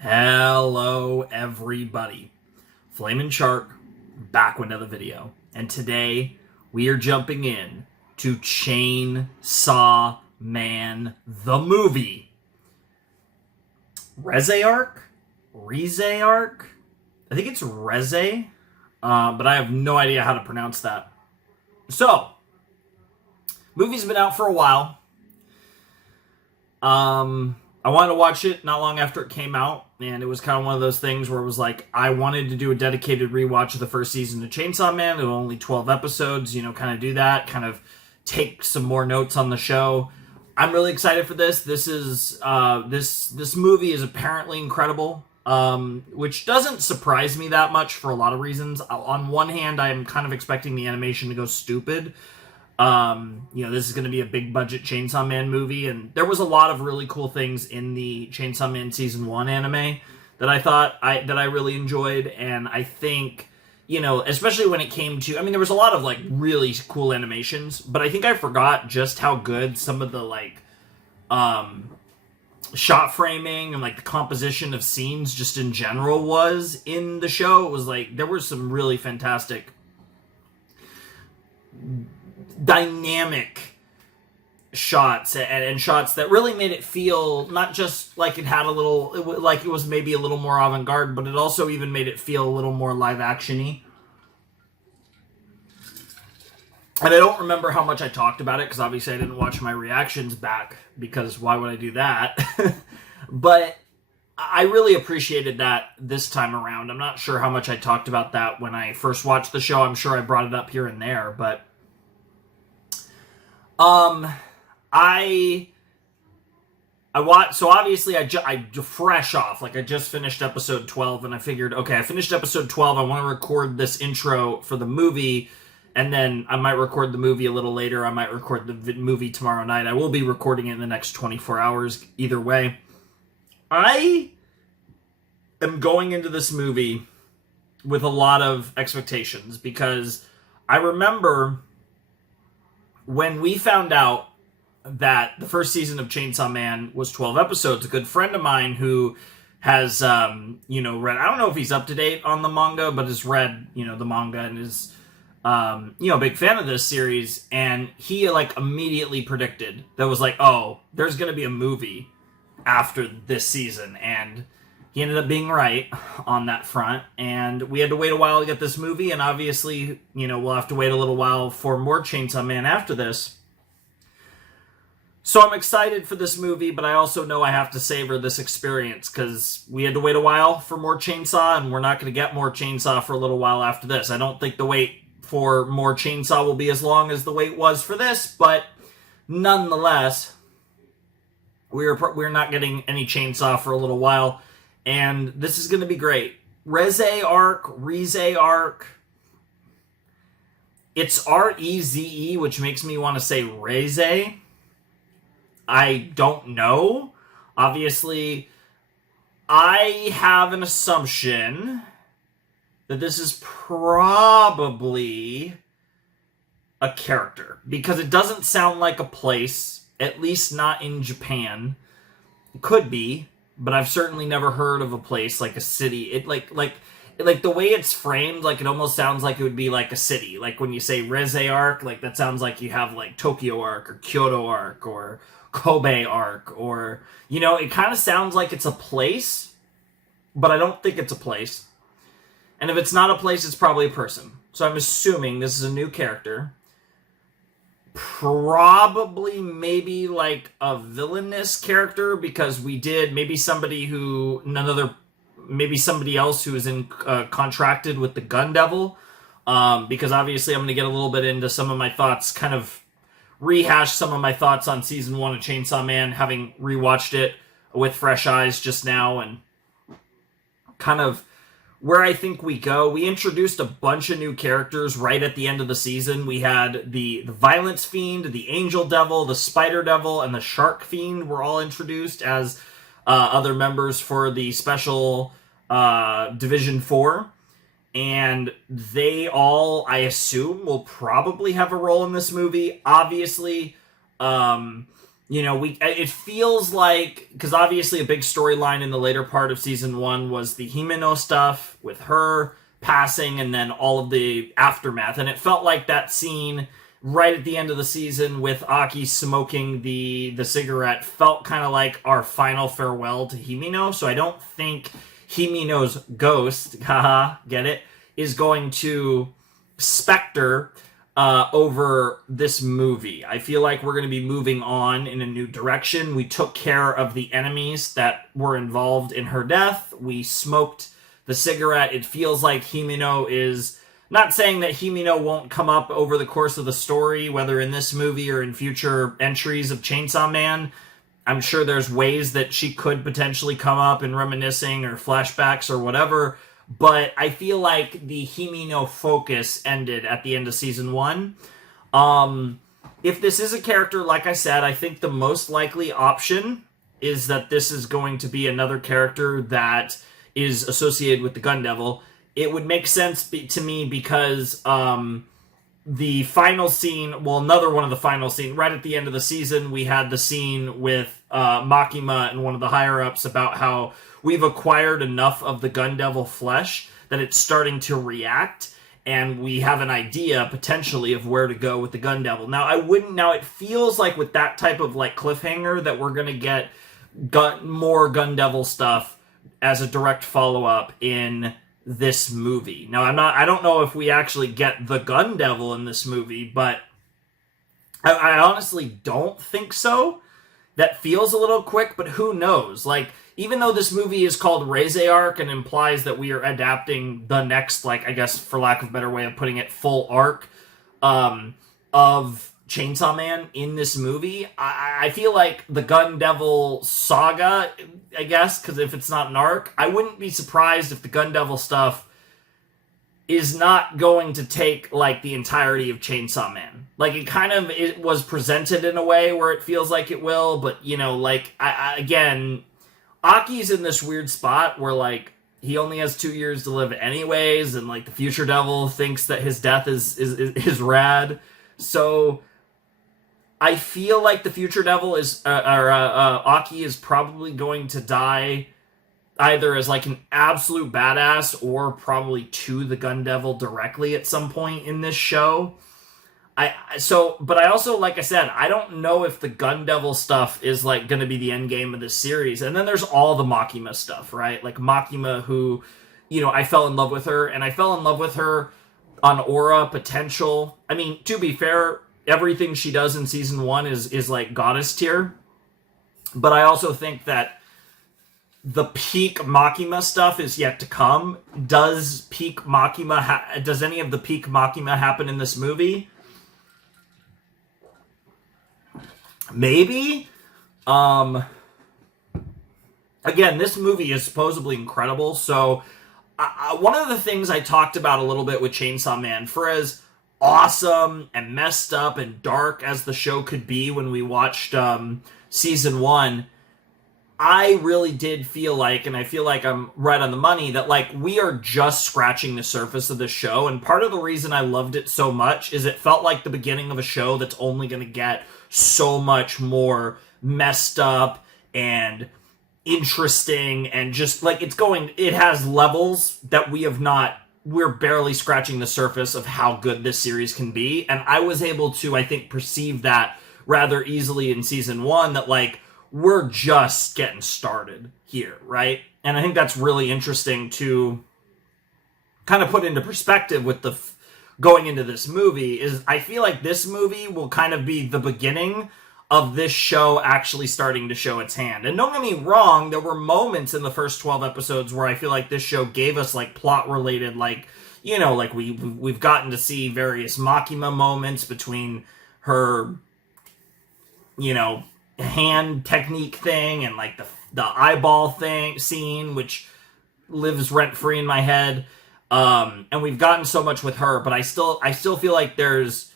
Hello everybody, Flamin' Shark back with another video, and today we are jumping in to Chainsaw Man the movie. Reze arc? Reze arc? I think it's Reze, but I have no idea how to pronounce that. So, movie's been out for a while. I wanted to watch it not long after it came out, and it was kind of one of those things where it was like, I wanted to do a dedicated rewatch of the first season of Chainsaw Man. There were only 12 episodes, kind of do that, kind of take some more notes on the show. I'm really excited for this. This movie is apparently incredible, which doesn't surprise me that much for a lot of reasons. On one hand, I'm kind of expecting the animation to go stupid. This is going to be a big budget Chainsaw Man movie, and there was a lot of really cool things in the Chainsaw Man Season 1 anime that I really enjoyed, and I think, especially when it came to, there was a lot of, really cool animations, but I think I forgot just how good some of the, shot framing and, the composition of scenes just in general was in the show. It was, there were some really fantastic dynamic shots and shots that really made it feel not just like it had like it was maybe a little more avant-garde, but it also even made it feel a little more live action-y. And I don't remember how much I talked about it, because obviously I didn't watch my reactions back, because why would I do that? But I really appreciated that this time around. I'm not sure how much I talked about that when I first watched the show. I'm sure I brought it up here and there, but I watched, so obviously I fresh off, I just finished episode 12, and I figured, okay, I finished episode 12, I want to record this intro for the movie, and then I might record the movie a little later, I might record the movie tomorrow night. I will be recording it in the next 24 hours, either way. I am going into this movie with a lot of expectations, because I remember when we found out that the first season of Chainsaw Man was 12 episodes, a good friend of mine who has, read, I don't know if he's up to date on the manga, but has read, the manga and is, a big fan of this series, and he, immediately predicted that was oh, there's gonna be a movie after this season, and he ended up being right on that front, and we had to wait a while to get this movie, and obviously, we'll have to wait a little while for more Chainsaw Man after this. So I'm excited for this movie, but I also know I have to savor this experience, because we had to wait a while for more Chainsaw, and we're not going to get more Chainsaw for a little while after this. I don't think the wait for more Chainsaw will be as long as the wait was for this, but nonetheless, we're not getting any Chainsaw for a little while. And this is going to be great. Reze arc. It's R-E-Z-E, which makes me want to say Reze. I don't know. Obviously, I have an assumption that this is probably a character, because it doesn't sound like a place, at least not in Japan. It could be, but I've certainly never heard of a place like a city. It like the way it's framed, it almost sounds like it would be like a city. Like when you say Reze arc, that sounds like you have Tokyo arc or Kyoto arc or Kobe arc, or it kind of sounds like it's a place, but I don't think it's a place. And if it's not a place, it's probably a person. So I'm assuming this is a new character. Probably maybe a villainous character, because we did maybe somebody else who is contracted with the Gun Devil, because obviously I'm going to get a little bit into some of my thoughts, kind of rehash some of my thoughts on season 1 of Chainsaw Man, having rewatched it with fresh eyes just now, and kind of where I think we go. We introduced a bunch of new characters right at the end of the season. We had the Violence Fiend, the Angel Devil, the Spider Devil, and the Shark Fiend were all introduced as other members for the special Division 4. And they all, I assume, will probably have a role in this movie. Obviously, it feels like, because obviously a big storyline in the later part of season 1 was the Himeno stuff with her passing and then all of the aftermath, and it felt like that scene right at the end of the season with Aki smoking the cigarette felt kind of like our final farewell to Himeno. So I don't think Himeno's ghost, haha, get it, is going to specter over this movie. I feel like we're going to be moving on in a new direction. We took care of the enemies that were involved in her death. We smoked the cigarette. It feels like Himeno is, not saying that Himeno won't come up over the course of the story, whether in this movie or in future entries of Chainsaw Man. I'm sure there's ways that she could potentially come up in reminiscing or flashbacks or whatever, but I feel like the Himeno focus ended at the end of season 1. If this is a character, like I said, I think the most likely option is that this is going to be another character that is associated with the Gun Devil. It would make sense to me because the final scene, well, another one of the final scenes, right at the end of the season, we had the scene with Makima and one of the higher-ups about how we've acquired enough of the Gun Devil flesh that it's starting to react, and we have an idea, potentially, of where to go with the Gun Devil. Now, it feels like with that type of, like, cliffhanger that we're going to get more Gun Devil stuff as a direct follow-up in this movie. Now, I don't know if we actually get the Gun Devil in this movie, but I honestly don't think so. That feels a little quick, but who knows? Like, even though this movie is called Reze arc and implies that we are adapting the next, like, I guess, for lack of a better way of putting it, full arc of Chainsaw Man in this movie, I feel like the Gun Devil saga, I guess, because if it's not an arc, I wouldn't be surprised if the Gun Devil stuff is not going to take, like, the entirety of Chainsaw Man. Like, it was presented in a way where it feels like it will, but, like, again, Aki's in this weird spot where, like, he only has 2 years to live anyways, and, like, the future devil thinks that his death is rad. So I feel like the future devil Aki is probably going to die either as, like, an absolute badass or probably to the Gun Devil directly at some point in this show. But I also, like I said, I don't know if the Gun Devil stuff is, like, going to be the end game of this series. And then there's all the Makima stuff, right? Like, Makima, who, I fell in love with her, and I fell in love with her on Aura Potential. I mean, to be fair, everything she does in season 1 is like, goddess tier. But I also think that the peak Makima stuff is yet to come. Does any of the peak Makima happen in this movie? Maybe. Again, this movie is supposedly incredible, so one of the things I talked about a little bit with Chainsaw Man, for as awesome and messed up and dark as the show could be when we watched season 1, I really did feel like, and I feel like I'm right on the money, that, like, we are just scratching the surface of the show, and part of the reason I loved it so much is it felt like the beginning of a show that's only going to get so much more messed up and interesting, and just, like, it has levels that we're barely scratching the surface of how good this series can be, and I was able to, I think, perceive that rather easily in season 1, that, like, we're just getting started here, right? And I think that's really interesting to kind of put into perspective with going into this movie, is I feel like this movie will kind of be the beginning of this show actually starting to show its hand. And don't get me wrong, there were moments in the first 12 episodes where I feel like this show gave us, like, plot-related, like, like we've gotten to see various Makima moments between her, hand technique thing and, like, the eyeball scene, which lives rent-free in my head. And we've gotten so much with her, but I still feel like there's,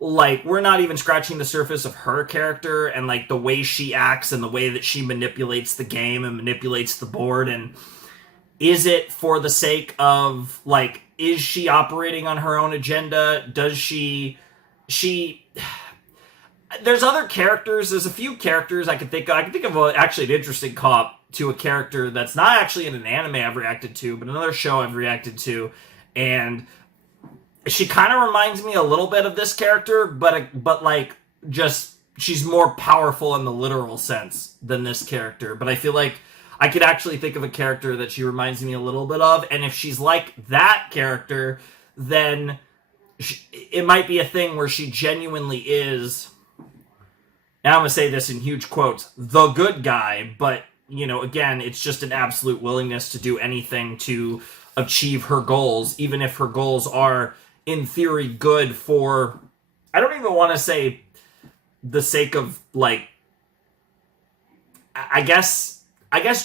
like, we're not even scratching the surface of her character and, like, the way she acts and the way that she manipulates the game and manipulates the board. And is it for the sake of, like, is she operating on her own agenda? Does she there's other characters. There's a few characters I can think of. I can think of actually an interesting comp to a character that's not actually in an anime I've reacted to, but another show I've reacted to, and she kind of reminds me a little bit of this character, but like just she's more powerful in the literal sense than this character. But I feel like I could actually think of a character that she reminds me a little bit of, and if she's like that character, then it might be a thing where she genuinely is. Now I'm gonna say this in huge quotes: the good guy, but again, it's just an absolute willingness to do anything to achieve her goals, even if her goals are, in theory, good for, I don't even want to say the sake of, like, I guess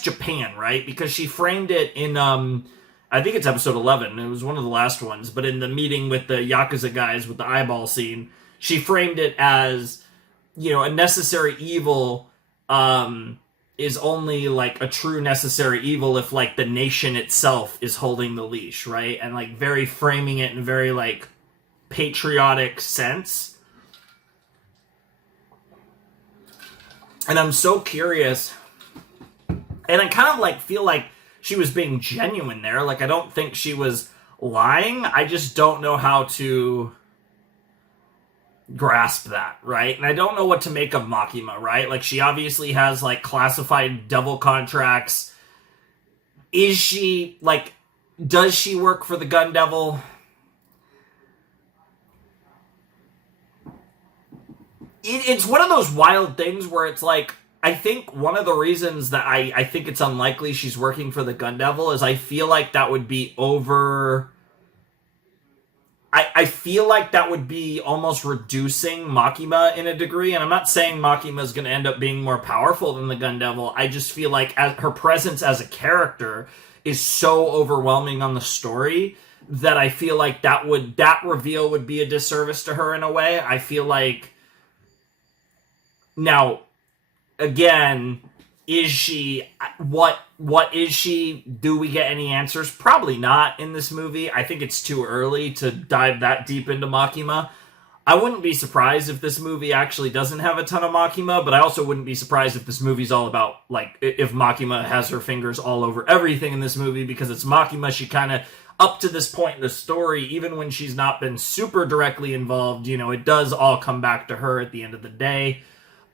Japan, right? Because she framed it in, I think it's episode 11, it was one of the last ones, but in the meeting with the Yakuza guys with the eyeball scene, she framed it as, a necessary evil, is only like a true necessary evil if like the nation itself is holding the leash, right? And like very framing it in a very like patriotic sense. And I'm so curious, and I kind of like feel like she was being genuine there. Like I don't think she was lying. I just don't know how to grasp that, right? And I don't know what to make of Makima, right? Like she obviously has like classified devil contracts. Is she like, does she work for the Gun Devil? It's one of those wild things where it's like, I think one of the reasons that I think it's unlikely she's working for the Gun Devil is I feel like that would be over. I feel like that would be almost reducing Makima in a degree, and I'm not saying Makima is going to end up being more powerful than the Gun Devil. I just feel like her presence as a character is so overwhelming on the story that I feel like that reveal would be a disservice to her in a way. I feel like, now, again, is she, what is she? Do we get any answers? Probably not in this movie. I think it's too early to dive that deep into Makima. I wouldn't be surprised if this movie actually doesn't have a ton of Makima, but I also wouldn't be surprised if this movie's all about, like, if Makima has her fingers all over everything in this movie, because it's Makima. She kind of, up to this point in the story, even when she's not been super directly involved, it does all come back to her at the end of the day.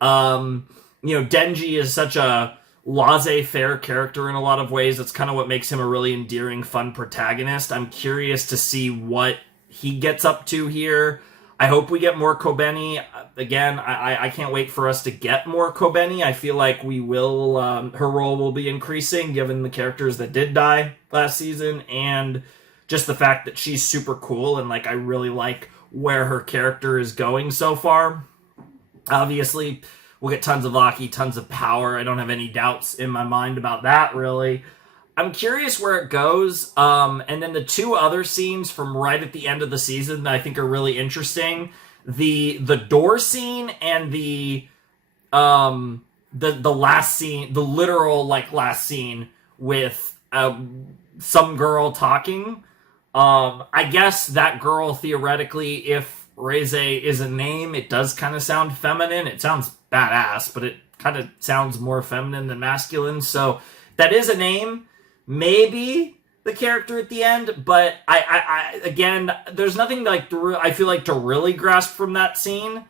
Denji is such a laissez-faire character in a lot of ways. That's kind of what makes him a really endearing, fun protagonist. I'm curious to see what he gets up to here. I hope we get more Kobeni. Again, I can't wait for us to get more Kobeni. I feel like we will, her role will be increasing given the characters that did die last season, and just the fact that she's super cool, and like I really like where her character is going so far. Obviously, we'll get tons of Aki, tons of power. I don't have any doubts in my mind about that, really. I'm curious where it goes. And then the two other scenes from right at the end of the season that I think are really interesting. The door scene and the last scene, the literal like last scene with some girl talking. I guess that girl, theoretically, if Reze is a name, it does kind of sound feminine. It sounds badass, but it kind of sounds more feminine than masculine. So that is a name. Maybe the character at the end, but I again, there's nothing like I feel like to really grasp from that scene.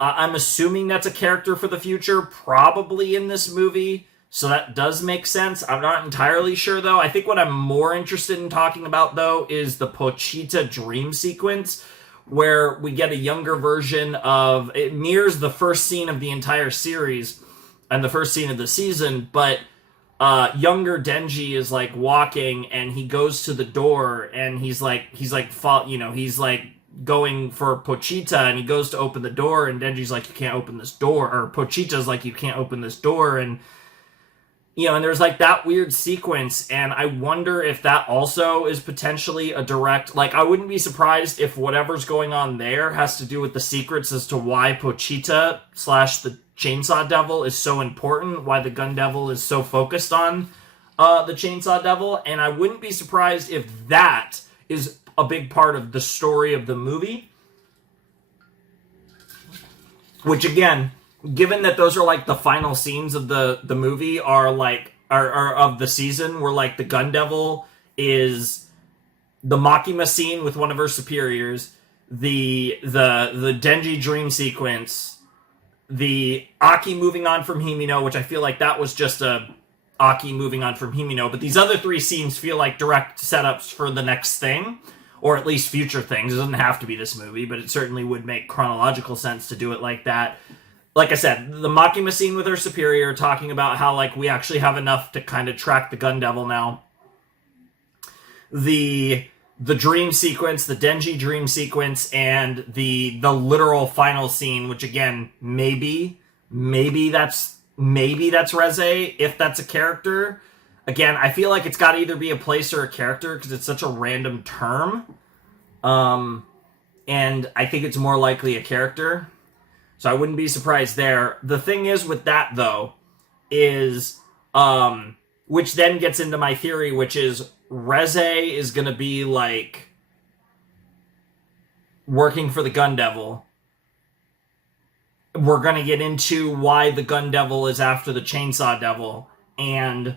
I'm assuming that's a character for the future, probably in this movie. So that does make sense. I'm not entirely sure, though. I think what I'm more interested in talking about, though, is the Pochita dream sequence, where we get a younger version of, it mirrors the first scene of the entire series and the first scene of the season, but younger Denji is like walking and he goes to the door and he's like going for Pochita, and he goes to open the door and Denji's like, you can't open this door, or Pochita's like, you can't open this door, and and there's like that weird sequence, and I wonder if that also is potentially a direct, like, I wouldn't be surprised if whatever's going on there has to do with the secrets as to why Pochita / the Chainsaw Devil is so important, why the Gun Devil is so focused on the Chainsaw Devil, and I wouldn't be surprised if that is a big part of the story of the movie. which again, given that those are like the final scenes of the movie are of the season, where like the Gun Devil is the Makima scene with one of her superiors, the Denji dream sequence, the Aki moving on from Himino, which I feel like that was just a Aki moving on from Himino, but these other three scenes feel like direct setups for the next thing, or at least future things. It doesn't have to be this movie, but it certainly would make chronological sense to do it like that. Like I said, the Makima scene with her superior, talking about how like we actually have enough to kind of track the Gun Devil now. The dream sequence, the Denji dream sequence, and the literal final scene, which again, maybe that's Reze, if that's a character. Again, I feel like it's got to either be a place or a character because it's such a random term. And I think it's more likely a character. So I wouldn't be surprised there. The thing is with that, though, is, which then gets into my theory, which is Reze is going to be, like, working for the Gun Devil. We're going to get into why the Gun Devil is after the Chainsaw Devil. And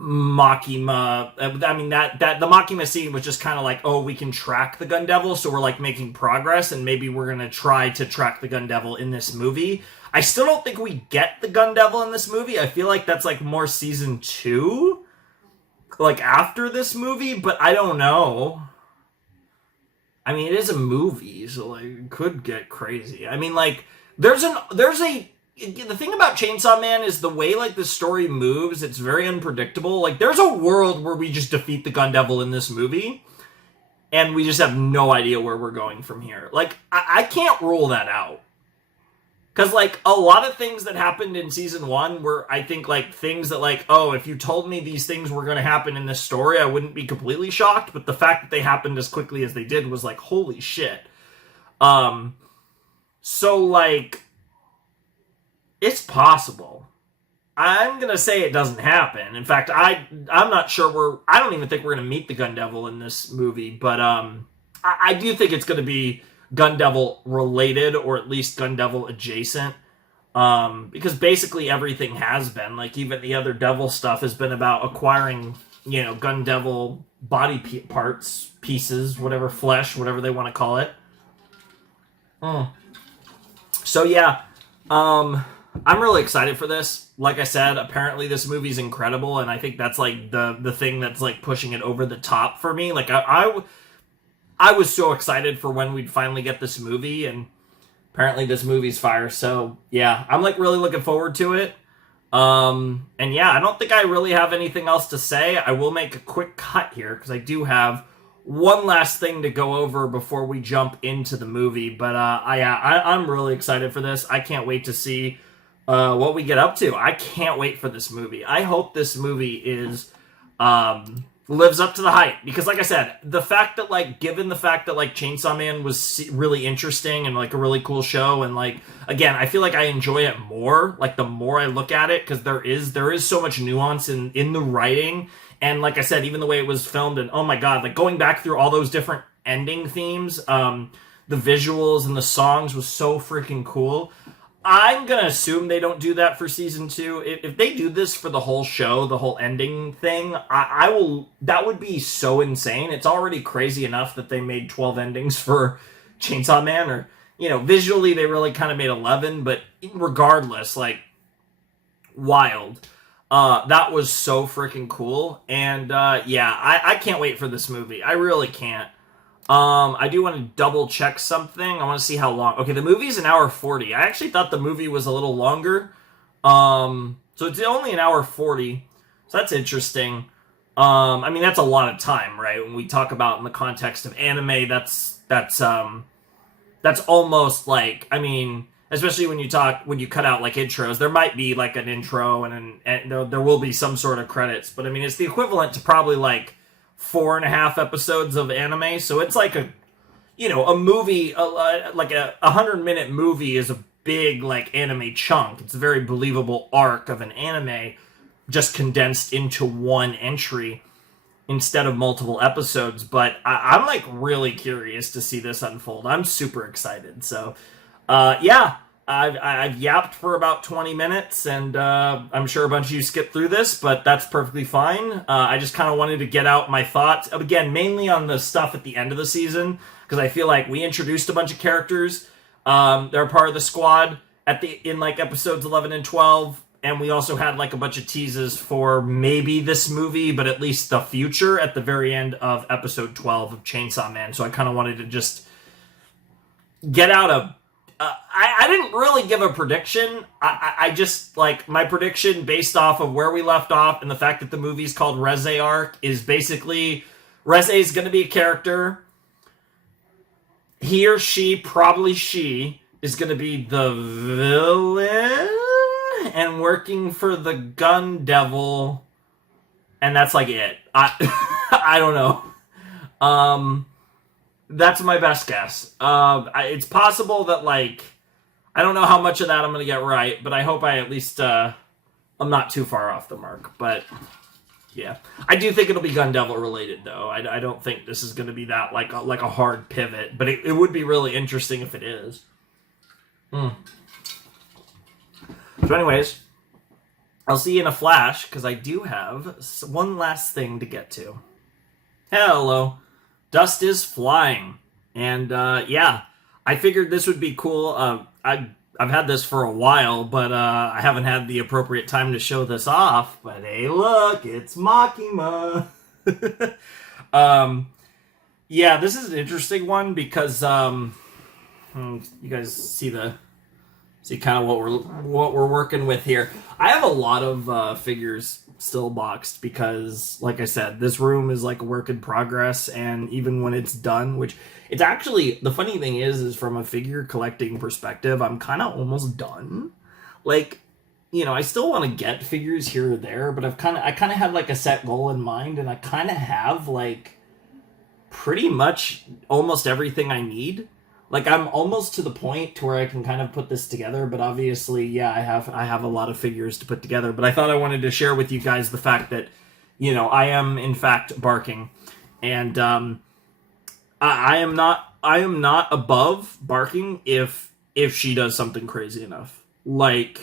Makima, I mean, that the Makima scene was just kind of like, oh, we can track the Gun Devil, so we're like making progress, and maybe we're gonna try to track the Gun Devil in this movie. I still don't think we get the Gun Devil in this movie. I feel like that's like more season 2, like after this movie, but I don't know. I mean, it is a movie, so like it could get crazy. I mean, like the thing about Chainsaw Man is the way like the story moves, it's very unpredictable. Like there's a world where we just defeat the Gun Devil in this movie and we just have no idea where we're going from here. Like I can't rule that out. Cause like a lot of things that happened in season 1 were, I think, like things that like, oh, if you told me these things were going to happen in this story, I wouldn't be completely shocked. But the fact that they happened as quickly as they did was like, holy shit. So like, it's possible. I'm going to say it doesn't happen. In fact, I'm not sure I don't even think we're going to meet the Gun Devil in this movie, but I do think it's going to be Gun Devil related, or at least Gun Devil adjacent. Because basically everything has been, like even the other Devil stuff has been about acquiring, you know, Gun Devil body parts, pieces, whatever, flesh, whatever they want to call it. So yeah, I'm really excited for this. Like I said, apparently this movie's incredible, and I think that's like the thing that's like pushing it over the top for me. Like I was so excited for when we'd finally get this movie, and apparently this movie's fire. So yeah, I'm like really looking forward to it. And yeah, I don't think I really have anything else to say. I will make a quick cut here because I do have one last thing to go over before we jump into the movie. But I'm really excited for this. I can't wait to see what we get up to. I can't wait for this movie. I hope this movie is lives up to the hype, because like I said, the fact that like, given the fact that like Chainsaw Man was really interesting and like a really cool show, and like again, I feel like I enjoy it more like the more I look at it, because there is so much nuance in the writing, and like I said, even the way it was filmed, and oh my god, like going back through all those different ending themes, the visuals and the songs was so freaking cool. I'm gonna assume they don't do that for season 2. If they do this for the whole show, the whole ending thing, I will. That would be so insane. It's already crazy enough that they made 12 endings for Chainsaw Man, or you know, visually they really kind of made 11. But regardless, like, wild. That was so freaking cool, and yeah, I can't wait for this movie. I really can't. I do want to double check something. I want to see how long. Okay, the movie's an hour 40. I actually thought the movie was a little longer. So it's only an hour 40. So that's interesting. I mean, that's a lot of time, right? When we talk about in the context of anime, that's almost like, I mean, especially when you cut out like intros, there might be like an intro and there will be some sort of credits, but I mean, it's the equivalent to probably like 4.5 episodes of anime, so it's like a movie, like a 100-minute movie is a big like anime chunk. It's a very believable arc of an anime just condensed into one entry instead of multiple episodes. But I'm like really curious to see this unfold. I'm super excited. So Yeah, I've yapped for about 20 minutes, and I'm sure a bunch of you skipped through this, but that's perfectly fine. I just kind of wanted to get out my thoughts, again, mainly on the stuff at the end of the season, because I feel like we introduced a bunch of characters. They're part of the squad in like episodes 11 and 12, and we also had like a bunch of teases for maybe this movie, but at least the future at the very end of episode 12 of Chainsaw Man. So I kind of wanted to just get out a I didn't really give a prediction. I just, like, my prediction based off of where we left off and the fact that the movie's called Reze Arc is basically Reze is going to be a character. He or she, probably she, is going to be the villain and working for the Gun Devil. And that's like it. I don't know. That's my best guess. It's possible that, like, I don't know how much of that I'm going to get right, but I hope I at least, I'm not too far off the mark. But, yeah. I do think it'll be Gun Devil related, though. I don't think this is going to be that, like a hard pivot. But it would be really interesting if it is. So anyways, I'll see you in a flash, because I do have one last thing to get to. Hello. Dust is flying, and yeah, I figured this would be cool. I've had this for a while, but I haven't had the appropriate time to show this off. But hey, look, it's Makima. Yeah, this is an interesting one because you guys see kind of what we're working with here. I have a lot of figures still boxed because, like I said, this room is like a work in progress, and even when it's done, which it's actually, the funny thing is from a figure collecting perspective, I'm kind of almost done. Like, you know, I still want to get figures here or there, but I kind of have like a set goal in mind, and I kind of have like pretty much almost everything I need. Like, I'm almost to the point to where I can kind of put this together, but obviously, yeah, I have a lot of figures to put together. But I thought I wanted to share with you guys the fact that, you know, I am in fact barking, and I am not above barking if she does something crazy enough. Like,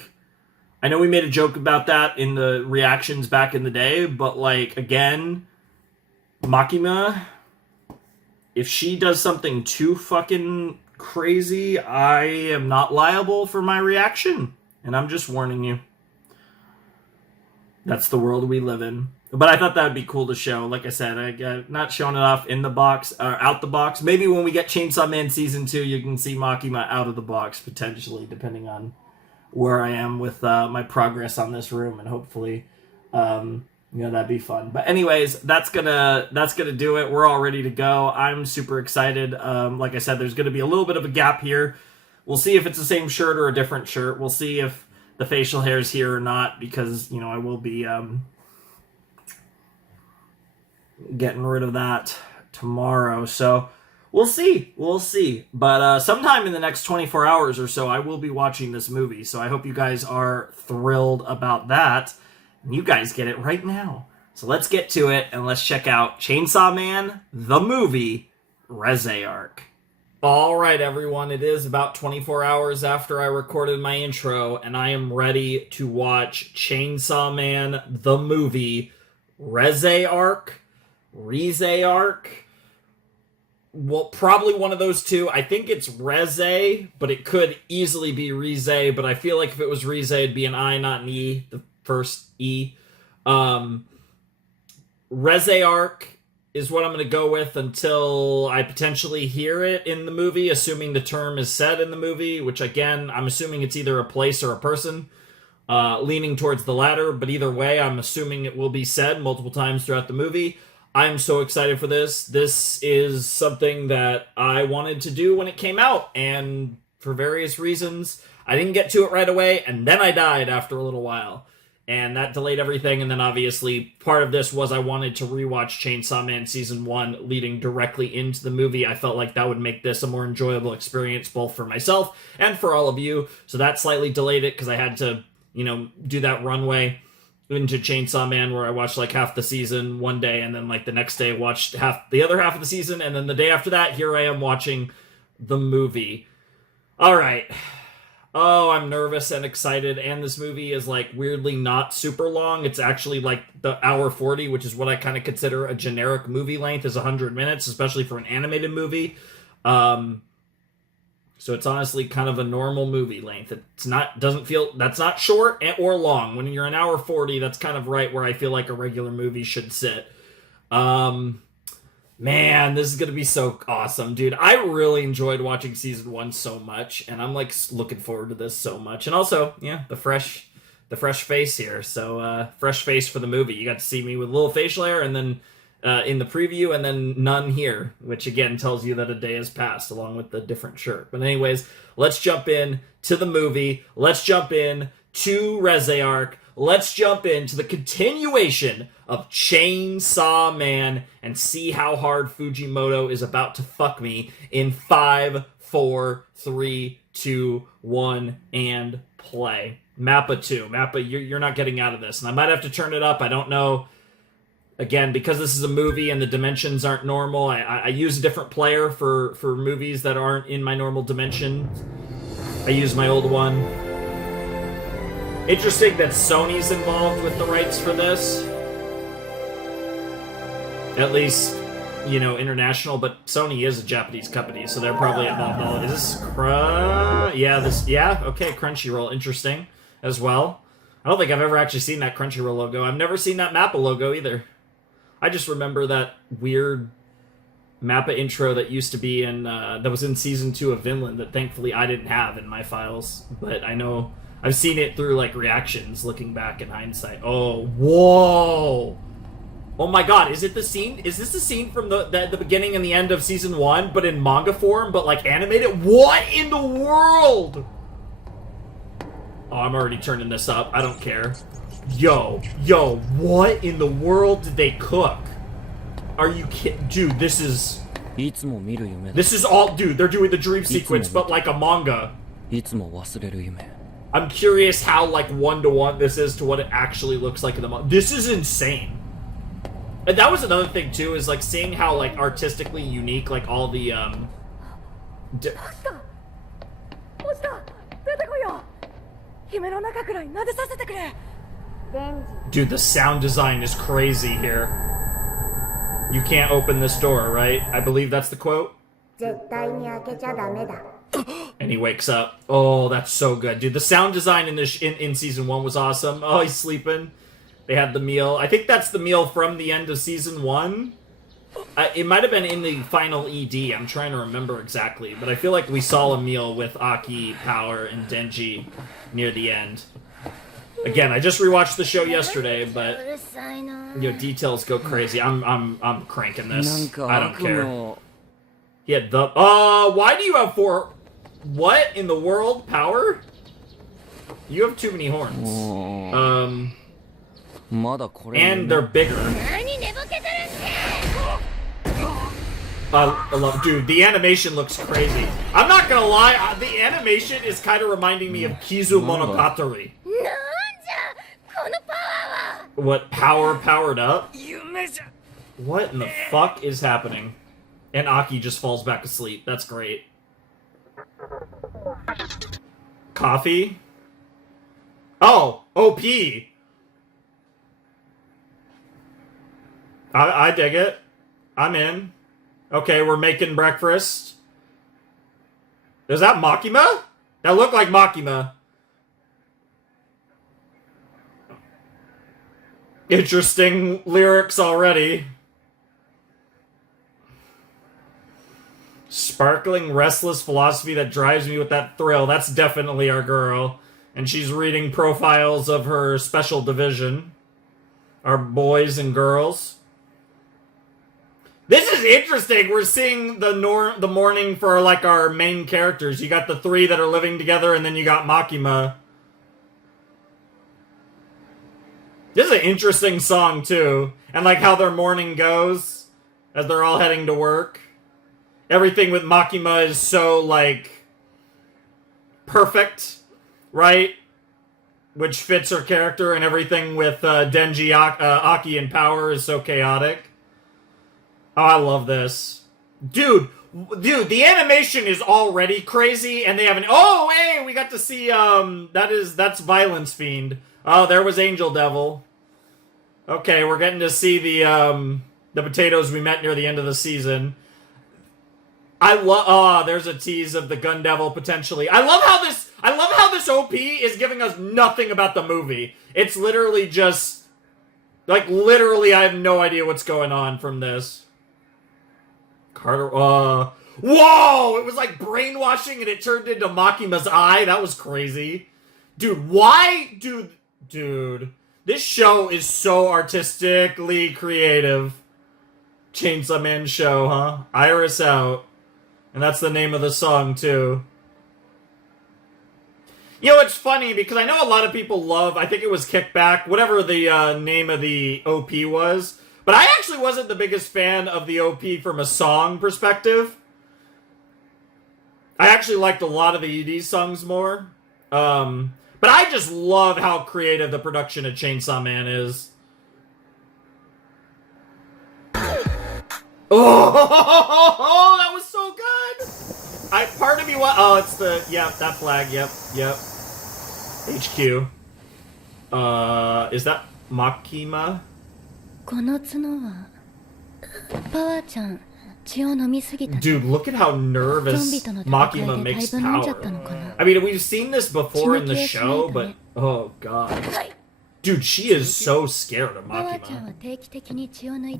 I know we made a joke about that in the reactions back in the day, but like, again, Makima, if she does something too fucking crazy, I am not liable for my reaction. And I'm just warning you. That's the world we live in. But I thought that would be cool to show. Like I said, I'm not showing it off in the box, or out the box. Maybe when we get Chainsaw Man Season 2, you can see Makima out of the box, potentially, depending on where I am with my progress on this room. And hopefully, you know, that'd be fun. But anyways, that's gonna do it. We're all ready to go. I'm super excited. Like I said, there's gonna be a little bit of a gap here. We'll see if it's the same shirt or a different shirt. We'll see if the facial hair is here or not, because, you know, I will be getting rid of that tomorrow. So we'll see. But sometime in the next 24 hours or so, I will be watching this movie. So I hope you guys are thrilled about that. You guys get it right now. So let's get to it, and let's check out Chainsaw Man, the movie, Reze Arc. Alright everyone, it is about 24 hours after I recorded my intro, and I am ready to watch Chainsaw Man, the movie, Reze Arc, well, probably one of those two. I think it's Reze, but it could easily be Reze, but I feel like if it was Reze, it'd be an I, not an E. The first E. Reze Arc is what I'm going to go with until I potentially hear it in the movie, assuming the term is said in the movie, which again, I'm assuming it's either a place or a person, leaning towards the latter, but either way, I'm assuming it will be said multiple times throughout the movie. I'm so excited for this. This is something that I wanted to do when it came out, and for various reasons, I didn't get to it right away, and then I died after a little while. And that delayed everything, and then obviously part of this was I wanted to rewatch Chainsaw Man Season 1 leading directly into the movie. I felt like that would make this a more enjoyable experience both for myself and for all of you, so that slightly delayed it because I had to, you know, do that runway into Chainsaw Man where I watched like half the season one day, and then like the next day watched the other half of the season, and then the day after that, here I am watching the movie. All right. Oh, I'm nervous and excited, and this movie is like weirdly not super long. It's actually like the hour 40, which is what I kind of consider a generic movie length, is 100 minutes, especially for an animated movie. Um, so it's honestly kind of a normal movie length. It's not doesn't feel that's not short or long. When you're an hour 40, that's kind of right where I feel like a regular movie should sit. Um, Man, this is gonna be so awesome, dude. I really enjoyed watching season one so much, and I'm like looking forward to this so much. And also, yeah, the fresh face here. So, fresh face for the movie. You got to see me with a little facial hair, and then in the preview, and then none here, which again tells you that a day has passed, along with the different shirt. But anyways, let's jump in to the movie. Let's jump in to Reze arc. Let's jump into the continuation of Chainsaw Man and see how hard Fujimoto is about to fuck me in 5, 4, 3, 2, 1, and play. Mappa 2. Mappa, you're not getting out of this. And I might have to turn it up. I don't know. Again, because this is a movie and the dimensions aren't normal, I use a different player for movies that aren't in my normal dimension. I use my old one. Interesting that Sony's involved with the rights for this. At least, you know, international, but Sony is a Japanese company, so they're probably involved. Is this okay, Crunchyroll, interesting as well. I don't think I've ever actually seen that Crunchyroll logo. I've never seen that Mappa logo either. I just remember that weird Mappa intro that used to be in, that was in season 2 of Vinland that thankfully I didn't have in my files, but I know I've seen it through, like, reactions looking back in hindsight. Oh, whoa! Oh my god, is it the scene? Is this the scene from the beginning and the end of season 1, but in manga form, but, like, animated? What in the world? Oh, I'm already turning this up. I don't care. Yo, what in the world did they cook? Are you kidding? Dude, this is all... Dude, they're doing the dream sequence, but like a manga. I'm curious how, like, one-to-one this is to what it actually looks like in the manga. This is insane. And that was another thing, too, is, like, seeing how, like, artistically unique, like, all the, Dude, the sound design is crazy here. You can't open this door, right? I believe that's the quote. And he wakes up. Oh, that's so good. Dude, the sound design in this in season 1 was awesome. Oh, he's sleeping. They had the meal. I think that's the meal from the end of season 1. It might have been in the final ED. I'm trying to remember exactly. But I feel like we saw a meal with Aki, Power, and Denji near the end. Again, I just rewatched the show yesterday, but you know, details go crazy. I'm cranking this. I don't care. He had the why do you have 4? What in the world? Power? You have too many horns. And they're bigger. I love, dude, the animation looks crazy. I'm not gonna lie, the animation is kind of reminding me of Kizu Monogatari. What, powered up? What in the fuck is happening? And Aki just falls back asleep. That's great. Coffee? Oh, OP. I dig it. I'm in. Okay, we're making breakfast. Is that Makima? That looked like Makima. Interesting lyrics already. Sparkling, restless philosophy that drives me with that thrill. That's definitely our girl. And she's reading profiles of her special division. Our boys and girls. This is interesting. We're seeing the mourning for, like, our main characters. You got the 3 that are living together, and then you got Makima. This is an interesting song, too. And, like, how their morning goes as they're all heading to work. Everything with Makima is so, like, perfect, right? Which fits her character, and everything with Denji, Aki, and Power is so chaotic. Oh, I love this. Dude, the animation is already crazy, and they have an... Oh, hey, we got to see, that's Violence Fiend. Oh, there was Angel Devil. Okay, we're getting to see the potatoes we met near the end of the season. I love... Oh, there's a tease of the Gun Devil, potentially. I love how this OP is giving us nothing about the movie. It's literally just... Like, literally, I have no idea what's going on from this. Carter... Whoa! It was like brainwashing and it turned into Makima's eye. That was crazy. Dude, why? Dude. This show is so artistically creative. Chainsaw Man show, huh? Iris Out. And that's the name of the song, too. You know, it's funny, because I know a lot of people love, I think it was Kickback, whatever the name of the OP was. But I actually wasn't the biggest fan of the OP from a song perspective. I actually liked a lot of the ED songs more. But I just love how creative the production of Chainsaw Man is. Oh, that was so good! Part of me oh, it's the, yep, that flag, yep. HQ. Is that Makima? Dude, look at how nervous Makima makes power. I mean, we've seen this before in the show, but... Oh, God. Dude, she is so scared of Makima.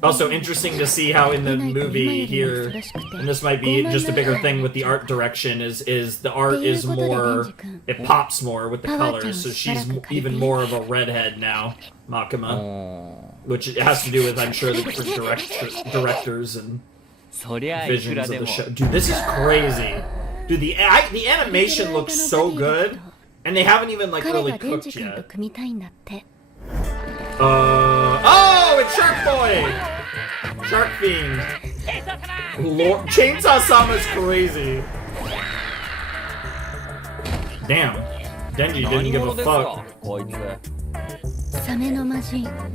Also, interesting to see how in the movie here, and this might be just a bigger thing with the art direction, is the art is more... It pops more with the colors, so she's even more of a redhead now, Makima. Which has to do with, I'm sure, the different directors and visions of the show. Dude, this is crazy. Dude, the animation looks so good, and they haven't even, like, really cooked yet. Oh, it's Shark Boy! Shark Fiend. Lord, Chainsaw Sama's crazy. Damn. Denji didn't give a fuck.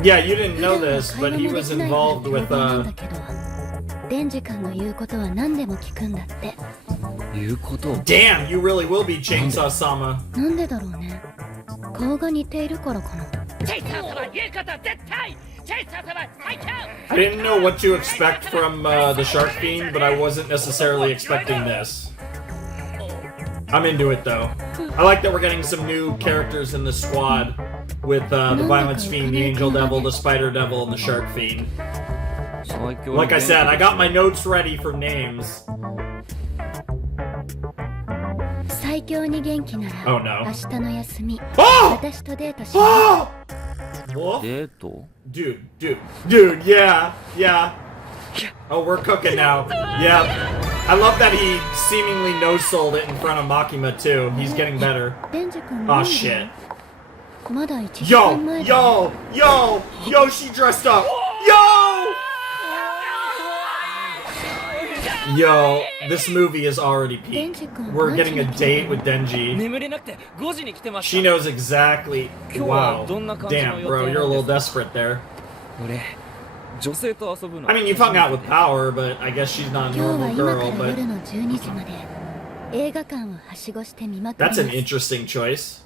Yeah, you didn't know this, but he was involved with, Damn, you really will be Chainsaw Sama. I didn't know what to expect from the Shark Fiend, but I wasn't necessarily expecting this. I'm into it, though. I like that we're getting some new characters in the squad with the Violence Fiend, the Angel Devil, the Spider Devil, and the Shark Fiend. Like I said, I got my notes ready for names. Oh no. Oh! Oh! Wolf? Dude, yeah. Oh, we're cooking now. Yeah. I love that he seemingly no-sold it in front of Makima, too. He's getting better. Oh, shit. Yo, she dressed up. Yo, this movie is already peaked. We're getting a date with Denji. She knows exactly. Wow. Damn, bro, you're a little desperate there. I mean, you've hung out with Power, but I guess she's not a normal girl, but... That's an interesting choice.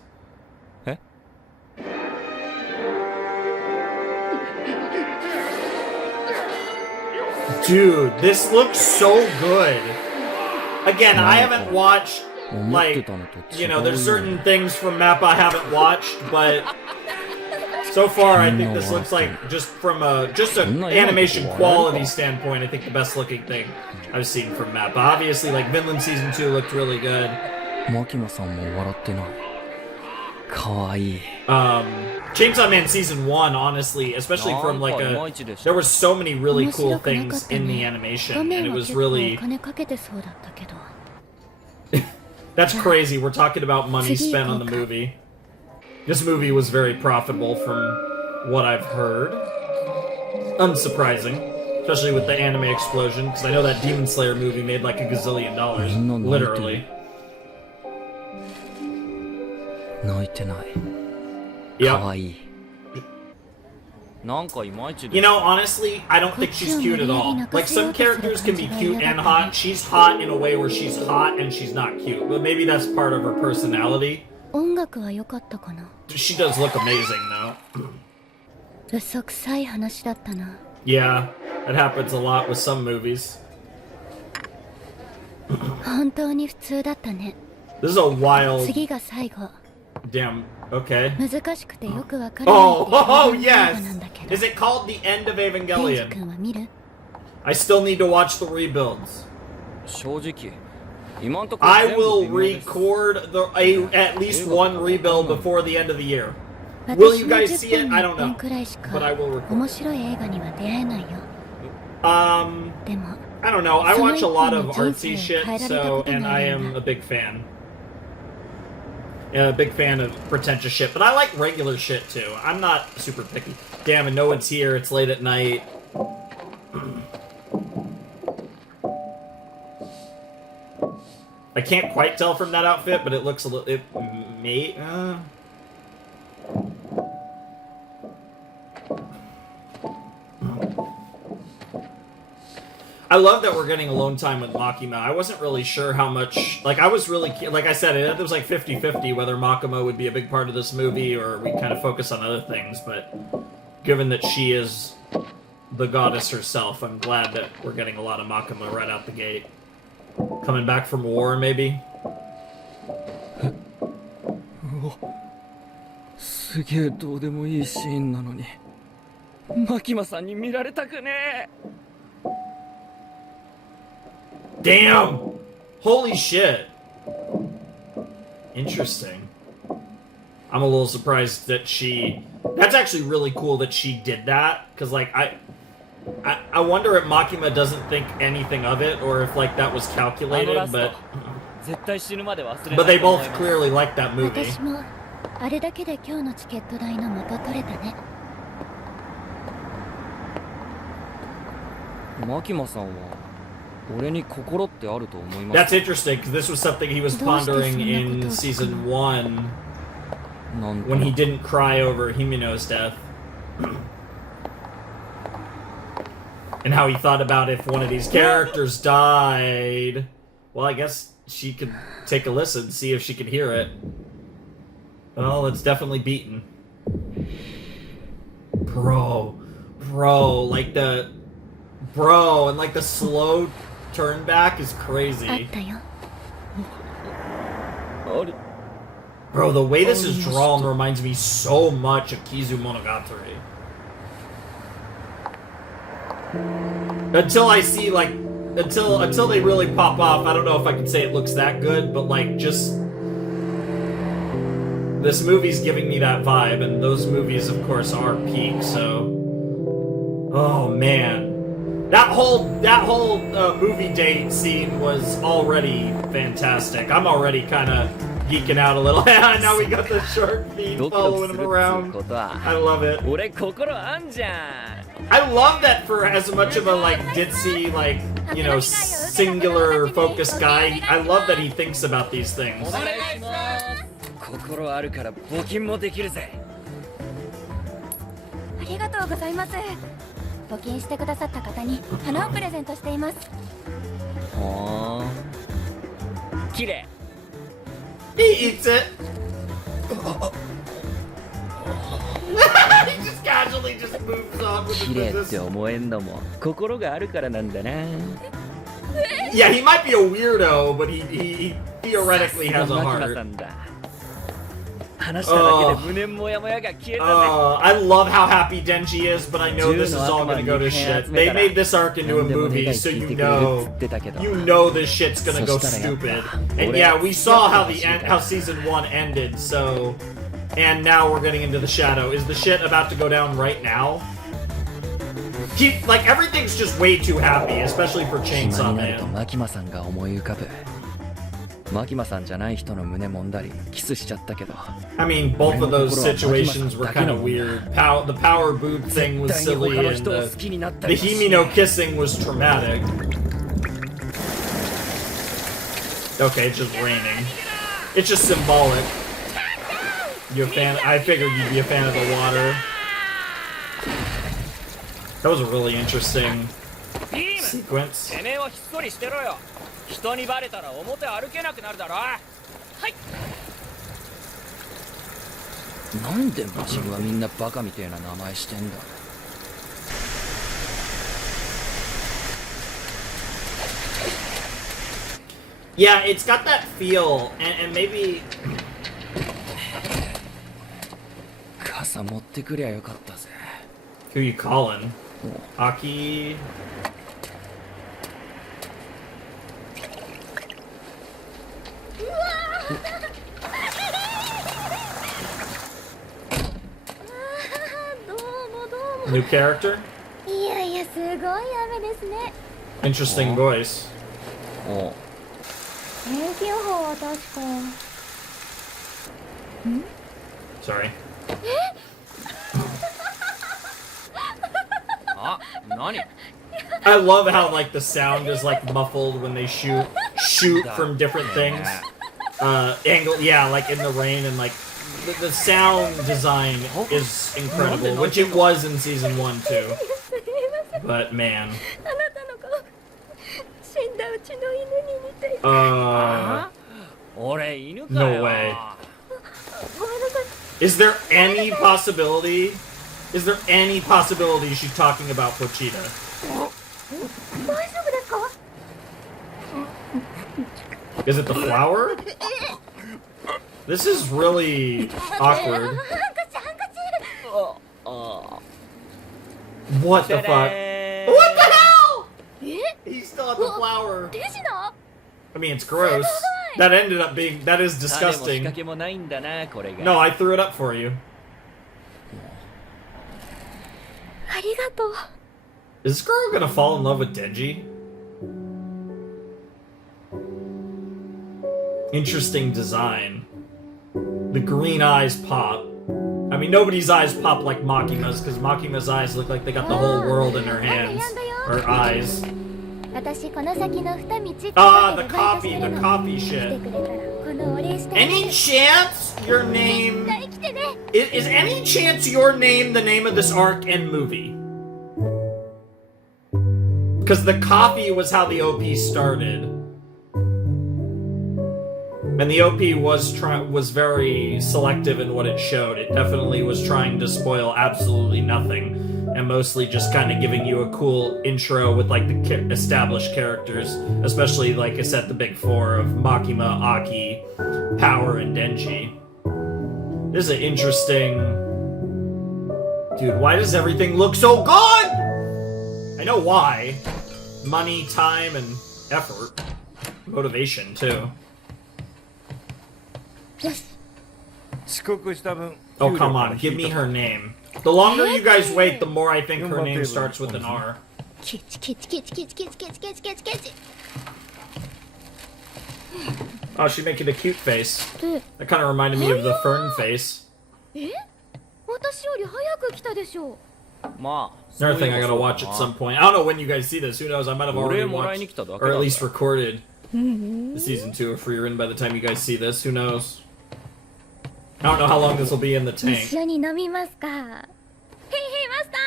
Dude, this looks so good. Again, I haven't watched, like, you know, there's certain things from Mappa I haven't watched, but so far I think this looks like, just from an animation quality standpoint, I think the best looking thing I've seen from Mappa. Obviously, like, Vinland Season 2 looked really good. Chainsaw Man Season 1, honestly, especially from like there were so many really cool things in the animation, and it was really... That's crazy, we're talking about money spent on the movie. This movie was very profitable from what I've heard. Unsurprising, especially with the anime explosion, because I know that Demon Slayer movie made like $1 gazillion, literally. Yep. You know, honestly, I don't think she's cute at all. Like, some characters can be cute and hot. She's hot in a way where she's hot and she's not cute. But maybe that's part of her personality. She does look amazing, though. Yeah, that happens a lot with some movies. This is a wild... Damn, okay. Oh, yes! Is it called The End of Evangelion? I still need to watch the rebuilds. I will record at least one rebuild before the end of the year. Will you guys see it? I don't know. But I will record it. I don't know. I watch a lot of artsy shit, so, and I am a big fan. A big fan of pretentious shit, but I like regular shit too. I'm not super picky. Damn, and no one's here. It's late at night. I can't quite tell from that outfit, but it looks a little... It may... I love that we're getting alone time with Makima. I wasn't really sure how much... Like, I was really... Like I said, it was like 50-50 whether Makima would be a big part of this movie or we kind of focus on other things, but given that she is the goddess herself, I'm glad that we're getting a lot of Makima right out the gate. Coming back from war, maybe? Damn! Holy shit! Interesting. I'm a little surprised that she... That's actually really cool that she did that, because, like, I wonder if Makima doesn't think anything of it, or if, like, that was calculated, but they both clearly like that movie. That's interesting, because this was something he was pondering in Season 1 when he didn't cry over Himeno's death. And how he thought about if one of these characters died. Well, I guess she could take a listen, see if she could hear it. Well, it's definitely beaten. Bro, like the... Bro, and like the slow turn back is crazy. Bro, the way this is drawn reminds me so much of Kizu Monogatari. Until I see, like, until they really pop off, I don't know if I can say it looks that good, but, like, just... This movie's giving me that vibe, and those movies, of course, are peak, so... Oh, man. That whole movie date scene was already fantastic. I'm already kind of geeking out a little. Now we got the shark feet following him around. I love it. I love that for as much of a, like, ditzy, like, you know, singular focused guy. I love that he thinks about these things. He eats it. He just casually just moves on with the business. Yeah, he might be a weirdo, but he theoretically has a heart. I love how happy Denji is, but I know this is all gonna go to shit. They made this arc into a movie, so you know this shit's gonna go stupid. And yeah, we saw how season 1 ended, so... And now we're getting into the shadow. Is the shit about to go down right now? Like, everything's just way too happy, especially for Chainsaw Man. I mean, both of those situations were kind of weird. The power boob thing was silly, and the Himeno kissing was traumatic. Okay, it's just raining. It's just symbolic. You a fan? I figured you'd be a fan of the water. That was a really interesting sequence. てめえはひっそりしてろよ。人にバレたら表歩けなくなるだろ。はい。なんでマシンはみんなバカみてえな名前してんだ。Yeah, it's got that feel, and maybe. 傘持ってくりゃよかったぜ。Who you calling? Aki. New character? いやいや、すごい雨ですね。 Interesting voice. お天気予報は確か。Sorry. あ、何 I love how like the sound is like muffled when they shoot from different things. Angle, yeah, like in the rain, and like the sound design is incredible, which it was in season 1 too. But man. あなたの顔、死んだうちの犬に似ている。俺犬か No よ。 way. ごめんなさい。 Is there any possibility? Is there any possibility she's talking about Pochita? 大丈夫ですか？ Is it the flower? This is really awkward. ハンカチハンカチ。What the fuck? What the hell? He's still at the flower. 手品？ I mean, it's gross. That ended up being. That is 種も仕 disgusting. 掛けもないんだな、これが。 No, I threw it up for you. ありがとう。 Is this girl gonna fall in love with Denji? Interesting design. The green eyes pop. I mean, nobody's eyes pop like Makima's, because Makima's eyes look like they got the whole world in her hands. Or eyes. 私この先の二道 Ah, the coffee shit. 来てくれたらこのお礼して。 Any chance your name... 絶対来てね。 Is any chance your name the name of this arc and movie? Because the coffee was how the OP started. And the OP was very selective in what it showed. It definitely was trying to spoil absolutely nothing. And mostly just kind of giving you a cool intro with like the established characters. Especially, like I said, the big four of Makima, Aki, Power, and Denji. This is an interesting... Dude, why does everything look so good? I know why. Money, time, and effort. Motivation, too. Oh, come on. Give me her name. The longer you guys wait, the more I think her name starts with an R. ケチケチケチケチケチケチケチケチケチ。 Oh, she's making a cute face. That kind of reminded me of the fern face. え？私より早く来たでしょう。まあ、 Another thing I gotta watch at some point. I don't know when you guys see this. Who knows? I might have already watched, or at least recorded season 2 if we're in by the time you guys see this. Who knows? I don't know how long this will be in the 一 tank. 緒に飲みますか。へいへいマスタ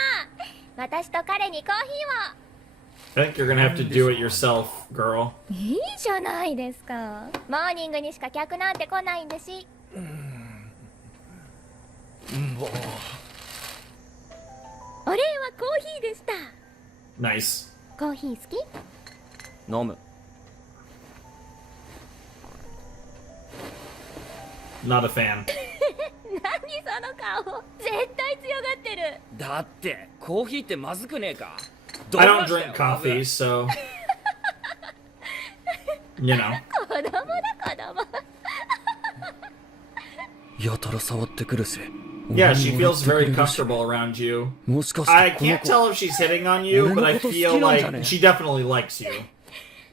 ー。私と彼にコーヒ I think you're gonna have to do it yourself, girl. ーを。いいじゃないですか。モーニングにしか客なんて来ないんだし。お礼はコーヒーでした。 Nice. コーヒー好き？飲む。 Not a fan. 何その顔。絶対強がってる。だって、コーヒーってまずくねえか。 I don't drink coffee, so... You know. 子供だ子供。やたら触ってくるぜ。 Yeah, she feels very comfortable around you. もしかして I can't tell if she's hitting on you, but I feel like she definitely likes you.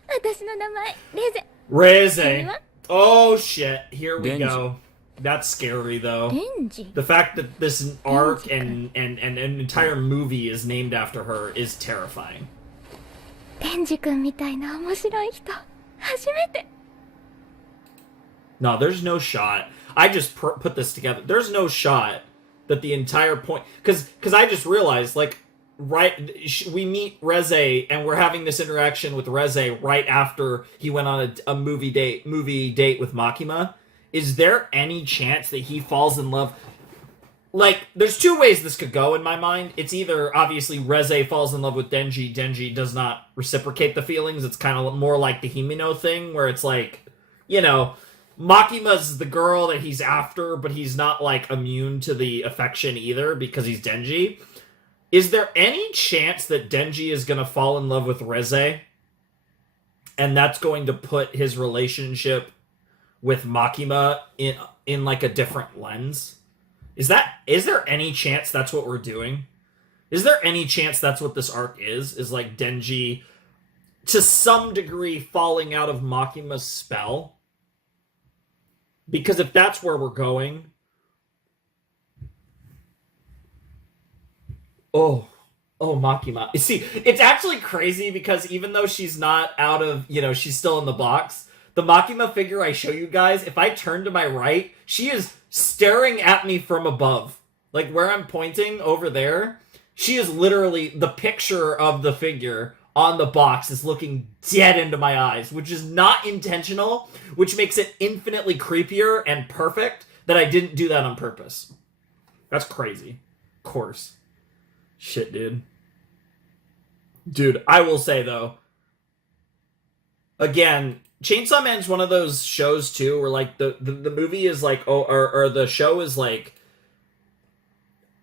私の名前レゼ。 Reze. Oh shit, here we go. That's scary though. デンジ。 The fact that this arc and an entire movie is named after her is terrifying. デンジ君みたいな面白い人初めて。 No, there's no shot. I just put this together. There's no shot that the entire point... Because I just realized, like, we meet Reze, and we're having this interaction with Reze right after he went on a movie date with Makima. Is there any chance that he falls in love? Like, there's two ways this could go in my mind. It's either, obviously, Reze falls in love with Denji. Denji does not reciprocate the feelings. It's kind of more like the Himino thing, where it's like, you know, Makima's the girl that he's after, but he's not, like, immune to the affection either because he's Denji. Is there any chance that Denji is going to fall in love with Reze? And that's going to put his relationship with Makima in like, a different lens? Is there any chance that's what we're doing? Is there any chance that's what this arc is? Is like Denji, to some degree, falling out of Makima's spell? Because if that's where we're going... Oh, Makima. See, it's actually crazy because even though she's not out of, she's still in the box, the Makima figure I show you guys, if I turn to my right, she is staring at me from above. Like, where I'm pointing over there, she is literally, the picture of the figure on the box is looking dead into my eyes, which is not intentional, which makes it infinitely creepier and perfect that I didn't do that on purpose. That's crazy. Of course. Shit, dude. Dude, I will say, though, again, Chainsaw Man's one of those shows, too, where, like, the movie is, like, or the show is, like,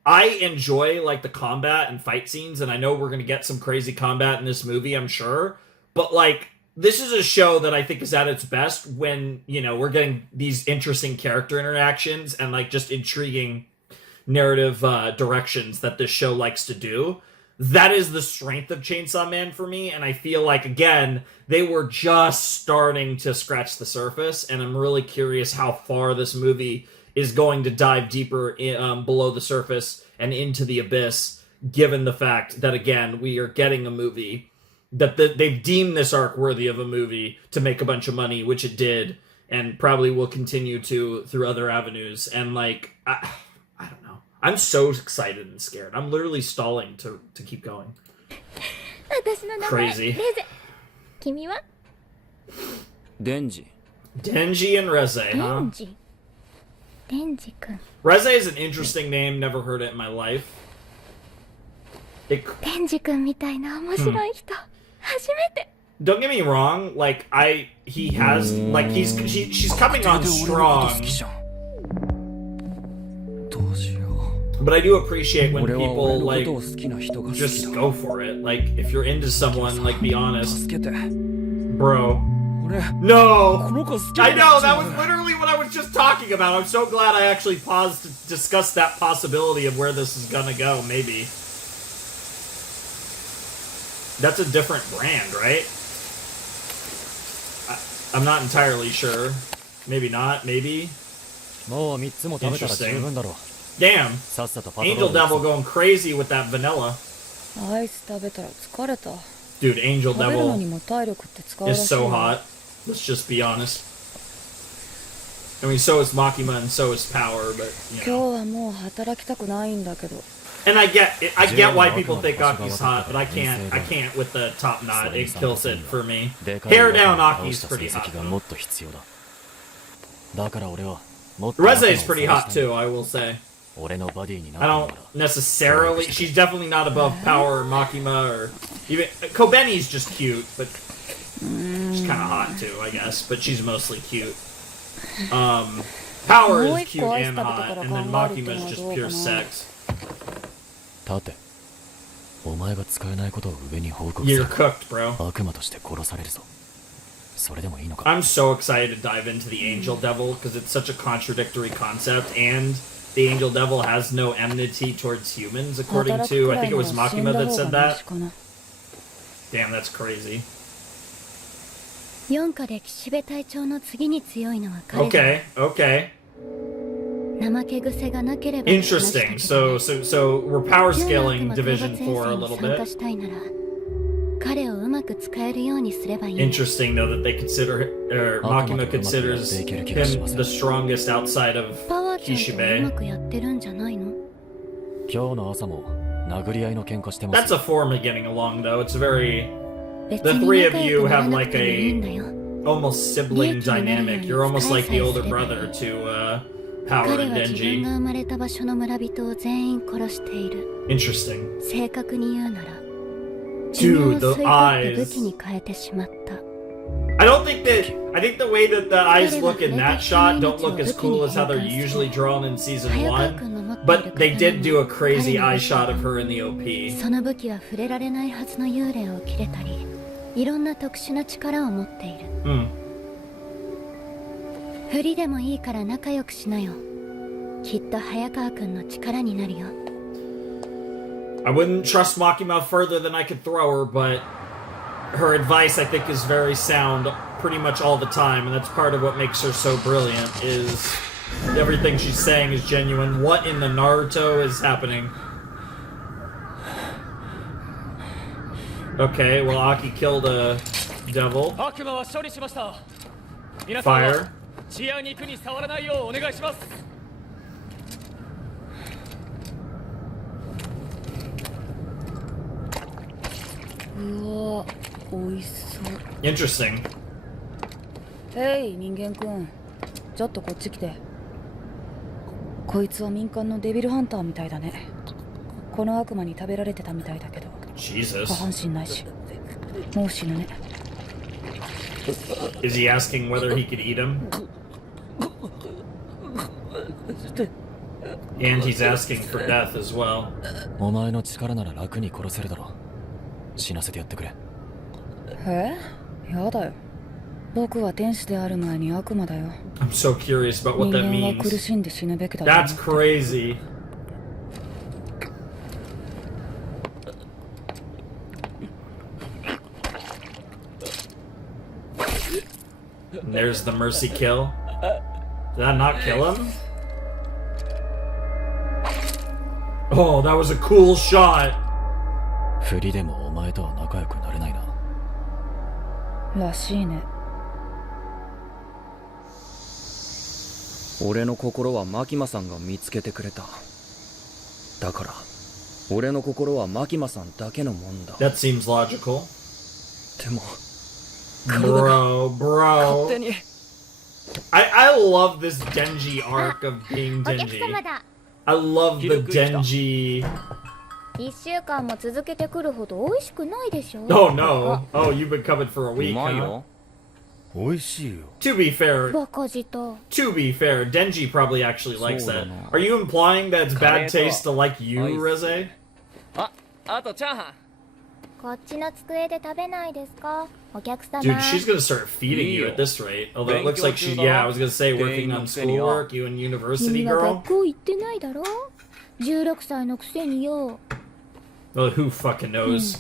I enjoy, like, the combat and fight scenes, and I know we're going to get some crazy combat in this movie, I'm sure, but, like, this is a show that I think is at its best when, we're getting these interesting character interactions and, like, just intriguing narrative directions that this show likes to do. That is the strength of Chainsaw Man for me, and I feel like, again, they were just starting to scratch the surface, and I'm really curious how far this movie is going to dive deeper below the surface and into the abyss, given the fact that, again, we are getting a movie that they've deemed this arc worthy of a movie to make a bunch of money, which it did, and probably will continue to through other avenues, and, like, I don't know. I'm so excited and scared. I'm literally stalling to keep going. Crazy. Denji. Denji and Reze, huh? Denji-kun. Reze is an interesting name. Never heard it in my life. Denji-kun みたいな面白い人、初めて。 Don't get me wrong. Like he has like she's coming on strong. But I do appreciate when people, like, just go for it. Like, if you're into someone, like, be honest. Bro. No! I know, that was literally what I was just talking about. I'm so glad I actually paused to discuss that possibility of where this is gonna go, maybe. That's a different brand, right? I'm not entirely sure. Maybe not, maybe. Interesting. Damn. Angel Devil going crazy with that vanilla. Dude, Angel Devil is so hot. Let's just be honest. I mean, so is Makima and so is Power, but, And I get why people think Aki's hot, but I can't with the top knot. It kills it for me. Hair down Aki's pretty hot, though. Reze is pretty hot, too, I will say. I don't necessarily... She's definitely not above Power or Makima or... even Kobeni's just cute, but... she's kind of hot, too, I guess. But she's mostly cute. Power is cute and hot, and then Makima's just pure sex. You're cooked, bro. I'm so excited to dive into the Angel Devil, because it's such a contradictory concept, and... the Angel Devil has no enmity towards humans, according to, I think it was Makima that said that. Damn, that's crazy. Okay, okay. Interesting. So we're power scaling Division 4 a little bit. Interesting, though, that they consider, or Makima considers him the strongest outside of Kishibe. That's a form of getting along, though. It's very... 別 The に three 仲 of 良 you くなら have なく like てもいいんだ a よ almost sibling dynamic. You're almost like the older brother to Power 彼 and は自分 Denji. が生まれた場所の村人を全員殺している Interesting. 正確に言うなら寿命 Dude, を the 吸い取って eyes. 武器に変えてしまった I don't think that... I think the way that the eyes look in that shot don't look as cool as how they're usually drawn in Season 1. But they did do a crazy eye shot of her in the OP. その武器は触れられないはずの幽霊を切れたりいろんな特殊な力を持っている 振りでもいいから仲良くしなよきっと早川くんの力になるよ I wouldn't trust Makima further than I could throw her, but her advice, I think, is very sound pretty much all the time, and that's part of what makes her so brilliant, is everything she's saying is genuine. What in the Naruto is happening? Okay, well, Aki killed a devil. 悪魔は処理しました皆さん Fire. は血や肉に触らないようお願いします うわ美味しそう Interesting. へい人間くんちょっとこっち来てこいつは民間のデビルハンターみたいだねこの悪魔に食べられてたみたいだけど Jesus. 下半身ないしもう死ぬね Is he asking whether he could eat him? And he's asking for death as well. お前の力なら楽に殺せるだろう死なせてやってくれえやだよ僕は天使である前に悪魔だよ I'm so curious about what 人 that 間は苦 means. しんで死ぬべきだと That's 思って crazy. And there's the mercy kill. Did that not kill him? Oh, that was a cool shot. 振りでもお前とは仲良くなれないならしいね俺の心はマキマさんが見つけてくれただから俺の心はマキマさんだけのもんだ That seems logical. でも Bro. 勝手に I love this Denji arc of being お客 Denji. 様だ I love the Denji. 1週間も続けてくるほど美味しくないでしょ Oh no. Oh, you've been coming for a う week, まい huh? よ美味しいよ To be fair, バカ舌 to be fair, Denji probably actually likes that. そうだな。 Are you implying that it's bad カレーと taste to like you, アイス。 Reze? あとチャーハンこっちの机で食べないですかお客様 Dude, she's gonna start feeding you at this rate. Although it looks like she, yeah, I was gonna say working on schoolwork, you in university, 君は girl? 学校行ってないだろ16歳のくせによ Well, who fucking knows?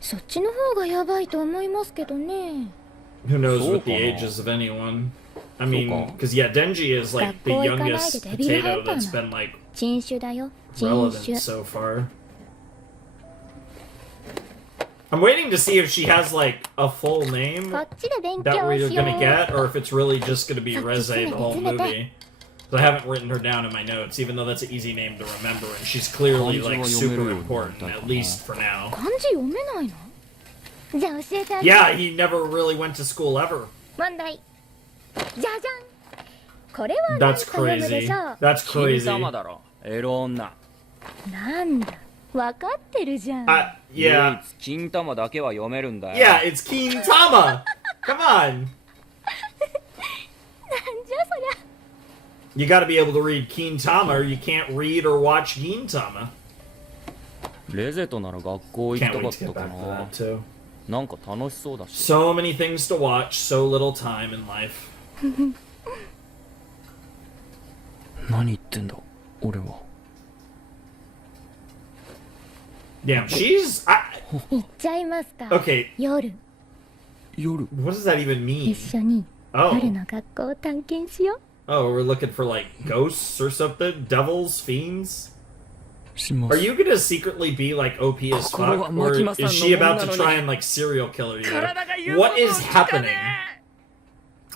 そっちの方がやばいと思いますけどね Who knows what the そうかな。 ages of anyone? I mean, そうか。 because yeah, Denji is like the 学校行かないで youngest デビルハ potato ンターな。 that's been like 珍種だよ珍 relevant 種 so far. I'm waiting to see if she has like a full name こっちで勉 that 強 we're しよ gonna う get, or if it's really just gonna be さっき Reze the whole 詰めて。 movie. But I haven't written her down in my notes, even though that's an easy name to remember, and she's clearly like super important, at least for now. 漢字読めないのじゃあ教えてあげる Yeah, he never really went to school ever. 問題じゃじゃんこれは何と That's 読むで crazy. しょう That's 金 crazy. 玉だろエロ女なんだわかってるじゃん Yeah. 唯一金玉だけは読めるんだよ Yeah, it's Kintama! Come on! なんじゃそりゃ You gotta be able to read Kintama, or you can't read or watch Gintama. レゼとなら学校行き Can't たか wait っ to get たか back to な that, too. なんか楽しそうだし So many things to watch, so little time in life. 何言ってんだ俺は Damn, she's...行っちゃいますか Okay, 夜夜 what does that even 一 mean? 緒に Oh. 夜の学校を探検しよ Oh, we're looking for, like, ghosts or something? Devils? Fiends? しま Are す you gonna secretly be, like, OP as fuck? Or is she about to try and, like, serial killer you? What is happening?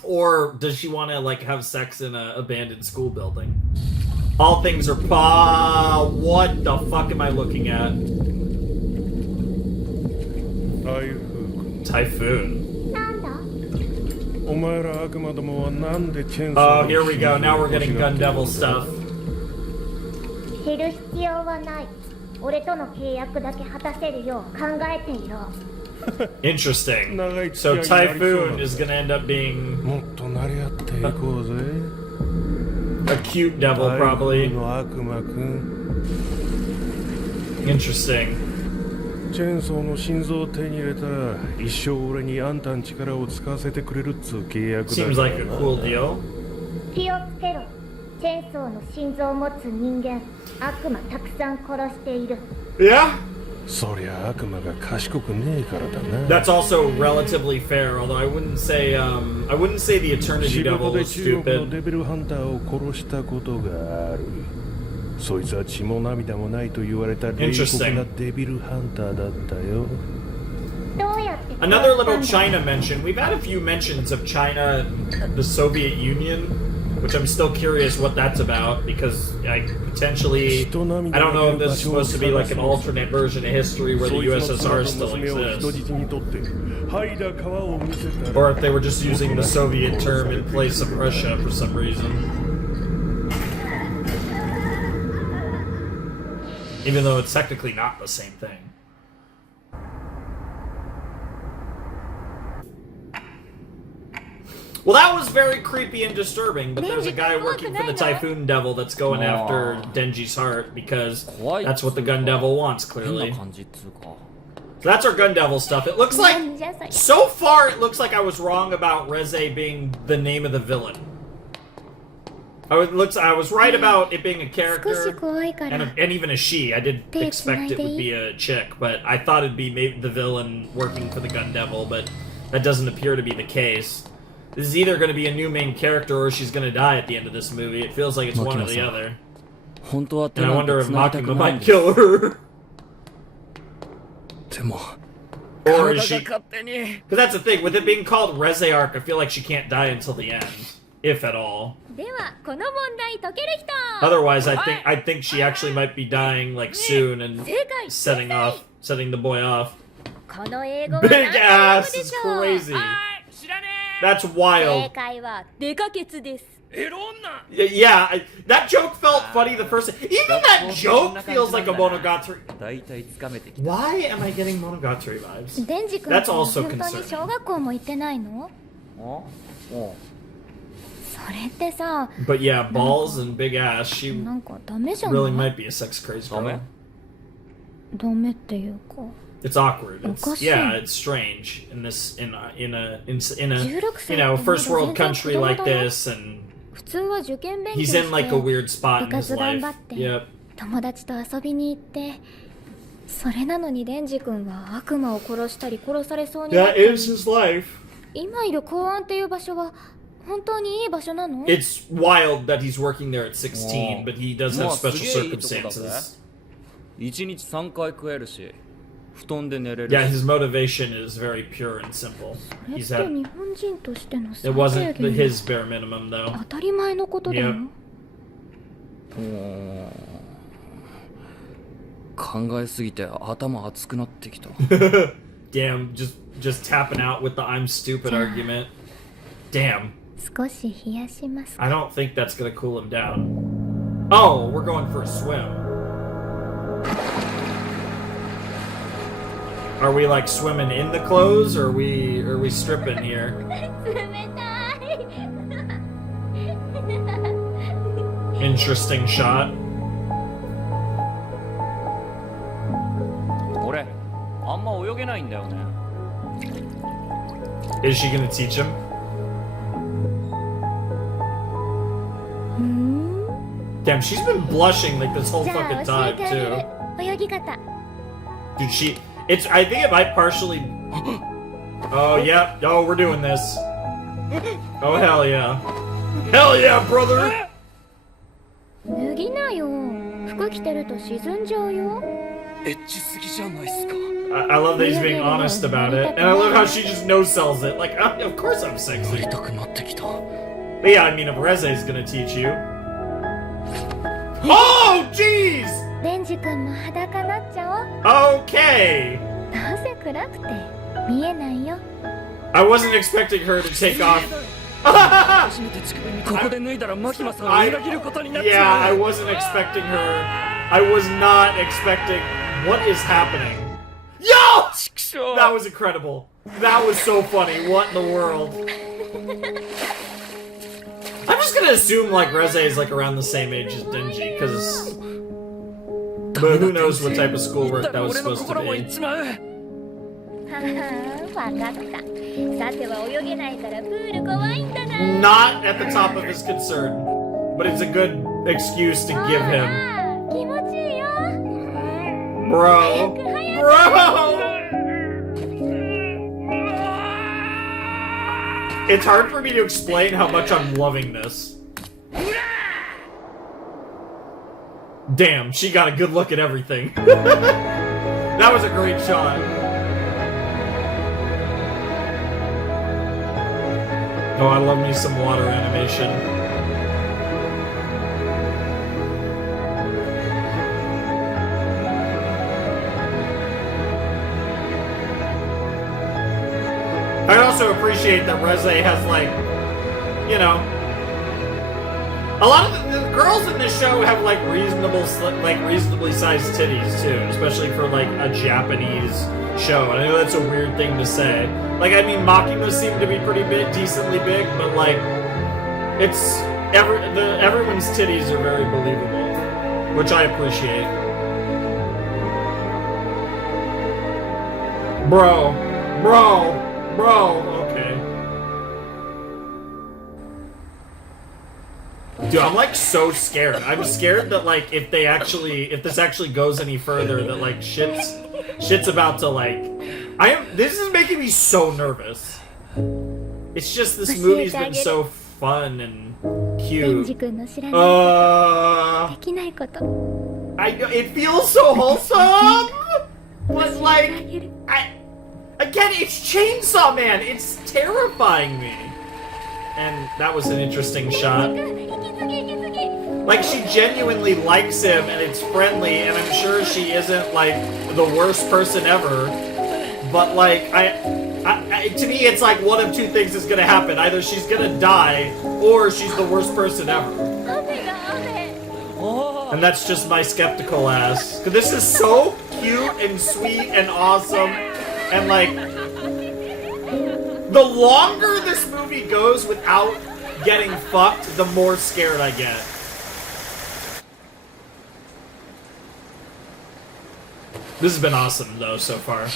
Or does she want to, like, have sex in an abandoned school building? All things are what the fuck am I looking at? Typhoon. Oh, here we go. Now we're getting Gun Devil stuff. 知る必要はない。俺との契約だけ果たせるよう考えていろ。 Interesting. So Typhoon is gonna end up being a cute devil, probably. Interesting. チェーンソーの心臓を手に入れたら一生俺にあんたん力を使わせてくれるっつう契約だ。 Seems like a cool deal. 気をつけろ。チェーンソーの心臓を持つ人間、悪魔たくさん殺している。Yeah. そりゃ悪魔が賢くねえからだな。 That's also relatively fair, although I wouldn't say the Eternity 仕 Devil 事で was 中国の stupid. デビルハンターを殺したことがある。そいつは血も涙もないと言われた冷酷なデビルハンターだったよ。どうやって Another little China mention. We've had a few mentions of China, the Soviet Union, which I'm still curious what that's about because potentially, I don't know if this is supposed to be like an alternate version of history where the USSR still exists, or if they were just using the Soviet term in place of Russia for some reason. Even though it's technically not the same thing. Well, that was very creepy and disturbing, but there's a guy working for the Typhoon Devil that's going after Denji's heart because that's what the Gun Devil wants, clearly. So that's our Gun Devil stuff. It looks like, so far, it looks like I was wrong about Reze being the name of the villain. I was right about it being a character and even a she. I did expect it would be a chick, but I thought it'd be maybe the villain working for the Gun Devil, but that doesn't appear to be the case. This is either going to be a new main character or she's going to die at the end of this movie. It feels like it's one or the other. And I wonder if Makima might kill her. Or is she... Because that's the thing, with it being called Reze Arc, I feel like she can't die until the end. If at all. Otherwise, I think she actually might be dying like soon and setting the boy off. Big ass is crazy. That's wild. Yeah, that joke felt funny the first time. Even that joke feels like a Monogatari. Why am I getting Monogatari vibes? That's also concerning. But yeah, balls and big ass, she really might be a sex crazy girl. It's awkward. It's strange in this in a first world country like this, and he's in like a weird spot in his life. Yep. 友達と遊びに行って、それなのにデンジ君は悪魔を殺したり殺されそうになった。 That is his life. 今いる公安っていう場所は本当にいい場所なの？ It's wild that he's working there at 16, but he does have special circumstances. 1日3回食えるし、布団で寝れるし。 Yeah, his motivation is very pure and simple. それって日本人としての It wasn't his bare minimum though. 当たり前のことだよ。考えすぎて頭熱くなってきた。Damn, just tapping out with the I'm stupid argument. Damn. 少し冷やします。 I don't think that's gonna cool him down. Oh, we're going for a swim. Are we like swimming in the clothes, or are we stripping here? 冷たい。 Interesting shot. 俺、あんま泳げないんだよね。 Is she gonna teach him? Damn, she's been blushing like this whole じゃ fucking あ教え time てあげ too. る。泳ぎ方。 Dude, I think it might partially... Oh, yeah. Oh, we're doing this. Oh, hell yeah. Hell yeah, brother! 脱ぎなよ。服着てると沈んじゃうよ。エッチすぎじゃないっすか。 I love that he's being honest about it. And I love how she just no-sells it. Like, of course I'm sexy. やりたくなってきた。 But yeah, I mean, if Reze's gonna teach you... Oh, jeez! デンジ君も裸なっちゃおう。 Okay. どうせ暗くて見えないよ。 I wasn't expecting her to take off. 初めて乳首にここで脱いだらマキマさんを裏切ることになっち Yeah, ゃ I う。 wasn't expecting her. I was not expecting. What is happening? Yo! That was incredible. That was so funny. What in the world? I'm just gonna assume like Reze is like around the same age as Denji, because. But who knows what type of schoolwork that was supposed to 俺の心も be. いっちまう。ははわかった。さては泳げないからプール怖いんだな。 Not at the top of his concern, but it's a good excuse to give him. ああ気持ちいいよ。 Bro. Bro! It's hard for me to explain how much I'm loving this. Damn, she got a good look at everything. That was a great shot. Oh, I love me some water animation. I also appreciate that Reze has, like, you know, a lot of the girls in this show have like reasonably sized titties too, especially for like a Japanese show. And I know that's a weird thing to say. Like, I mean, Makima seem to be pretty big, decently big, but like, it's everyone's titties are very believable, which I appreciate. Bro, okay. Dude, I'm like so scared. I'm scared that like if this actually goes any further, that like shit's about to like. This is making me so nervous. It's just this movie's been so fun and デンジ cute. 君の知らないできないこと。 It feels so wholesome, but like again, it's Chainsaw Man. It's terrifying me. And that was an interesting shot. Like, she genuinely likes him and it's friendly, and I'm sure she isn't like the worst person ever. But like, to me, it's like one of two things is gonna happen: either she's gonna die, or she's the worst person ever. And that's just my skeptical ass. 'Cause this is so cute and sweet and awesome, and like, the longer this movie goes without getting fucked, the more scared I get. This has been awesome though so far.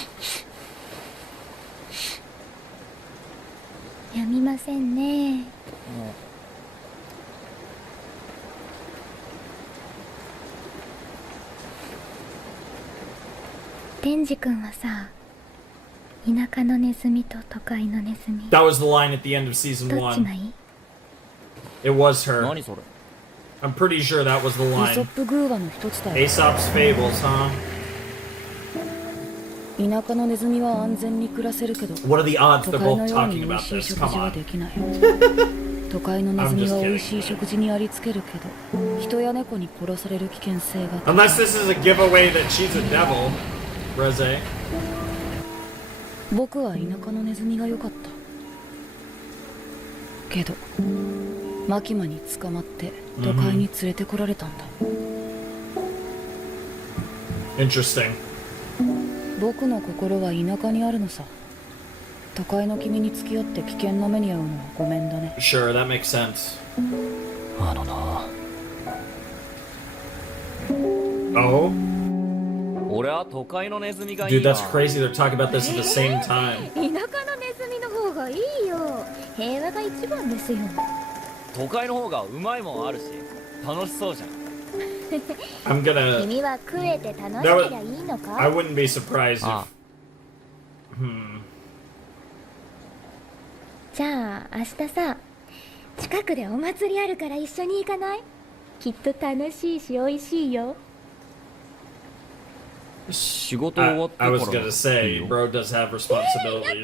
やみませんね。デンジ君はさ、田舎のネズミと都会のネズミ。 That was the line at the end of season どっちが 1. いい？ It was her. 何それ。 I'm pretty sure that was the イソッ line. プ寓話の一つだよ。 Aesop's Fables, huh? 田舎のネズミは安全に暮らせるけど、 What are the odds 都 they're 会 both のよう talking に美 about 味しい this? 食 Come 事は on. できない。都会のネズミは美味しい食事にありつけるけど、人や猫に殺される危険性が高い。 Unless this is a giveaway that she's a devil, Reze. 僕は田舎のネズミが良かった。けど、マキマに捕まって都会に連れてこられたんだ。Interesting. 僕の心は田舎にあるのさ。都会の君に付き合って危険な目に遭うのはごめんだね。 Sure, that makes sense. あのな。 Oh? 俺は都会のネズミがいい Dude, な。 that's crazy. They're talking about this at the same time. 田舎のネズミの方がいいよ。平和が一番ですよ。都会の方がうまいもんあるし、楽しそうじゃん。I'm gonna. 君は食えて楽しけりゃいいの I か？ wouldn't be surprised if. あじゃあ明日さ、近くでお祭りあるから一緒に行かない？きっと楽しいし美味しいよ。仕事終わってから I was gonna いい say, よ bro does have responsibilities.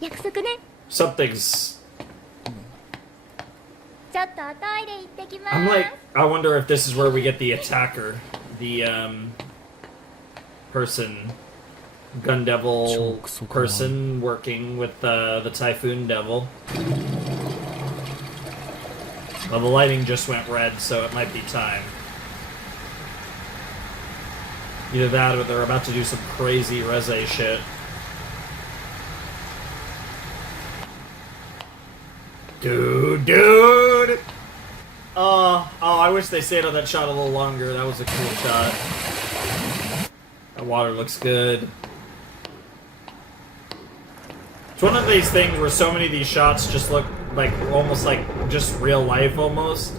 約束ね。 Something's. ちょっとおトイレ行ってきます。 I'm like, I wonder if this is where we get the attacker, the person, gun devil person working with the Typhoon Devil. Well, the lighting just went red, so it might be time. Either that or they're about to do some crazy Reze shit. Dude! Oh, I wish they stayed on that shot a little longer. That was a cool shot. That water looks good. It's one of these things where so many of these shots just look like almost like just real life almost.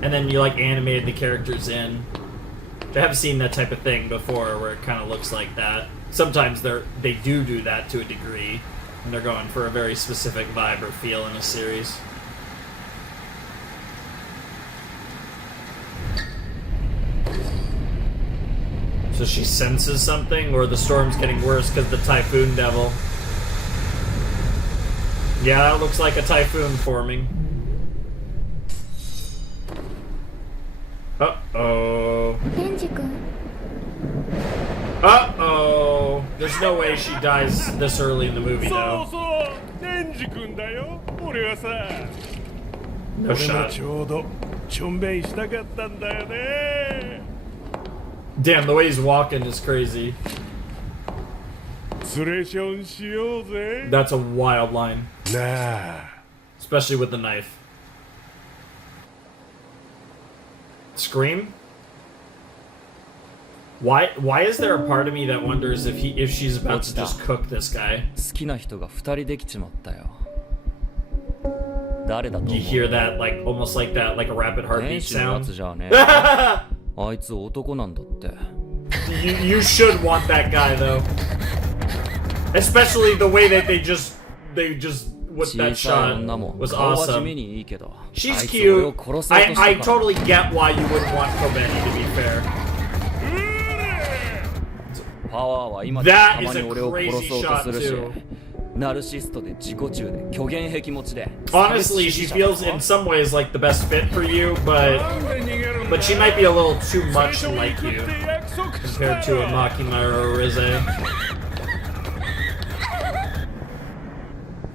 And then you like animated the characters in. I have seen that type of thing before where it kind of looks like that. Sometimes they do that to a degree. And they're going for a very specific vibe or feel in a series. So she senses something, or the storm's getting worse because the Typhoon Devil. Yeah, it looks like a typhoon forming. Uh-oh. デンジ君 Uh-oh. There's no way she dies this early in the movie, though. デンジ君だよ。俺はさ、 No 俺も shot. ちょうどちょんべんしたかったんだよね。 Damn, the way he's walking is crazy. ツレションしようぜ。 That's a wild line. なあ。 Especially with the knife. Scream? Why is there a part of me that wonders if she's about to just cook this guy? 好きな人が2人できちまったよ。誰だと思 You う hear that, like, almost like that, like a rapid 天 heartbeat 使のや sound? つじゃねえ。あいつ男なんだって。You should want that guy, though. Especially the way that they just with 小 that さい shot 女も was 顔は地 awesome. 味にいいけど、 She's あいつ俺を cute. 殺そうとしたから I totally get why you wouldn't want Kobeni, to be fair. パワーは今でも That たま is に a 俺を殺 crazy そうと shot するし too. ナルシストで自己中で虚言癖持ちで Honestly, she feels in some ways like the best fit for you, but she might be a little too much like you compared to a Makima or a Reze.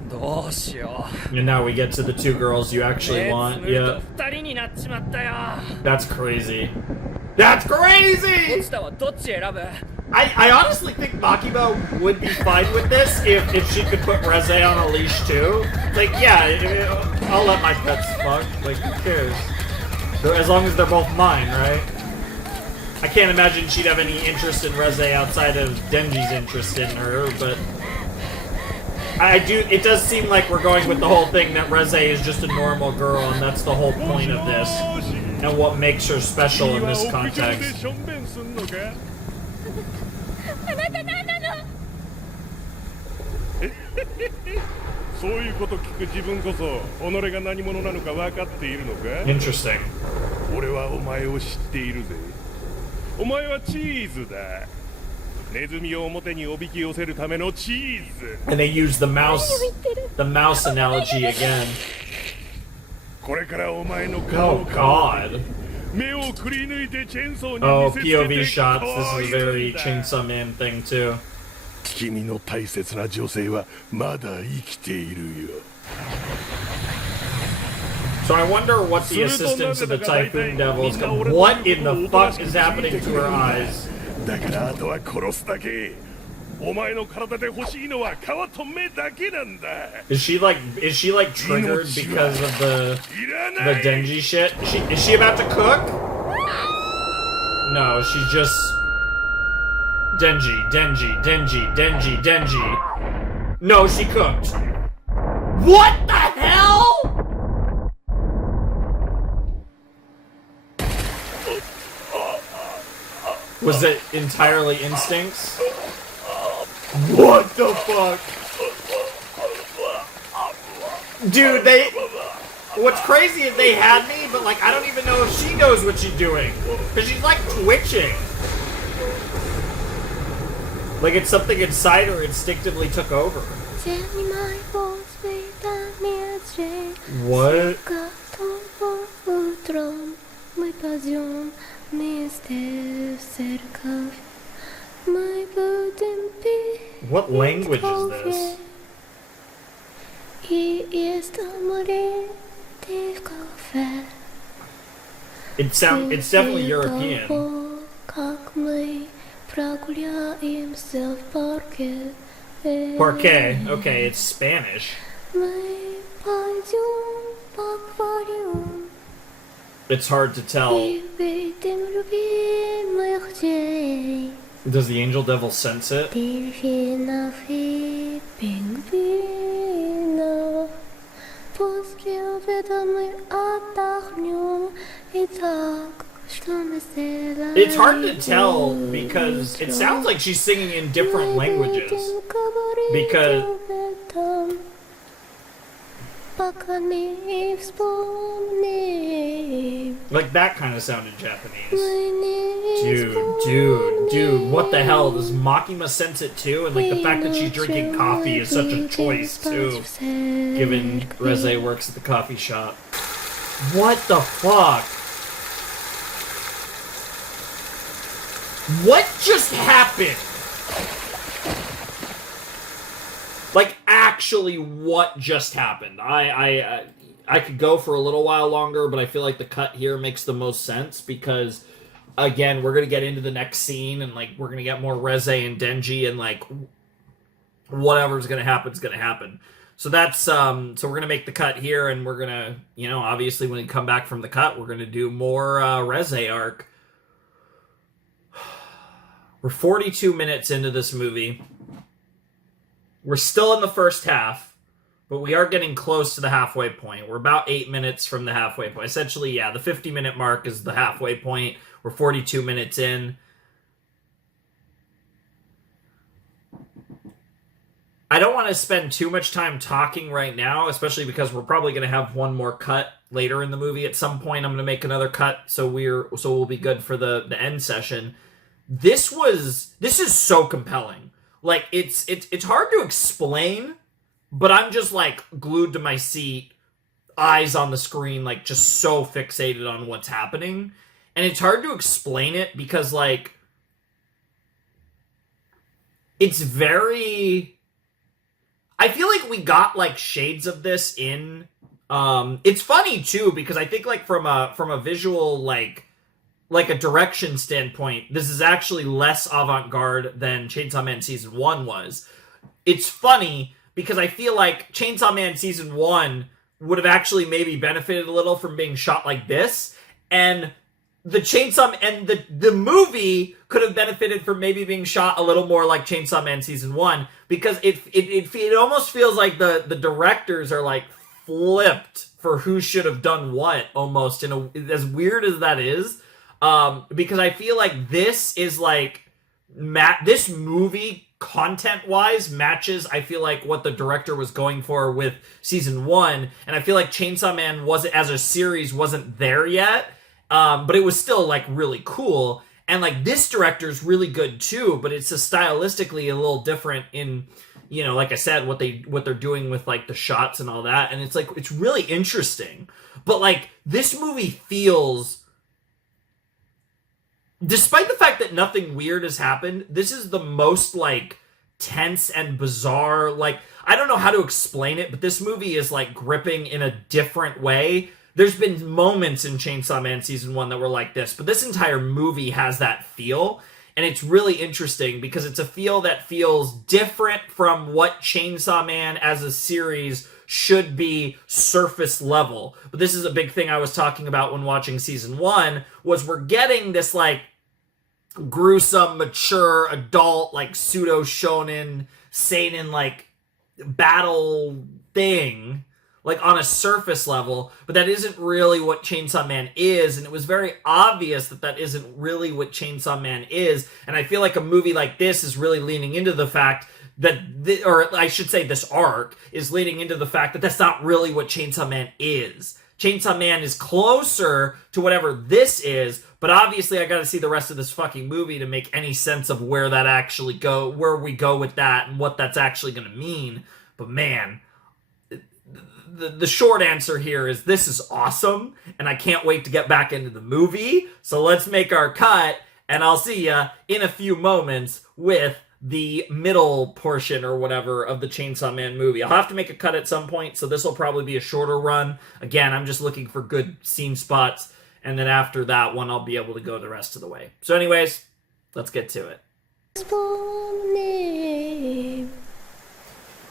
どうしよ And now we get to the two girls you う actually 目 want. つむる Yeah, と二人になっちまったよ。 that's crazy. That's 落 crazy! ちたはどっち選ぶ？ I honestly think Makima would be fine with this if she could put Reze on a leash too. Like, yeah, I'll let my pets fuck. Like, who cares? As long as they're both mine, right? I can't imagine she'd have any interest in Reze outside of Denji's interest in her, but it does seem like we're going with the whole thing that Reze is just a normal girl, and that's the whole point of this, and what makes her special in this 君は屋上で context. しょんべんすんのか。あなた何なの？そういうこと聞く自分こそ己が何者なのか分かっているのか。 Interesting. 俺はお前を知っているぜ。お前はチーズだ。ネズミを表におびき寄せるためのチーズ。 And they use the mouse analogy again. これからお前の顔 Oh を God. 目をくり抜いてチェーンソーに Oh, 見せつけて POV shots. こ This う is 言 a うん very だ。 Chainsaw Man thing too. 君の大切な女性はまだ生きているよ。 So I wonder what the assistants of the Typhoon Devil is going. What in the fuck is happening to her eyes? だからあとは殺すだけ。お前の体で欲しいのは皮と目だけなんだ。 Is she like triggered because of the いらない。 Denji shit? Is she about to cook? No, she's just Denji. No, she cooked. What the hell? Was it entirely instincts? What the fuck? Dude, what's crazy is they had me, but like I don't even know if she knows what she's doing. Cause she's like twitching. Like it's something inside her instinctively took over. What? Strom, my passion, Mr. Circle, my burden be. What language is this? He is the more difficult. It's definitely European. Как мы прогуляемся в парке. Parquet. Okay, it's Spanish. Мы пойдем в аквариум. It's hard to tell. И видим любимых дней. Does the angel devil sense it? Дельфинов и пингвинов. После обеда мы отдохнем. И так, что мы сделаем? It's hard to tell because it sounds like she's singing in different languages. Because пока не вспомним. like that kind of sounded Japanese. Мы не Dude, what the hell? Does Makima sense it too? And like the fact that she's drinking coffee is such a choice too, given Reze works at the coffee shop. What the fuck? What just happened? Like, actually, what just happened? I could go for a little while longer, but I feel like the cut here makes the most sense because, again, we're gonna get into the next scene and like we're gonna get more Reze and Denji and like whatever's gonna happen is gonna happen. So that's so we're gonna make the cut here and we're gonna, you know, obviously when we come back from the cut, we're gonna do more Reze arc. We're 42 minutes into this movie. We're still in the first half, but we are getting close to the halfway point. We're about 8 minutes from the halfway point. Essentially, yeah, the 50-minute mark is the halfway point. We're 42 minutes in. I don't want to spend too much time talking right now, especially because we're probably going to have one more cut later in the movie. At some point, I'm going to make another cut, so we'll be good for the end session. This is so compelling. Like, it's hard to explain, but I'm just, like, glued to my seat, eyes on the screen, like, just so fixated on what's happening. And it's hard to explain it because, like, it's very... I feel like we got, like, shades of this in... it's funny, too, because I think, like, from a visual, like a direction standpoint, this is actually less avant-garde than Chainsaw Man Season 1 was. It's funny, because I feel like Chainsaw Man Season 1 would have actually maybe benefited a little from being shot like this, and the movie could have benefited from maybe being shot a little more like Chainsaw Man Season 1, because it almost feels like the directors are, like, flipped for who should have done what, almost, as weird as that is. Because I feel like this is like this movie content-wise matches, I feel like, what the director was going for with Season 1, and I feel like Chainsaw Man wasn't, as a series, wasn't there yet, but it was still, like, really cool, and, like, this director's really good too, but it's stylistically a little different in, you know, like I said, what they're doing with, like, the shots and all that, and it's, like, it's really interesting, but, like, this movie feels... Despite the fact that nothing weird has happened, this is the most, like, tense and bizarre, like, I don't know how to explain it, but this movie is, like, gripping in a different way. There's been moments in Chainsaw Man Season 1 that were like this, but this entire movie has that feel, and it's really interesting because it's a feel that feels different from what Chainsaw Man as a series should be surface level. But this is a big thing I was talking about when watching Season 1, was we're getting this, like, gruesome, mature, adult, like, pseudo-shonen, seinen, like, battle thing, like, on a surface level, but that isn't really what Chainsaw Man is, and it was very obvious that that isn't really what Chainsaw Man is, and I feel like a movie like this is really leaning into the fact that, or I should say this arc, is leaning into the fact that that's not really what Chainsaw Man is. Chainsaw Man is closer to whatever this is, but obviously I gotta see the rest of this fucking movie to make any sense of where that actually where we go with that and what that's actually gonna mean. But man, the short answer here is this is awesome, and I can't wait to get back into the movie. So let's make our cut, and I'll see ya in a few moments with the middle portion or whatever of the Chainsaw Man movie. I'll have to make a cut at some point, so this will probably be a shorter run. Again, I'm just looking for good scene spots, and then after that one, I'll be able to go the rest of the way. So anyways, let's get to it.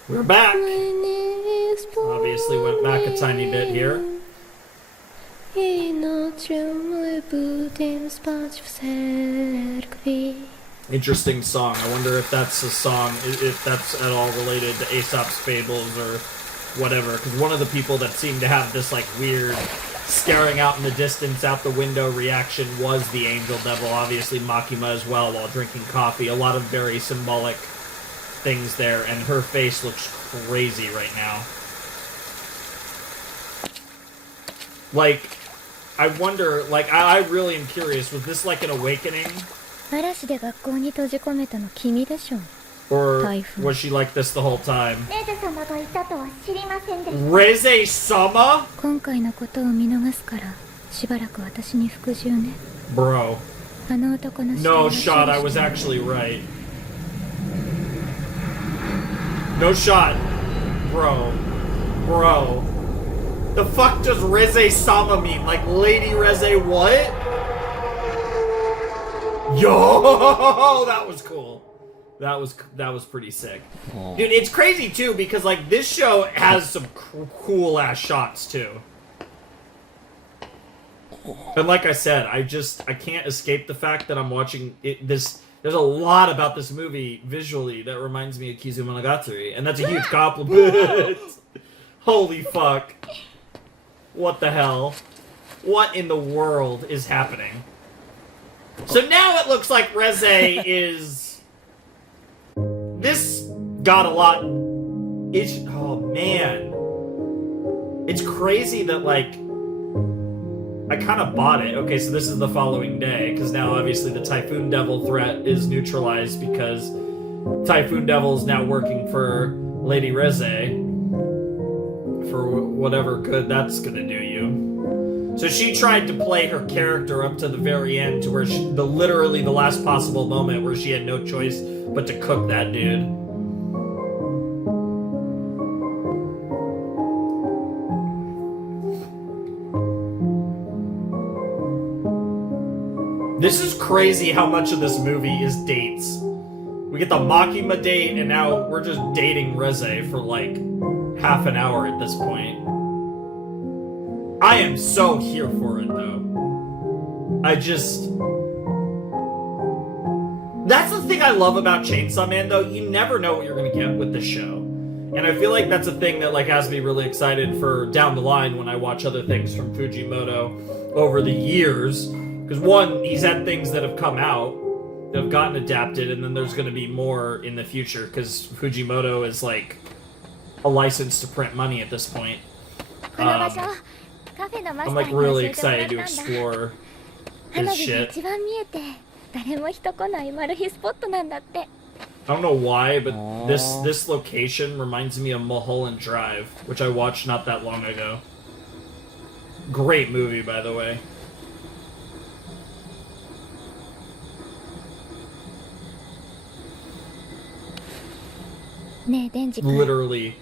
We're back. Obviously went back a tiny bit here. Interesting song. I wonder if that's a song, if that's at all related to Aesop's Fables or whatever. Because one of the people that seemed to have this like weird staring out in the distance out the window reaction was the Angel Devil. Obviously Makima as well while drinking coffee. A lot of very symbolic things there, and her face looks crazy right now. Like, I wonder, like, I really am curious, was this like an awakening? 嵐で学校に閉じ込めたの君でしょ Or Typhoon. was she like this the whole time? レゼ様がいたとは知りませんでした Reze-sama? 今回のことを見逃すからしばらく私に服従ね Bro. あの男の死体 No は shot, I was actually right. No shot. Bro. Bro. The fuck does Reze-sama mean? Like, Lady Reze what? Yo! That was cool. That was pretty sick. Dude, it's crazy, too, because, like, this show has some cool-ass shots, too. And like I said, I can't escape the fact that I'm watching there's a lot about this movie visually that reminds me of Kizumonogatari, and that's a huge compliment. Holy fuck. What the hell? What in the world is happening? So now it looks like Reze is... This got a lot... Oh, man. It's crazy that, like... I kind of bought it. Okay, so this is the following day, because now obviously the Typhoon Devil threat is neutralized because Typhoon Devil is now working for Lady Reze for whatever good that's gonna do you. So she tried to play her character up to the very end to where literally the last possible moment where she had no choice but to cook that dude. This is crazy how much of this movie is dates. We get the Makima date, and now we're just dating Reze for like half an hour at this point. I am so here for it, though. That's the thing I love about Chainsaw Man, though. You never know what you're gonna get with this show. And I feel like that's a thing that like has me really excited for down the line when I watch other things from Fujimoto over the years. Because one, he's had things that have come out, that have gotten adapted, and then there's going to be more in the future, because Fujimoto is like a license to print money at this point. I'm like really excited to explore his shit. I don't know why, but this location reminds me of Mulholland Drive, which I watched not that long ago. Great movie, by the way. Literally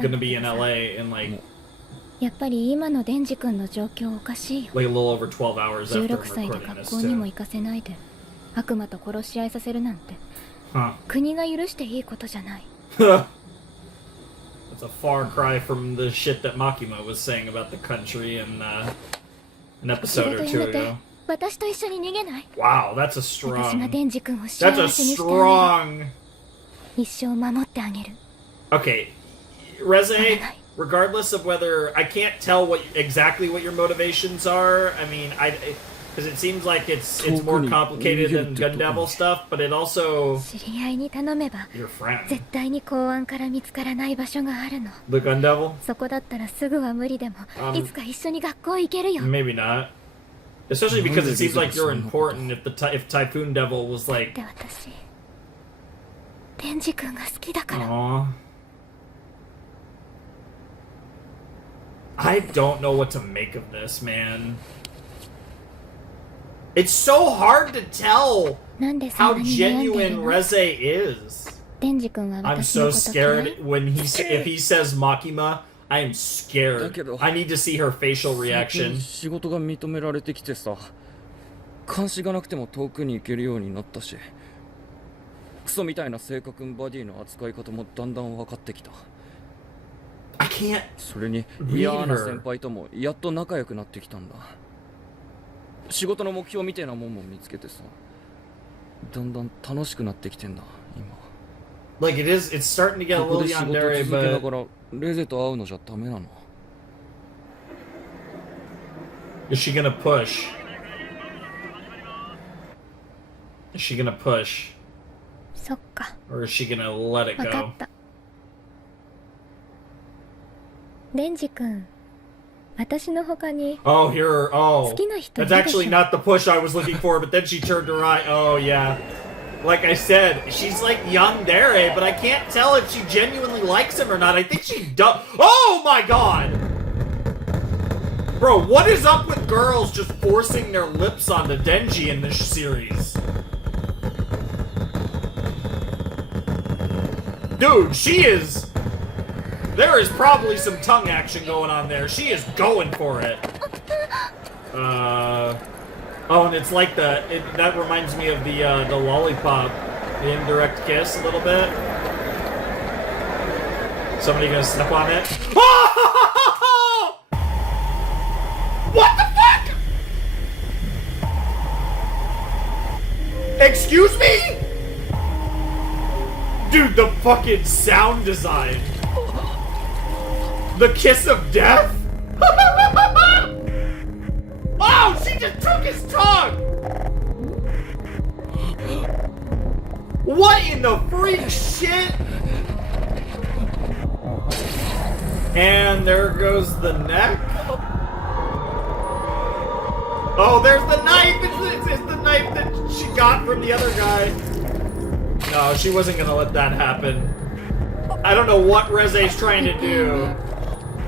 gonna be in LA in like a little over 12 hours after I'm recording this too. Huh. That's a far cry from the shit that Makima was saying about the country in an episode or two ago. Wow, that's a strong... That's a strong... Okay, Reze, regardless of whether... I can't tell exactly what your motivations are. I mean, because it seems like it's more complicated than Gun Devil stuff, but it also... Your friend. The Gun Devil? Maybe not. Especially because it seems like you're important if Typhoon Devil was like... Aww. I don't know what to make of this, man. It's so hard to tell なんでそ how んなに悩んでる genuine の？ Reze is. デンジ君は I'm 私の so こと嫌い？ scared when if he says Makima, I am scared. I need to see her facial 最 reaction. 近仕事が認められてきてさ、監視がなくても遠くに行けるようになったし、クソみたいな性格バディの扱い方もだんだん分かってきた。 I can't それに read 嫌な her. 先輩ともやっと仲良くなってきたんだ。仕事の目標みたいなもんも見つけてさ、だんだん楽しくなってきてんだ今。 Like it's starting to get a ここ little で仕事 yandere, 続けな but がらレゼと会うのじゃダメなの？ is she gonna push? Is she gonna push? そっか、 Or is she gonna let it わか go? った。デンジ君、私の他に Oh, here. Oh, 好きな人い that's るでし actually ょ？ not the push I was looking for. But then she turned her eye. Oh yeah, like I said, she's like young Dare, but I can't tell if she genuinely likes him or not. I think she does. Oh my god, bro, what is up with girls just forcing their lips onto Denji in this series? Dude, she is. There is probably some tongue action going on there. She is going for it. Oh, and it's like that reminds me of the lollipop, the indirect kiss a little bit. Somebody gonna step on it? Oh! What the fuck? Excuse me? Dude, the fucking sound design. The kiss of death? Oh, she just took his tongue! What in the freak shit? And there goes the neck. Oh, there's the knife! It's the knife that she got from the other guy. No, she wasn't gonna let that happen. I don't know what Reze's trying to do.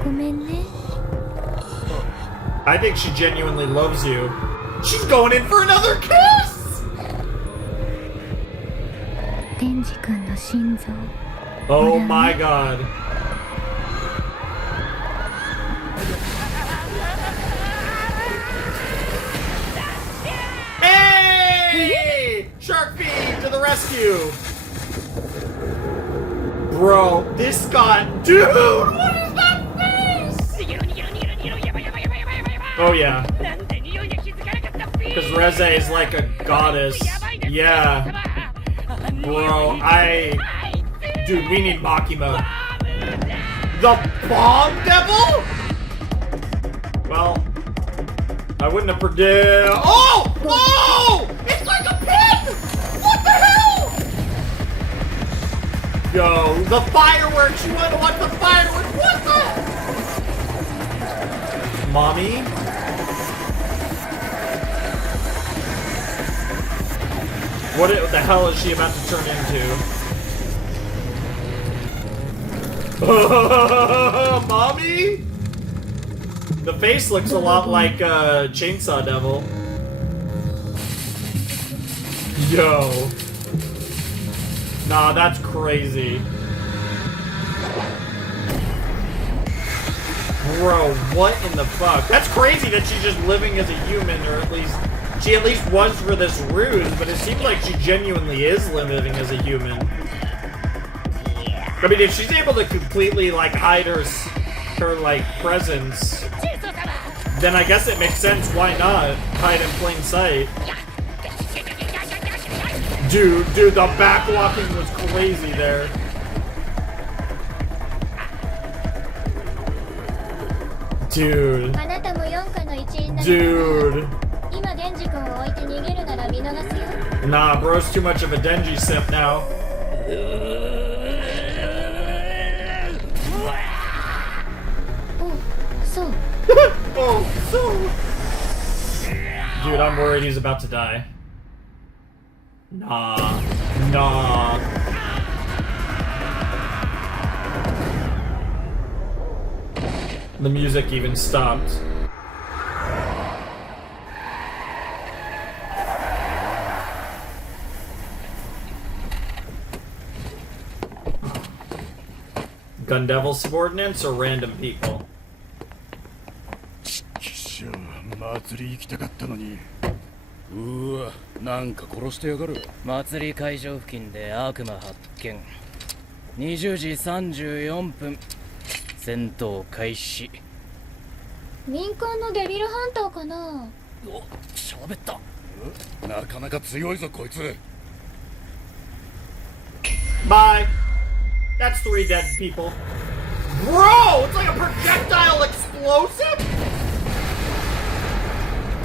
ごめんね。 I think she genuinely loves you. She's going in for another kiss! デンジ君の心臓。 Oh my god. Hey! Shark Feed to the rescue! Bro, this guy. Dude, what is that face? Oh, yeah. Because Reze is like a goddess. Yeah. Bro, Dude, we need Makima. The Bomb Devil? Well, I wouldn't have predicted. Oh! Oh! It's like a pin! What the hell? Yo, the fireworks! You want to watch the fireworks? What the? Mommy? What the hell is she about to turn into? Mommy? The face looks a lot like Chainsaw Devil. Yo. Nah, that's crazy. Bro, what in the fuck? That's crazy that she's just living as a human, or at least she at least was for this ruse, but it seems like she genuinely is living as a human. I mean, if she's able to completely like hide her like presence, then I guess it makes sense. Why not hide in plain sight? Dude, the backwalking was crazy there. Dude. あなたも4課の一員だ。 Dude. 今デンジ君を置いて逃げるなら見逃すよ。 Nah, bro's too much of a Denji simp now. Oh, so. Dude, I'm worried he's about to die. Nah. The music even stopped. Gun Devil subordinates or random people? きっしょ祭り行きたかったのに。うわ、なんか殺してやがる。祭り会場付近で悪魔発見。20時34分戦闘開始。民間のデビルハンターかな。お、喋った。なかなか強いぞこいつ。 Bye. That's 3 dead people. Bro, it's like a projectile explosive?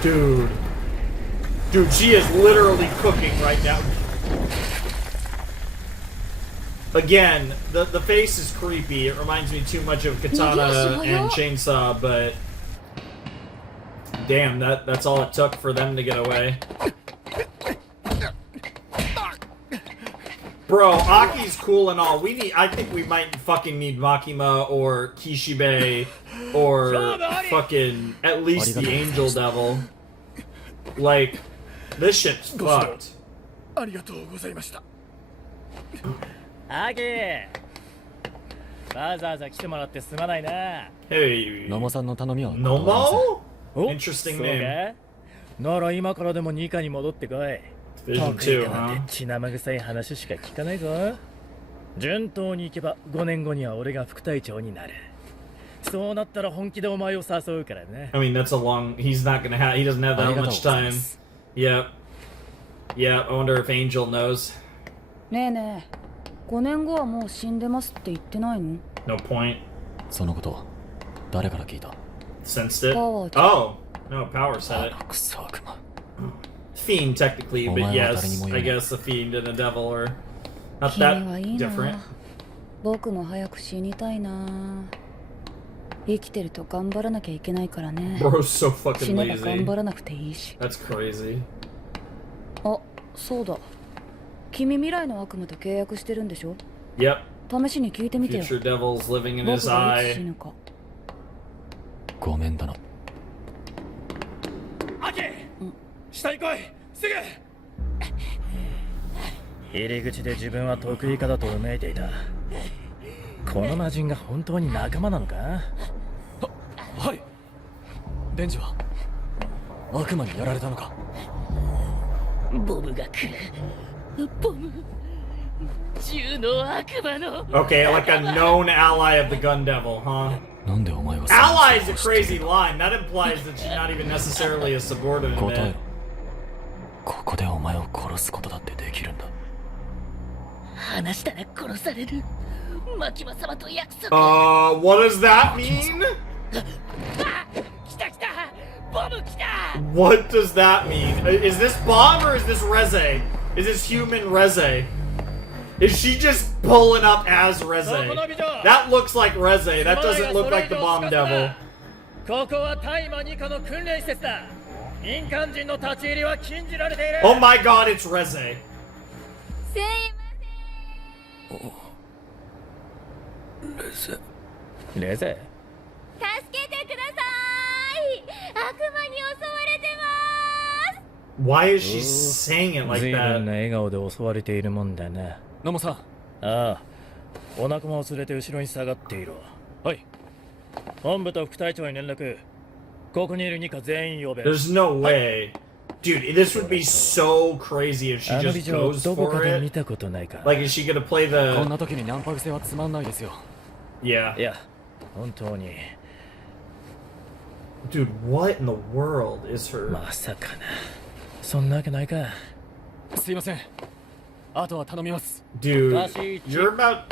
Dude. Dude, she is literally cooking right now. Again, the face is creepy. It reminds me too much of Katana and Chainsaw, but damn, that's all it took for them to get away. Bro, Aki's cool and all. I think we might fucking need Makima or Kishibe or fucking at least the Angel Devil. Like, this shit's fucked. ありがとうございました。アゲー、わざわざ来てもらってすまないな。Hey. 野茂さんの頼みは Nomo? お、 Interesting そう name. か。なら今からでもニカに戻ってこい。 Vision 得意 2, だなん huh? て血生臭い話しか聞かないぞ。順当に行けば5年後には俺が副隊長になる。そうなったら本気でお前を誘うからね。 I mean, that's a long. He's not gonna have. He doesn't have that much time. Yep. Yeah. I wonder if Angel knows. ねえねえ、5年後はもう死んでますって言ってないの？ No point. そのこと誰から聞いた？ Sensed it. Power. Oh no, Power said it. クソ悪魔。 Fiend technically, but yes, I guess a fiend and a devil are not that 君はいい different. な。僕も早く死にたいな。生きてると頑張らなきゃいけないからね。 Bro's so 死 fucking ねば頑 lazy. 張らなくていいし。 That's crazy. あ、そうだ。君未来の悪魔と契約してるんでしょ？ Yep. 試しに聞いてみてよ。 Future devil's living in 僕 his がいつ eye. 死ぬか。ごめんだな。アゲー、下に来い、すぐ。入り口で自分は得意家だとうめいていた。この魔人が本当に仲間なのか？はい。デンジは悪魔にやられたのか？ボムが来る。ボム。銃の悪魔の。 Okay, like a known ally of the Gun Devil, huh? なんでお前は Ally is a crazy line. That implies that she's not even necessarily a subordinate. 答えろ。ここでお前を殺すことだってできるんだ。話したら殺される。マキマ様と約束。What does that mean? 来た来た。ボム来た。 What does that mean? Is this bomb or is this Reze? Is this human Reze? Is she just pulling up as Reze? That looks like Reze. That doesn't look like the bomb devil. ここは大麻ニカの訓練施設だ。民間人の立ち入りは禁じられている。 Oh my god, it's Reze. すいレゼ。ません、助けてください。悪魔に襲われてます。 Why is she saying it like 随分 that? な笑顔で襲われているもんだな。野茂さん。ああ、お仲間を連れて後ろに下がっていろ。はい。本部と副隊長に連絡。ここにいるニカ全員呼べ。 There's no way. Dude, this would be so crazy if she あの just 美女 goes どこか for で見 it. たことないか。 Like, is she gonna play こん the... な時にナンパ癖はつまんないですよ。Yeah. いや、本当に。Dude, what in the world is her... まさかな。そんなわけないか。すいません。あとは頼みます。 Dude, 出し一。 you're about...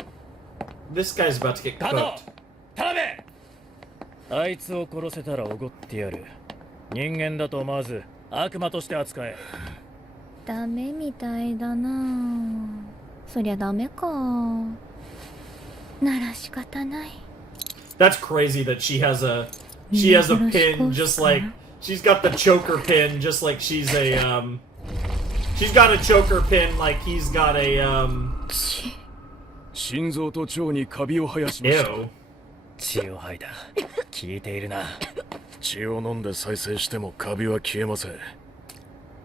This guy's about to get カ cooked. ト、頼め。あいつを殺せたらおごってやる。人間だと思わず悪魔として扱え。ダメみたいだな。そりゃダメか。なら仕方ない。 That's crazy that she has a pin just like she's got the choker pin just like she's she's got a choker pin like he's got a 心臓と腸にカビを生やしました。 ew. 血を吐いた。聞いているな。血を飲んで再生してもカビは消えません。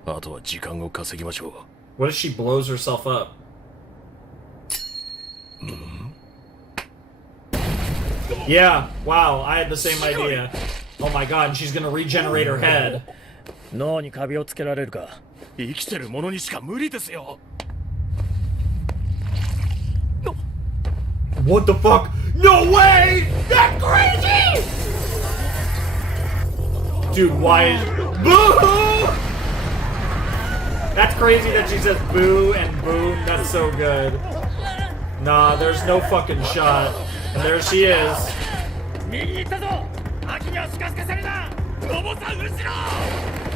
あとは時間を稼ぎましょう。 What if she blows herself up? Yeah, wow, I had the same idea. Oh my god, and she's gonna regenerate her head. 脳にカビをつけられるか。生きてる者にしか無理ですよ。 What the fuck? No way! That's crazy! Dude, why is... Boo! That's crazy that she says boo and boom. That's so good. Nah, there's no fucking shot. And there she is.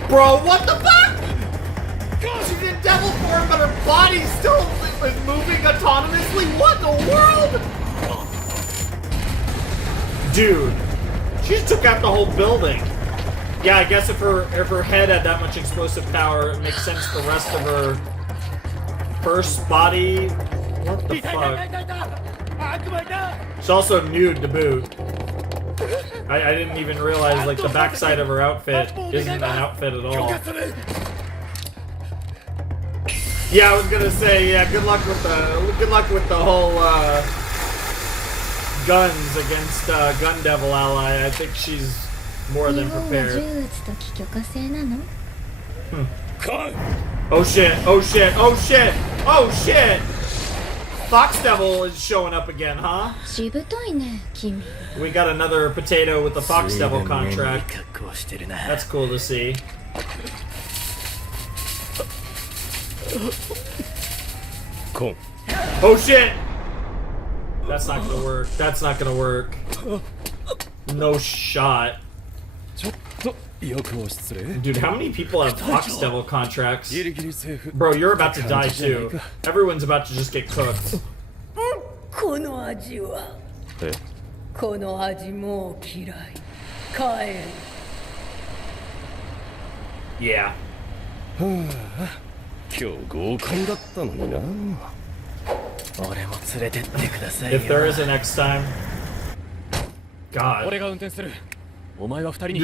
Bro, what the fuck? She's in devil form, but her body still is moving autonomously? What the world? Dude, she just took out the whole building. Yeah, I guess if her head had that much explosive power, it makes sense the rest of her first body. What the fuck? She's also nude to boot. I didn't even realize like the backside of her outfit isn't an outfit at all. Yeah, I was gonna say, yeah, good luck with the whole guns against Gun Devil ally. I think she's more than prepared. Oh shit, oh shit, oh shit, oh shit! Fox Devil is showing up again, huh? We got another potato with the Fox Devil contract. That's cool to see. Oh shit! That's not gonna work. That's not gonna work. No shot. Dude, how many people have Fox Devil contracts? Bro, you're about to die too. Everyone's about to just get cooked. Yeah. If there is a next time. God. Dude,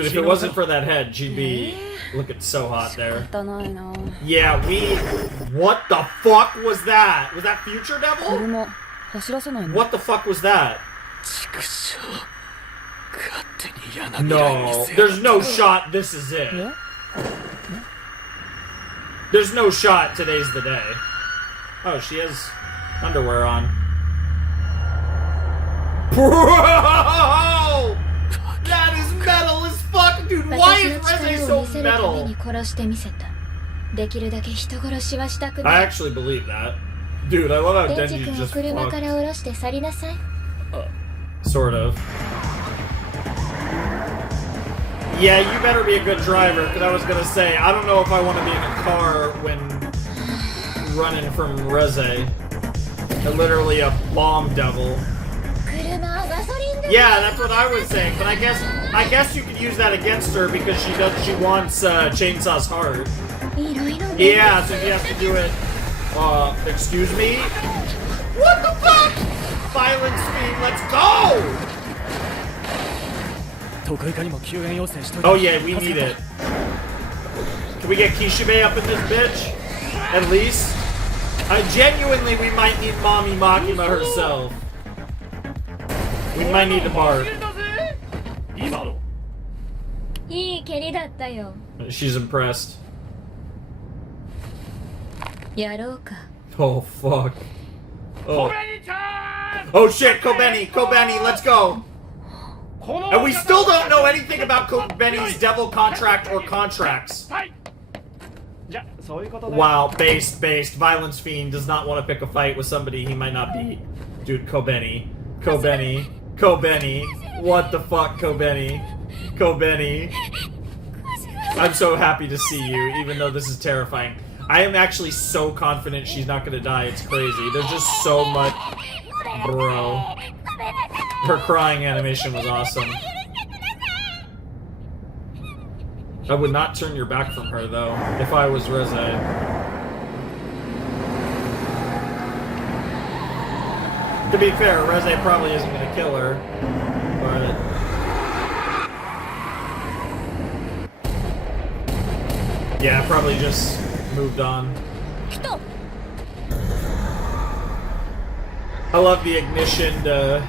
if it wasn't for that head, she'd be looking so hot there. Yeah, what the fuck was that? Was that Future Devil? What the fuck was that? No, there's no shot this is it. There's no shot today's the day. Oh, she has underwear on. Bro! That is metal as fuck! Dude, why is Reze so metal? I actually believe that. Dude, I love how Denji just fucked. Sort of. Yeah, you better be a good driver, because I was gonna say, I don't know if I want to be in a car when running from Reze. Literally a bomb devil. Yeah, that's what I was saying, but I guess you could use that against her because she wants Chainsaw's heart. Yeah, so you have to do it. Excuse me? What the fuck? Violent speed, let's go! Oh yeah, we need it. Can we get Kishibe up in this bitch? At least? Genuinely, we might need Mommy Makima herself. We might need to bark. She's impressed. Oh fuck. Oh, oh shit, Kobeni, let's go! And we still don't know anything about Kobeni's devil contract or contracts. Wow, based. Violence Fiend does not want to pick a fight with somebody he might not beat. Dude, Kobeni. What the fuck, Kobeni? I'm so happy to see you, even though this is terrifying. I am actually so confident she's not gonna die, it's crazy. There's just so much... Bro. Her crying animation was awesome. I would not turn your back from her, though, if I was Reze. To be fair, Reze probably isn't gonna kill her, but... Yeah, probably just moved on. I love the ignition. ね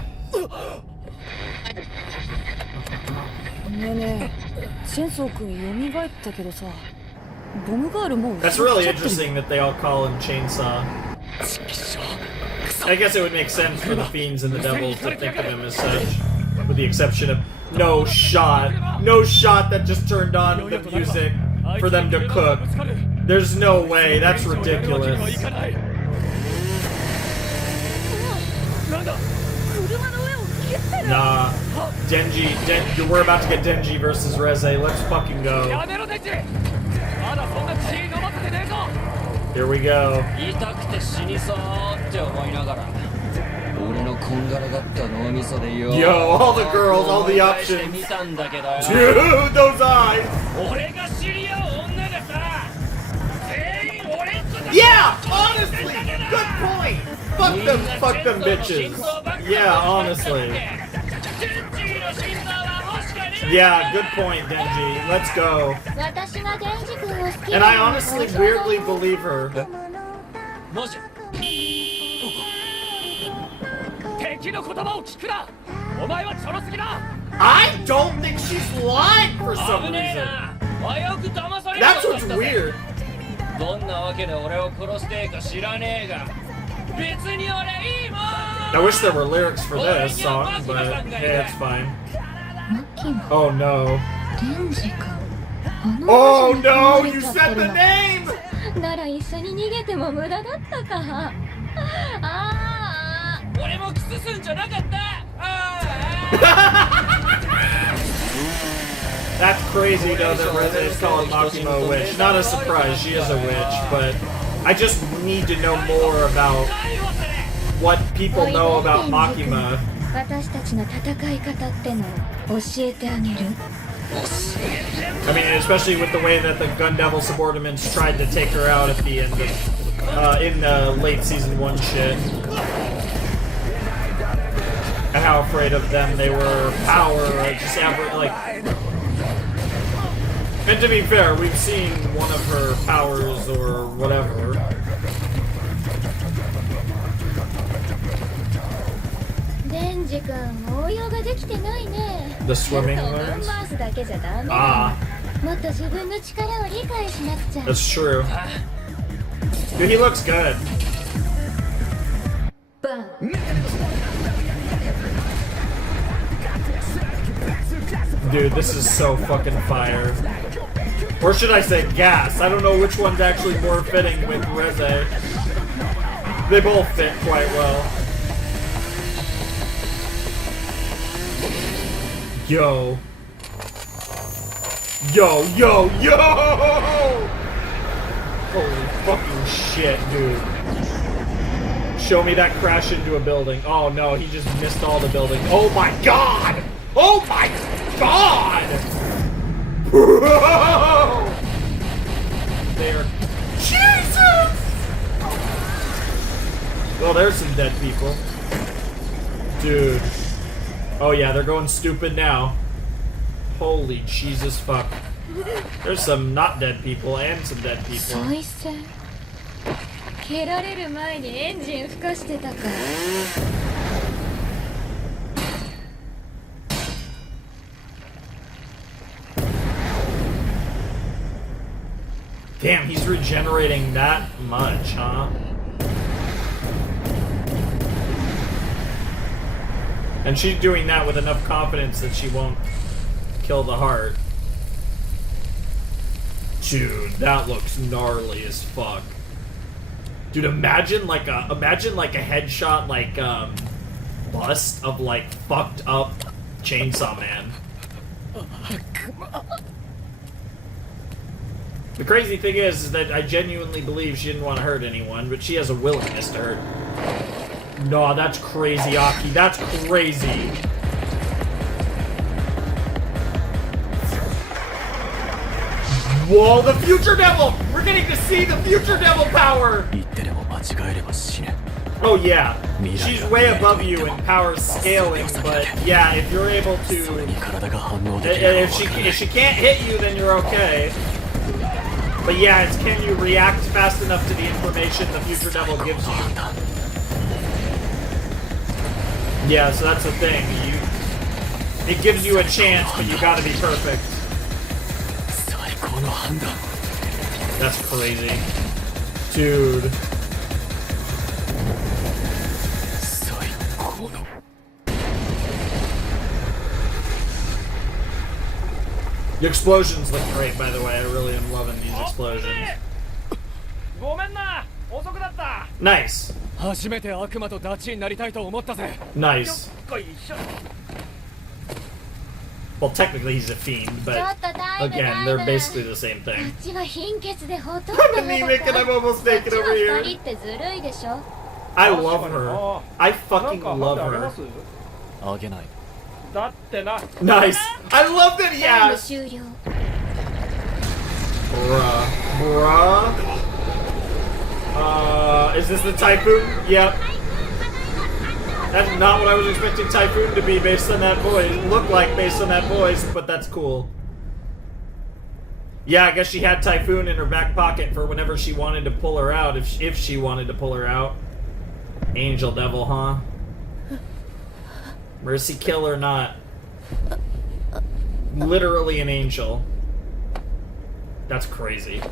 えねえ、チェンソー君蘇ったけどさ、ボムガールもう That's really interesting that they all call him Chainsaw. I guess it would make sense for the fiends and the devils to think of him as such, with the exception of no shot that just turned on the music for them to cook. There's no way, that's ridiculous. Nah, we're about to get Denji versus Reze. Let's fucking go. Here we go. Yo, all the girls, all the options. Dude, those eyes. Yeah, honestly, good point. Fuck them bitches. Yeah, honestly. Yeah, good point, Denji. Let's go. And I honestly weirdly believe her. I don't think she's lying for some reason. That's what's weird. I wish there were lyrics for this song, but hey, it's fine. Oh no. Oh no, you said the name! That's crazy though that Reze is calling Makima a witch. Not a surprise, she is a witch, but I just need to know more about what people know about Makima. I mean, especially with the way that the Gun Devil subordinates tried to take her out at the end of, in the late season 1 shit. And how afraid of them they were, power, or just like... And to be fair, we've seen one of her powers or whatever. The swimming ones? Ah. That's true. Dude, he looks good. Dude, this is so fucking fire. Or should I say gas? I don't know which one's actually more fitting with Reze. They both fit quite well. Yo. Yo, yo, yo! Holy fucking shit, dude. Show me that crash into a building. Oh no, he just missed all the buildings. Oh my god! Oh my god! Whoa! There. Jesus! Well, there's some dead people. Dude. Oh yeah, they're going stupid now. Holy Jesus fuck. There's some not dead people and some dead people. Damn, he's regenerating that much, huh? And she's doing that with enough confidence that she won't kill the heart. Dude, that looks gnarly as fuck. Dude, imagine like a headshot like bust of like fucked up Chainsaw Man. The crazy thing is that I genuinely believe she didn't want to hurt anyone, but she has a willingness to hurt. No, that's crazy, Aki. That's crazy. Whoa, the Future Devil! We're getting to see the Future Devil power! Oh yeah, she's way above you in power scaling, but yeah, if you're able to... If she can't hit you, then you're okay. But yeah, it's can you react fast enough to the information the future devil gives you? Yeah, so that's the thing. It gives you a chance, but you gotta be perfect. That's crazy. Dude. The explosions look great, by the way. I really am loving these explosions. Nice. Nice. Well, technically he's a fiend, but again, they're basically the same thing. I'm anemic and I'm almost naked over here. I love her. I fucking love her. Nice. I love that he asked. Bruh. Is this the Typhoon? Yep. That's not what I was expecting Typhoon to be based on that voice. Look like based on that voice, but that's cool. Yeah, I guess she had Typhoon in her back pocket for whenever she wanted to pull her out, if she wanted to pull her out. Angel Devil, huh? Mercy kill or not. Literally an angel. That's crazy. I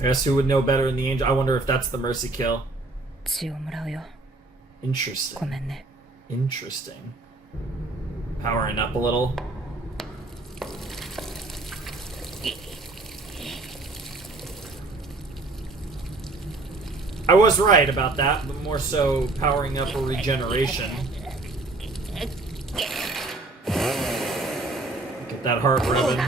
guess who would know better than the angel? I wonder if that's the mercy kill. Interesting. Interesting. Powering up a little. I was right about that, but more so powering up a regeneration. Get that heart revving.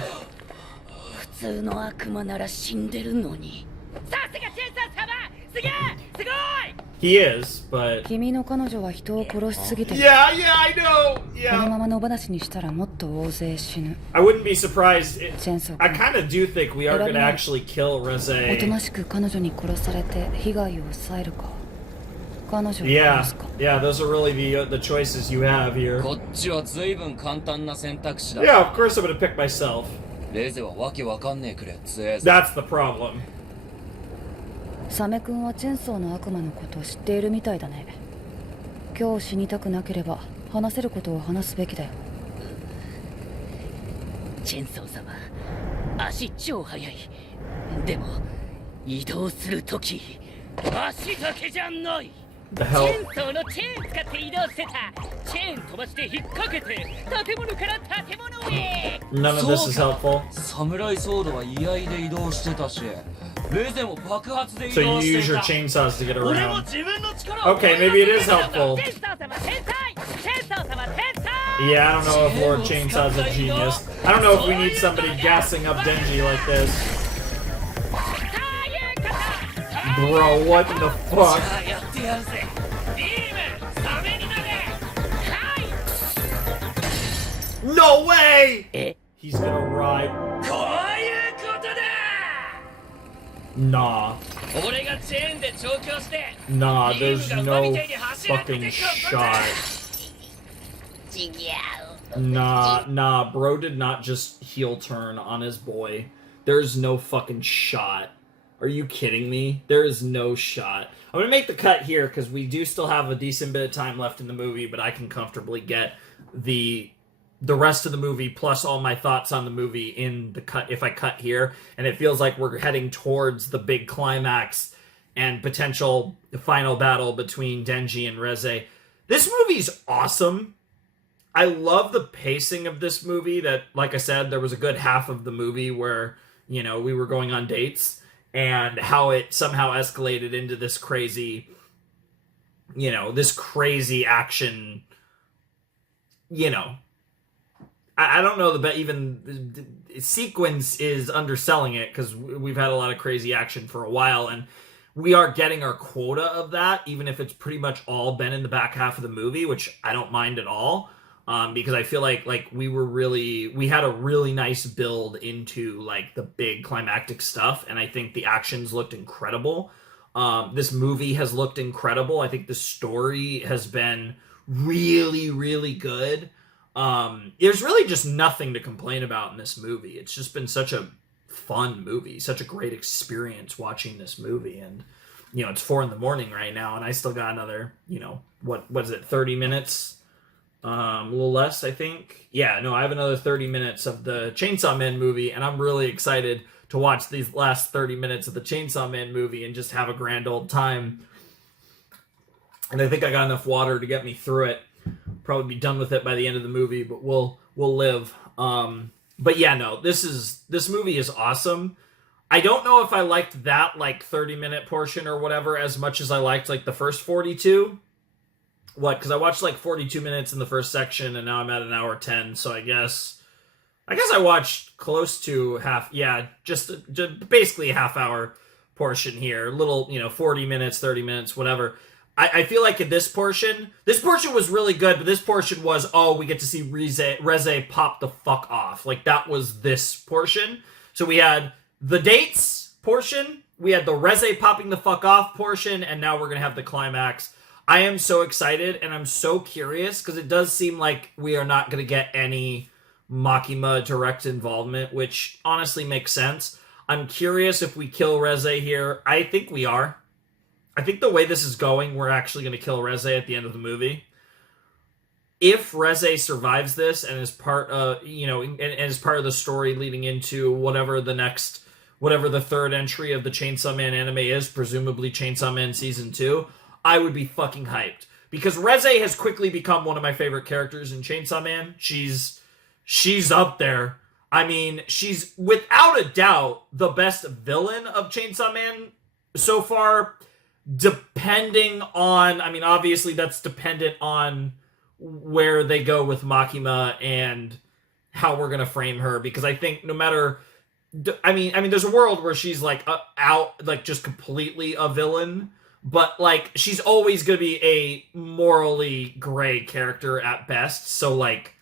He is, but... Yeah, I know! Yeah. I wouldn't be surprised. I kind of do think we are going to actually kill Reze. Yeah, those are really the choices you have here. Yeah, of course I'm going to pick myself. That's the problem. サメ君はチェンソーの悪魔のことを知っているみたいだね。今日死にたくなければ話せることを話すべきだよ。チェンソー様、足超速い。でも移動するとき、足だけじゃない。チェンソーのチェーン使って移動してた。チェーン飛ばして引っ掛けて建物から建物へ。None of this is helpful. サムライソードは居合で移動してたし。So you use your chainsaws to get around. Okay, maybe it is helpful. Yeah, I don't know if Lord Chainsaw's a genius. I don't know if we need somebody gassing up Denji like this. Bro, what the fuck? No way! He's gonna ride. Nah. Nah, there's no fucking shot. Nah, bro did not just heel turn on his boy. There's no fucking shot. Are you kidding me? There is no shot. I'm gonna make the cut here because we do still have a decent bit of time left in the movie, but I can comfortably get the rest of the movie plus all my thoughts on the movie in the cut if I cut here, and it feels like we're heading towards the big climax and potential final battle between Denji and Reze. This movie's awesome. I love the pacing of this movie. That, like I said, there was a good half of the movie where, you know, we were going on dates, and how it somehow escalated into this crazy, you know, this crazy action, you know, I don't know even the sequence is underselling it because we've had a lot of crazy action for a while, and we are getting our quota of that, even if it's pretty much all been in the back half of the movie, which I don't mind at all, because I feel like we had a really nice build into like the big climactic stuff, and I think the actions looked incredible. This movie has looked incredible. I think the story has been really, really good. There's really just nothing to complain about in this movie. It's just been such a fun movie, such a great experience watching this movie. And, you know, it's 4 a.m. right now, and I still got another, you know, what is it, 30 minutes? A little less, I think. Yeah, no, I have another 30 minutes of the Chainsaw Man movie, and I'm really excited to watch these last 30 minutes of the Chainsaw Man movie and just have a grand old time. And I think I got enough water to get me through it. Probably be done with it by the end of the movie, but we'll live. But yeah, no, this movie is awesome. I don't know if I liked that like 30-minute portion or whatever as much as I liked like the first 42. What? Because I watched like 42 minutes in the first section, and now I'm at an hour 10. So I guess I watched close to half. Yeah, just basically a half-hour portion here. Little, you know, 40 minutes, 30 minutes, whatever. I feel like in this portion was really good, but this portion was, oh, we get to see Reze pop the fuck off. Like, that was this portion. So we had the dates portion, we had the Reze popping the fuck off portion, and now we're going to have the climax. I am so excited, and I'm so curious, because it does seem like we are not going to get any Makima direct involvement, which honestly makes sense. I'm curious if we kill Reze here. I think we are. I think the way this is going, we're actually going to kill Reze at the end of the movie. If Reze survives this and is part of, you know, and is part of the story leading into whatever the third entry of the Chainsaw Man anime is, presumably Chainsaw Man Season 2, I would be fucking hyped. Because Reze has quickly become one of my favorite characters in Chainsaw Man. She's up there. I mean, she's without a doubt the best villain of Chainsaw Man so far. Depending on, I mean, obviously that's dependent on where they go with Makima and how we're going to frame her, because I think no matter, I mean, there's a world where she's like out, like just completely a villain, but like she's always going to be a morally gray character at best. So like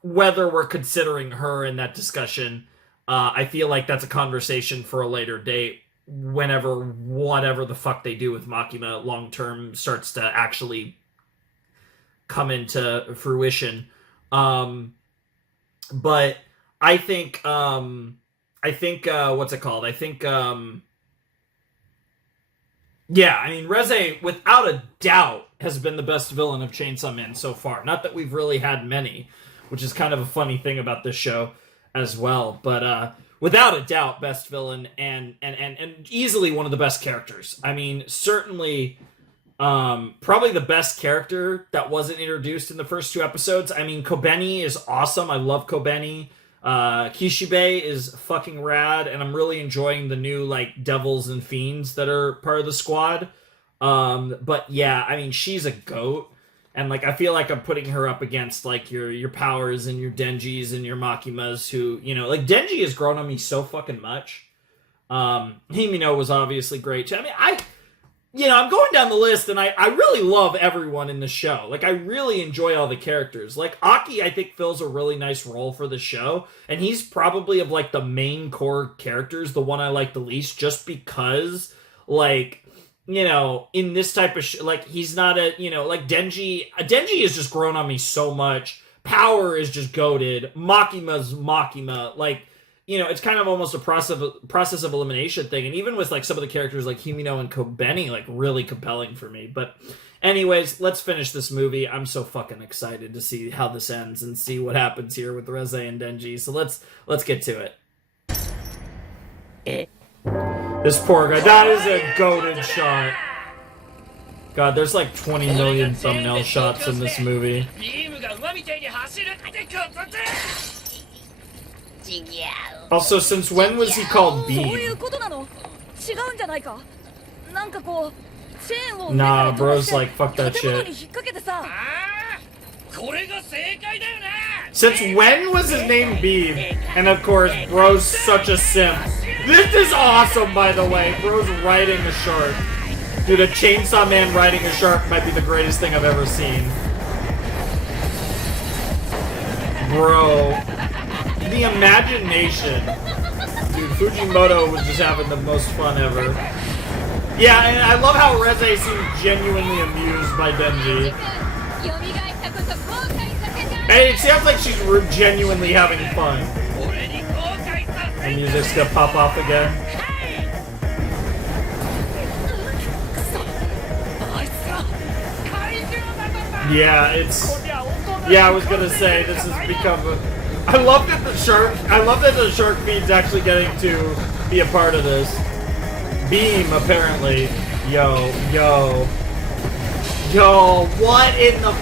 whether we're considering her in that discussion, I feel like that's a conversation for a later date. Whenever whatever the fuck they do with Makima long term starts to actually come into fruition. But I think what's it called? Yeah, I mean, Reze, without a doubt, has been the best villain of Chainsaw Man so far. Not that we've really had many, which is kind of a funny thing about this show as well. But without a doubt, best villain and easily one of the best characters. I mean, certainly, probably the best character that wasn't introduced in the first 2 episodes. I mean, Kobeni is awesome. I love Kobeni. Kishibe is fucking rad, and I'm really enjoying the new like devils and fiends that are part of the squad. But yeah, I mean, she's a goat. And, like, I feel like I'm putting her up against, like, your Powers and your Denjis and your Makimas who, you know, like, Denji has grown on me so fucking much. Himino was obviously great, too. I mean, I'm going down the list, and I really love everyone in the show. Like, I really enjoy all the characters. Like, Aki, I think, fills a really nice role for the show, and he's probably, of, like, the main core characters, the one I like the least, just because, like, you know, in this type of like, he's not a, you know, like, Denji has just grown on me so much. Power is just goated. Makima's Makima. Like, you know, it's kind of almost a process of elimination thing. And even with, like, some of the characters like Himino and Kobeni, like, really compelling for me. But anyways, let's finish this movie. I'm so fucking excited to see how this ends and see what happens here with Reze and Denji. So let's get to it. This poor guy. That is a goated shot. God, there's like 20 million thumbnail shots in this movie. Also, since when was he called Beam? Nah, bro's like, fuck that shit. Since when was his name Beam? And of course, bro's such a simp. This is awesome, by the way. Bro's riding a shark. Dude, a Chainsaw Man riding a shark might be the greatest thing I've ever seen. Bro. The imagination. Dude, Fujimoto was just having the most fun ever. Yeah, and I love how Reze seemed genuinely amused by Denji. And it sounds like she's genuinely having fun. The music's gonna pop off again. Yeah, it's... Yeah, I was gonna say, this has become a... I love that the shark feed's actually getting to be a part of this. Beam, apparently. Yo, what in the...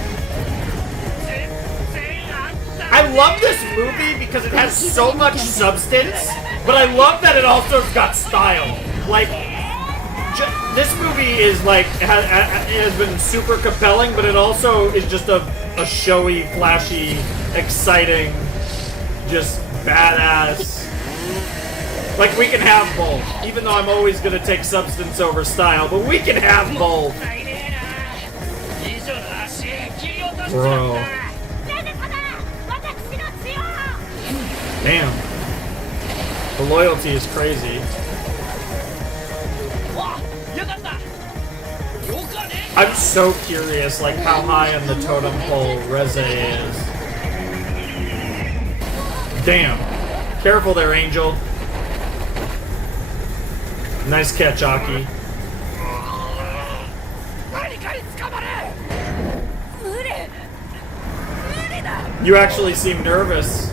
I love this movie because it has so much substance, but I love that it also's got style. Like, this movie is like, it has been super compelling, but it also is just a showy, flashy, exciting, just badass. Like, we can have both, even though I'm always gonna take substance over style, but we can have both. Bro. Damn. The loyalty is crazy. I'm so curious, like, how high on the totem pole Reze is. Damn. Careful there, Angel. Nice catch, Aki. You actually seem nervous.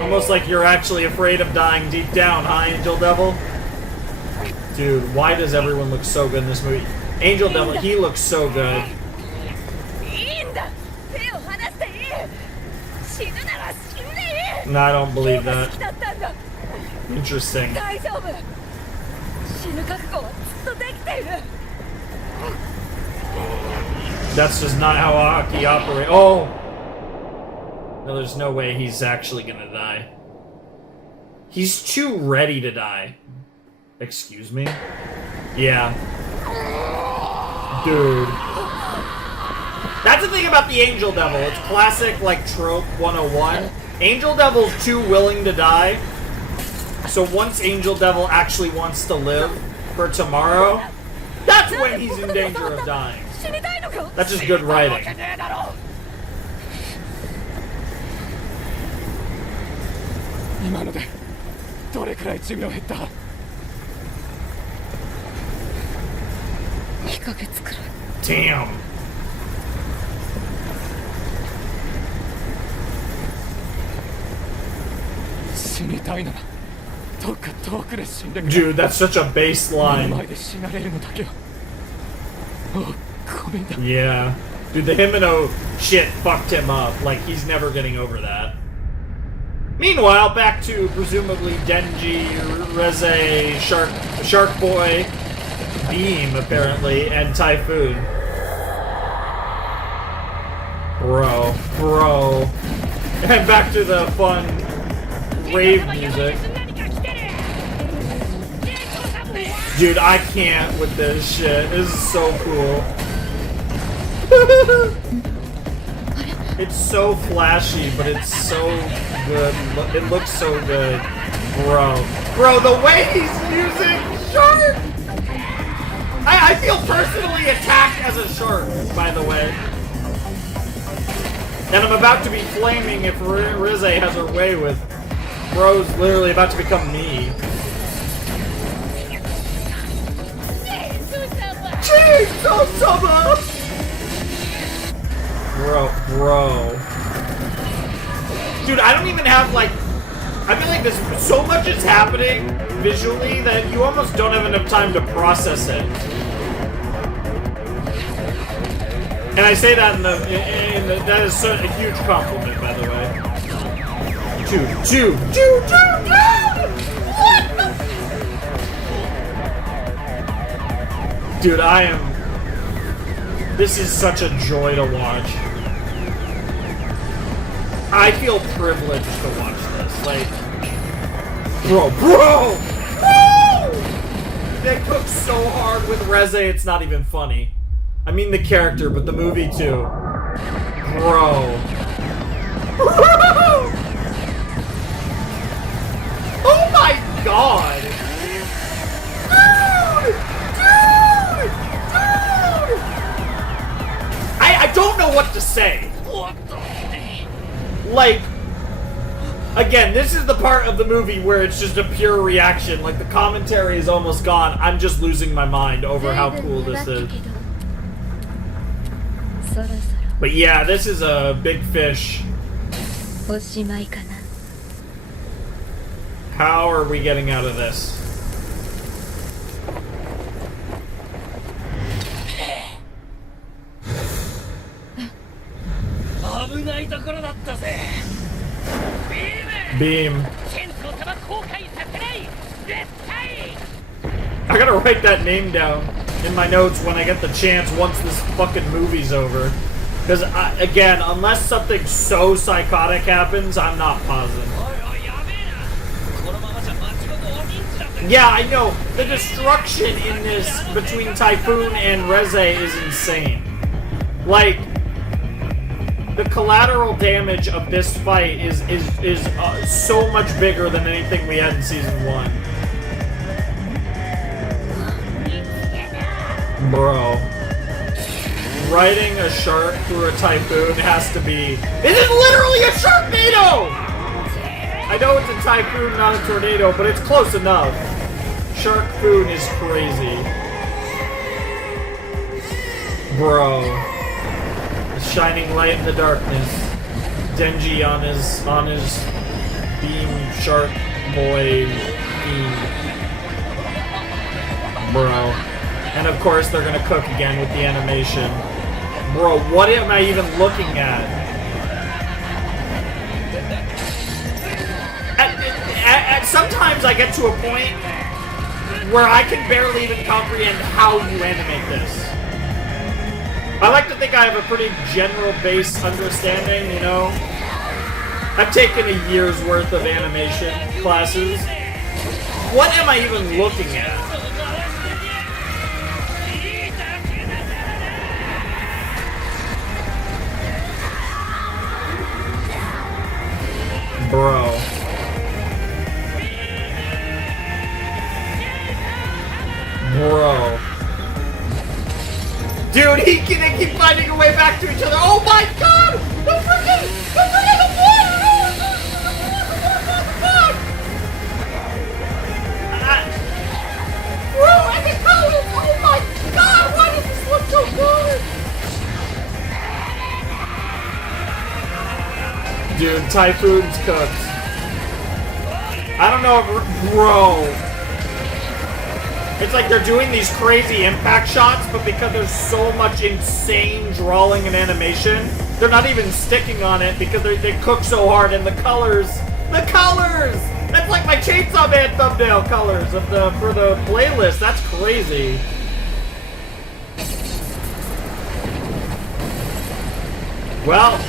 Almost like you're actually afraid of dying deep down, huh, Angel Devil? Dude, why does everyone look so good in this movie? Angel Devil, he looks so good. No, I don't believe that. Interesting. That's just not how Aki operates. Oh! No, there's no way he's actually gonna die. He's too ready to die. Excuse me? Yeah. Dude. That's the thing about the Angel Devil. It's classic, like, trope 101. Angel Devil's too willing to die. So once Angel Devil actually wants to live for tomorrow, that's when he's in danger of dying. That's just good writing. Damn. Dude, that's such a baseline. Yeah. Dude, the Himeno shit fucked him up. Like, he's never getting over that. Meanwhile, back to presumably Denji, Reze, Shark Boy, Beam, apparently, and Typhoon. Bro. And back to the fun rave music. Dude, I can't with this shit. This is so cool. It's so flashy, but it's so good. It looks so good. Bro, the way he's using Shark! I feel personally attacked as a shark, by the way. And I'm about to be flaming if Reze has her way with... Bro's literally about to become me. Chainsaw-sama! Bro. Dude, I don't even have, like... I feel like there's so much is happening visually that you almost don't have enough time to process it. And I say that in the that is a huge compliment, by the way. Dude! What the? Dude, this is such a joy to watch. I feel privileged to watch this. Like, bro! They cook so hard with Reze, it's not even funny. I mean the character, but the movie too. Bro. Oh my god! Dude! I don't know what to say. like, again, this is the part of the movie where it's just a pure reaction. Like, the commentary is almost gone. I'm just losing my mind over how cool this is. But yeah, this is a big fish. How are we getting out of this? Beam. I gotta write that name down in my notes when I get the chance once this fucking movie's over. Because, again, unless something so psychotic happens, I'm not positive. Yeah, I know. The destruction in this between Typhoon and Reze is insane. Like, the collateral damage of this fight is so much bigger than anything we had in season 1. Bro. Riding a shark through a typhoon has to be... It is literally a Sharknado! I know it's a typhoon, not a tornado, but it's close enough. Sharkfoon is crazy. Bro. The shining light in the darkness. Denji on his beam shark boy beam. Bro. And of course they're gonna cook again with the animation. Bro, what am I even looking at? Sometimes I get to a point where I can barely even comprehend how you animate this. I like to think I have a pretty general base understanding, you know? I've taken a year's worth of animation classes. What am I even looking at? Bro. Bro. Dude, they keep finding a way back to each other. Oh my god! The freaking water! Bro, and the colors! Oh my god! Why does this look so good? Dude, Typhoon's cooked. I don't know if... Bro. It's like they're doing these crazy impact shots, but because there's so much insane drawing and animation, they're not even sticking on it because they cook so hard. And the colors! The colors! That's like my Chainsaw Man thumbnail colors for the playlist. That's crazy. Well...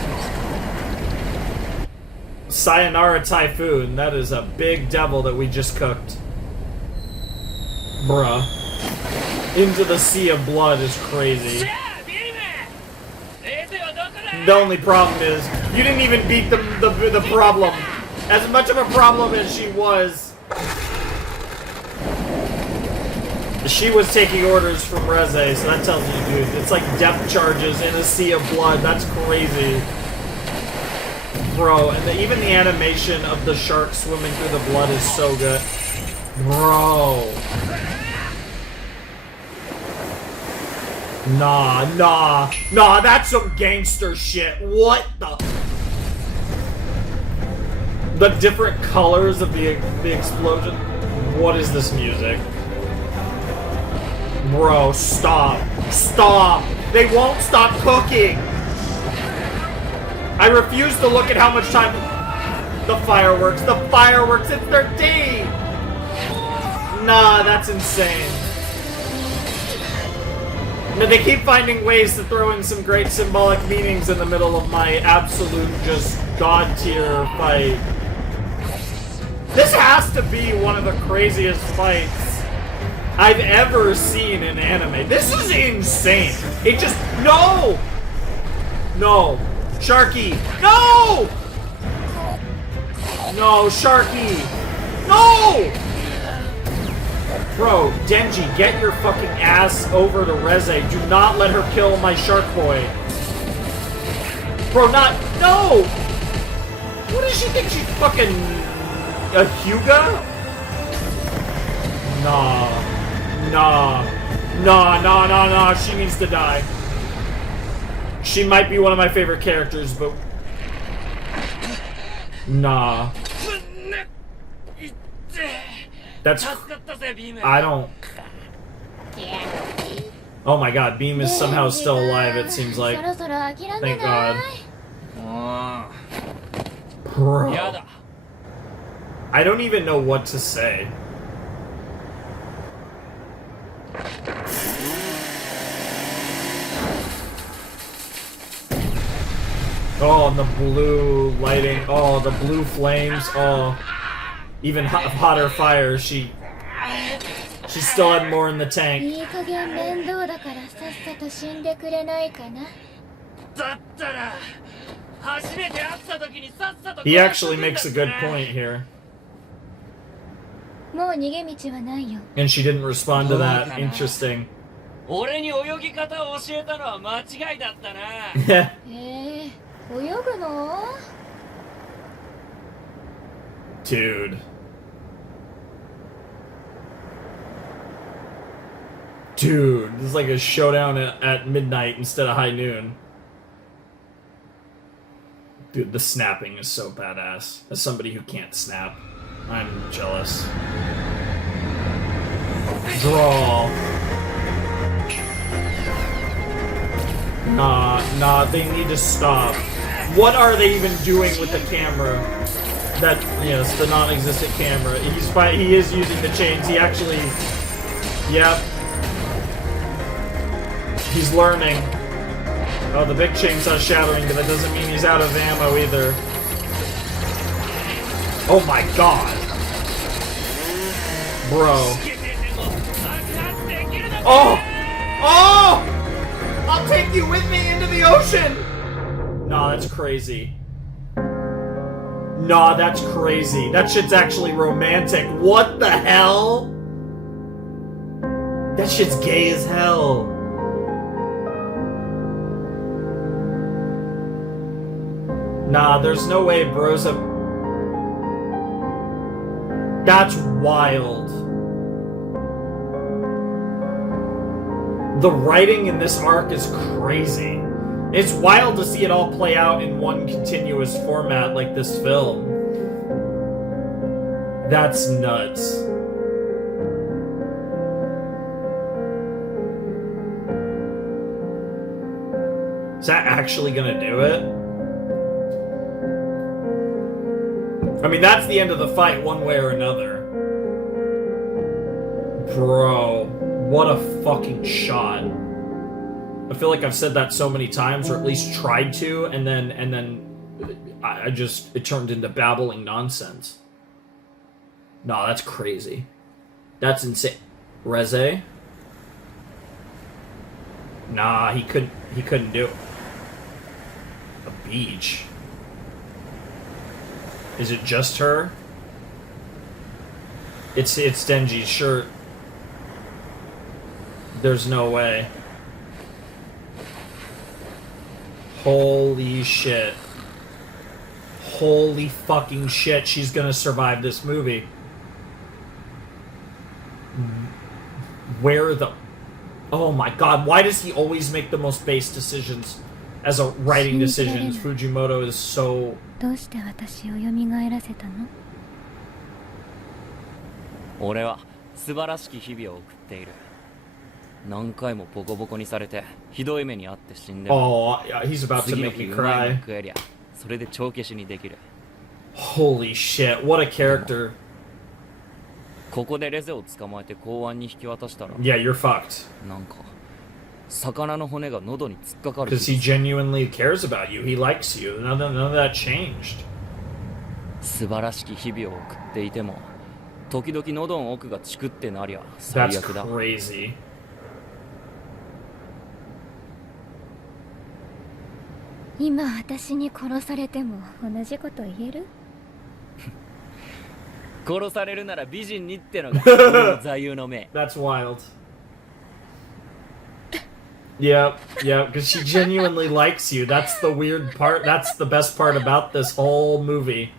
Sayonara Typhoon. That is a big devil that we just cooked. Bruh. Into the sea of blood is crazy. The only problem is, you didn't even beat the problem. As much of a problem as she was taking orders from Reze, so that tells you, dude, it's like depth charges in a sea of blood. That's crazy. Bro, and even the animation of the shark swimming through the blood is so good. Bro. Nah, that's some gangster shit. What the? The different colors of the explosion. What is this music? Bro, stop. Stop. They won't stop cooking. I refuse to look at how much time... The fireworks, it's their day! Nah, that's insane. No, they keep finding ways to throw in some great symbolic meanings in the middle of my absolute just god tier fight. This has to be one of the craziest fights I've ever seen in anime. This is insane. It just... No! No. Sharky! No! No, Sharky! No! Bro, Denji, get your fucking ass over to Reze. Do not let her kill my shark boy. Bro, not... No! What does she think? She's fucking a Hyuga? Nah. She needs to die. She might be one of my favorite characters, but nah. That's I don't. Oh my God, Beam is somehow still alive. It seems like. Thank God. Bro. I don't even know what to say. Oh, and the blue lighting. Oh, the blue flames. Oh, even hotter fire. She still had more in the tank. He actually makes a good point here. And she didn't respond to that. Interesting. Yeah. Dude. Dude, this is like a showdown at midnight instead of high noon. Dude, the snapping is so badass. As somebody who can't snap, I'm jealous. Draw. Nah, they need to stop. What are they even doing with the camera? That, yes, the non-existent camera. He is using the chains. He actually, yep. He's learning. Oh, the big chainsaw's shattering, but that doesn't mean he's out of ammo either. Oh my God. Bro. Oh! Oh! I'll take you with me into the ocean! Nah, that's crazy. Nah, that's crazy. That shit's actually romantic. What the hell? That shit's gay as hell. Nah, there's no way bro's a... That's wild. The writing in this arc is crazy. It's wild to see it all play out in one continuous format like this film. That's nuts. Is that actually gonna do it? I mean, that's the end of the fight one way or another. Bro, what a fucking shot. I feel like I've said that so many times, or at least tried to, and then it turned into babbling nonsense. No, that's crazy. That's insane. Reze? Nah, he couldn't do it. A beach. Is it just her? It's Denji's shirt. There's no way. Holy shit. Holy fucking shit, she's gonna survive this movie. Where the... Oh my God, why does he always make the most base decisions as a writing decisions? Fujimoto is so... どうして私を蘇らせたの？俺は素晴らしき日々を送っている。何回もボコボコにされてひどい目にあって死んでも Oh, he's about to make me cry. 食えりゃそれで帳消しにできる。 Holy shit, what a character. ここでレゼを捕まえて公安に引き渡したら Yeah, you're fucked. なんか魚の骨が喉に突っかかる。 Because he genuinely cares about you. He likes you. None of that changed. 素晴らしき日々を送っていても時々喉の奥がチクってなりゃ最 That's 悪だ。 crazy. 今私に殺されても同じこと言える？殺されるなら美人にってのが座右の銘。That's wild. Yep, because she genuinely likes you. That's the weird part. That's the best part about this whole movie.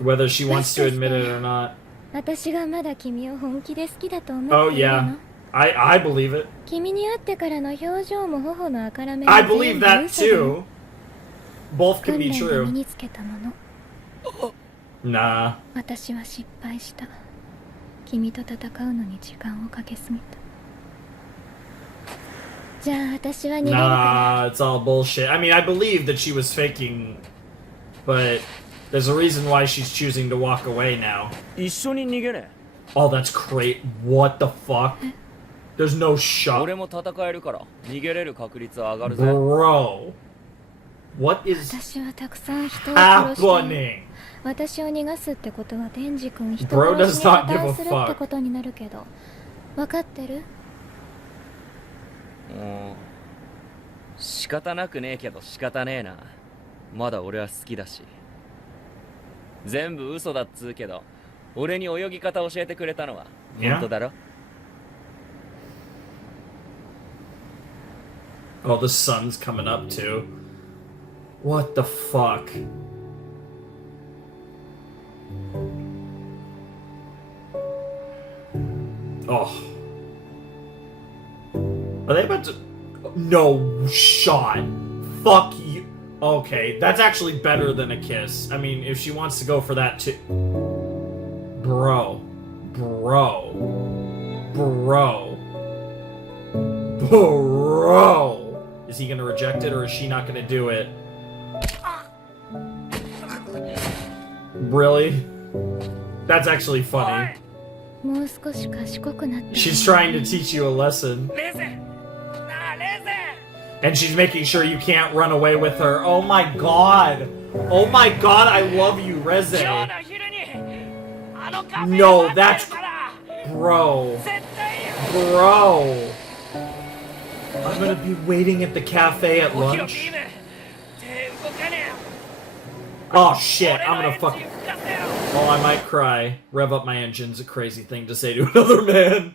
Whether she wants to admit it or not. 私がまだ君を本気で好きだと思 Oh っているの yeah, I believe it. 君に会ってからの表情も頬の赤らめ I believe that too. Both can be 訓練で身 true. につけたもの Nah. 私は失敗した君と戦うのに時間をかけすぎたじゃあ私は逃げるから Nah, it's all bullshit. I mean, I believe that she was faking, but there's a reason why she's choosing to walk away now. 一緒に逃げね Oh, that's great. What the fuck? There's no shot. 俺も戦えるから逃げれる確率は上がるぜ Bro. What is 私はたくさん人を殺している happening? 私を逃がすってことはデンジ君人 Bro 殺 does しに not give a 値するって fuck. ことになるけど分かってるもう仕方なくねえけど仕方ねえなまだ俺は好きだし全部嘘だっつうけど俺に泳ぎ方教えてくれたのは Yeah? 本当だろ Oh, the sun's coming up too. What the fuck? Oh. Are they about to... No shot. Fuck you. Okay, that's actually better than a kiss. I mean, if she wants to go for that too... Bro. Bro. Bro. Bro. Is he gonna reject it or is she not gonna do it? Really? That's actually funny. もう少し賢くなって She's trying to teach you a lesson. レゼなあレゼ And she's making sure you can't run away with her. Oh my god. Oh my god, I love you, 今日 Reze. の昼にあのカフェで No, 待って that's... るから Bro. 絶対よ Bro. I'm gonna be waiting at the cafe at おきろ lunch. ビーム手動かねえよ Oh shit, 俺 I'm の gonna エンジン fucking... 吹かせよ Oh, I might cry. Rev up my engine's a crazy thing to say to another man.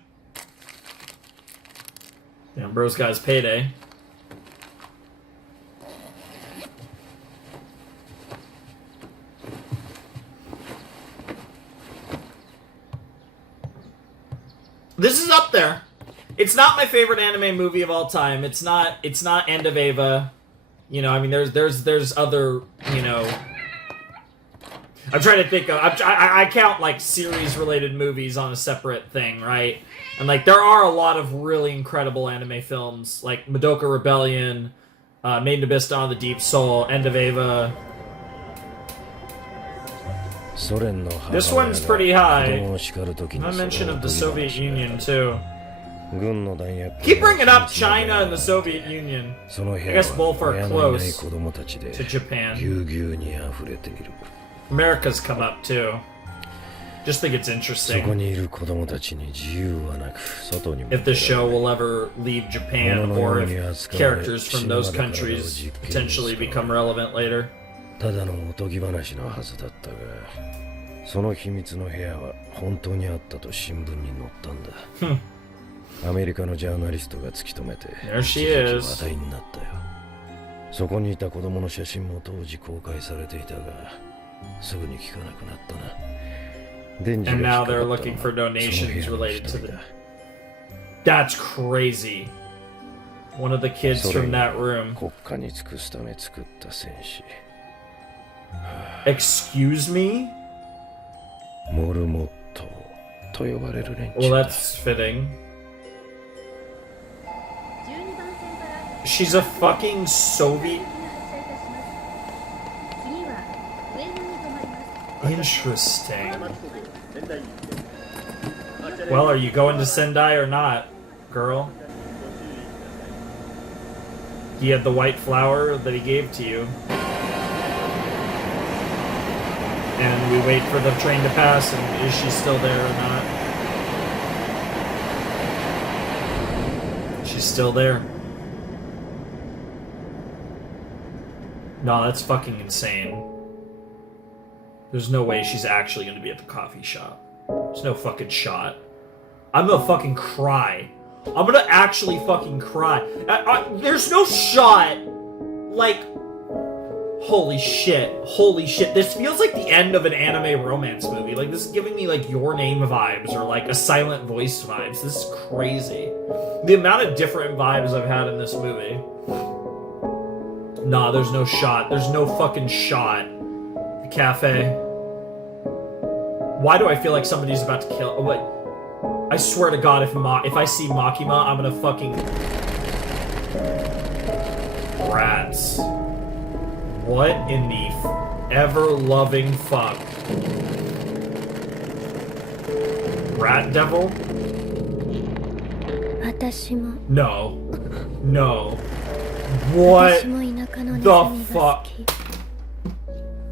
Damn, bro's got his payday. This is up there. It's not my favorite anime movie of all time. It's not End of Eva. You know, I mean, there's other, you know... I'm trying to think of... I count, like, series-related movies on a separate thing, right? And, like, there are a lot of really incredible anime films, like Madoka Rebellion, Made in Abyss, Dawn of the Deep Soul, End of Eva. This one's pretty high. No mention of the Soviet Union, too. Keep bringing up China and the Soviet Union. I guess both are close to Japan. America's come up too. Just think it's interesting. If the show will ever leave Japan or if characters from those countries potentially become relevant later. ただのおとぎ話のはずだったが、その秘密の部屋は本当にあったと新聞に載ったんだ。アメリカのジャーナリストが突き止めて、There she is. 話題になったよ。そこにいた子供の写真も当時公開されていたが、すぐに聞かなくなったな。電磁 And が now 引っかかった they're のは looking for その部 donations 屋の related 一 to 人 the... だ。 That's crazy. One of the kids それ from が that room. 国家に尽くすため作った戦士。 Excuse me? モルモットと呼ばれる連 Well, 中だ。 that's fitting. She's a fucking Soviet. Interesting. Well, are you going to Sendai or not, girl? He had the white flower that he gave to you. And we wait for the train to pass, and is she still there or not? She's still there. No, that's fucking insane. There's no way she's actually gonna be at the coffee shop. There's no fucking shot. I'm gonna fucking cry. I'm gonna actually fucking cry. There's no shot. Like, holy shit. Holy shit. This feels like the end of an anime romance movie. Like, this is giving me, like, Your Name vibes or, like, a Silent Voice vibes. This is crazy. The amount of different vibes I've had in this movie. Nah, there's no shot. There's no fucking shot. The cafe. Why do I feel like somebody's about to kill... Oh, wait. I swear to God, if I see Makima, I'm gonna fucking... Rats. What in the ever-loving fuck? Rat Devil? 私も No. No. What 私も田舎のネズ the ミが好 fuck? き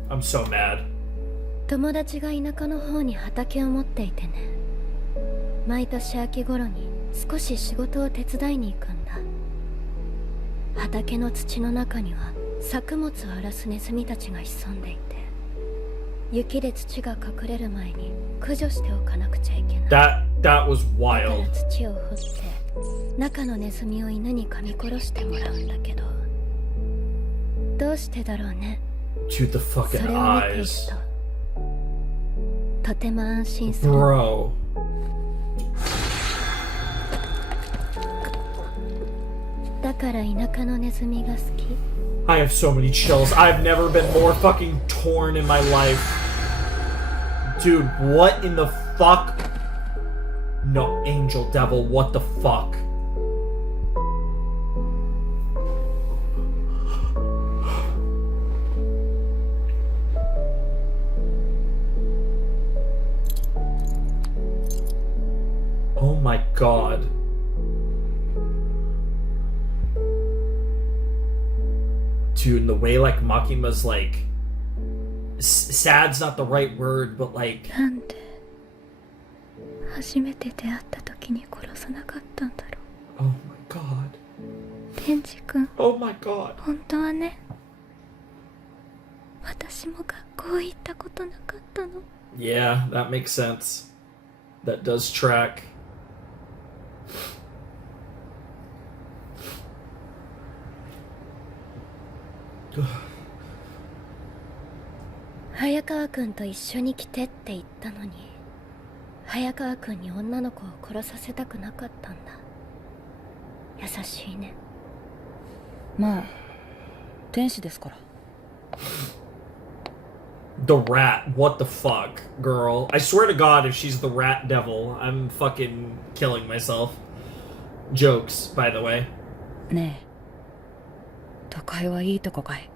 I'm so mad. 友達が田舎の方に畑を持っていてね、毎年秋頃に少し仕事を手伝いに行くんだ。畑の土の中には作物を荒らすネズミたちが潜んでいて、雪で土が隠れる前に駆除しておかなくちゃいけない。 That was だから wild. 土を掘って中のネズミを犬に噛み殺してもらうんだけど、どうしてだろうね。 Dude, the そ fucking れを見ている eyes. ととても安心する。 Bro. だから田舎のネズミが好き。 I have so many chills. I've never been more fucking torn in my life. Dude, what in the fuck? No, Angel Devil, what the fuck? Oh my god. Dude, and the way, like, Makima's, like... sad's not the right word, but, like... なんで初めて出会った時に殺さなかったんだろ Oh my god. う。天智くん、 Oh my god. 本当はね、私も学校行ったことなかったの。 Yeah, that makes sense. That does track. Ugh. 早川くんと一緒に来てって言ったのに、早川くんに女の子を殺させたくなかったんだ。優しいね。まあ天使ですから。 The rat, what the fuck, girl? I swear to God, if she's the rat devil, I'm fucking killing myself. Jokes, by the way. ねえ、都会はいいとこかい。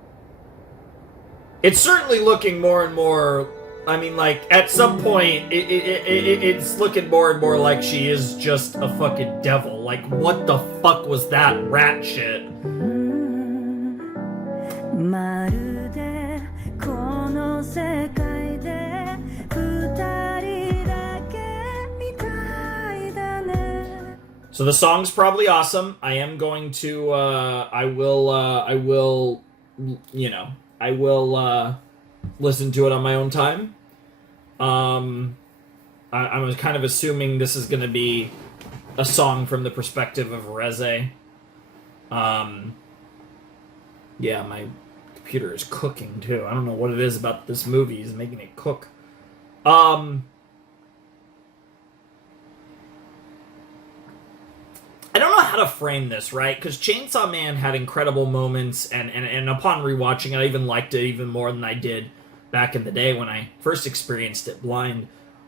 It's certainly looking more and more. I mean, like, at some point, it's looking more and more like she is just a fucking devil. Like, what the fuck was that rat shit? まるでこの世界で二人だけみたいだね。 So the song's probably awesome. I am going to, I will, you know, I will, listen to it on my own time. I was kind of assuming this is going to be a song from the perspective of Reze. Yeah, my computer is cooking too. I don't know what it is about this movie is making it cook. I don't know how to frame this, right? Because Chainsaw Man had incredible moments, and upon rewatching it, I even liked it even more than I did back in the day when I first experienced it blind.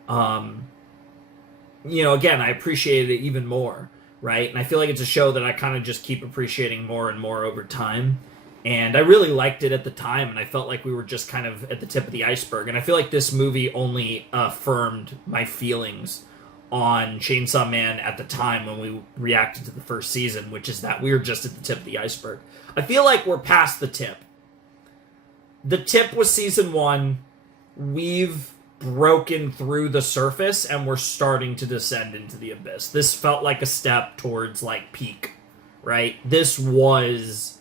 You know, again, I appreciated it even more, right? And I feel like it's a show that I kind of just keep appreciating more and more over time. And I really liked it at the time, and I felt like we were just kind of at the tip of the iceberg. And I feel like this movie only affirmed my feelings on Chainsaw Man at the time when we reacted to the first season, which is that we were just at the tip of the iceberg. I feel like we're past the tip. The tip was season 1. We've broken through the surface, and we're starting to descend into the abyss. This felt like a step towards, like, peak, right? This was,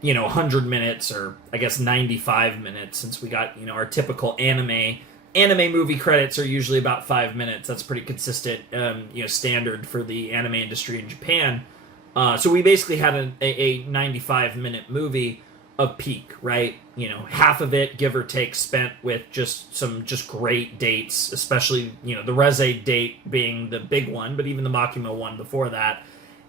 you know, 100 minutes, or I guess 95 minutes, since we got, you know, our typical anime anime movie credits are usually about 5 minutes. That's pretty consistent, standard for the anime industry in Japan. So we basically had a 95-minute movie of peak, right? Half of it, give or take, spent with just great dates, especially, the Reze date being the big one, but even the Makima one before that.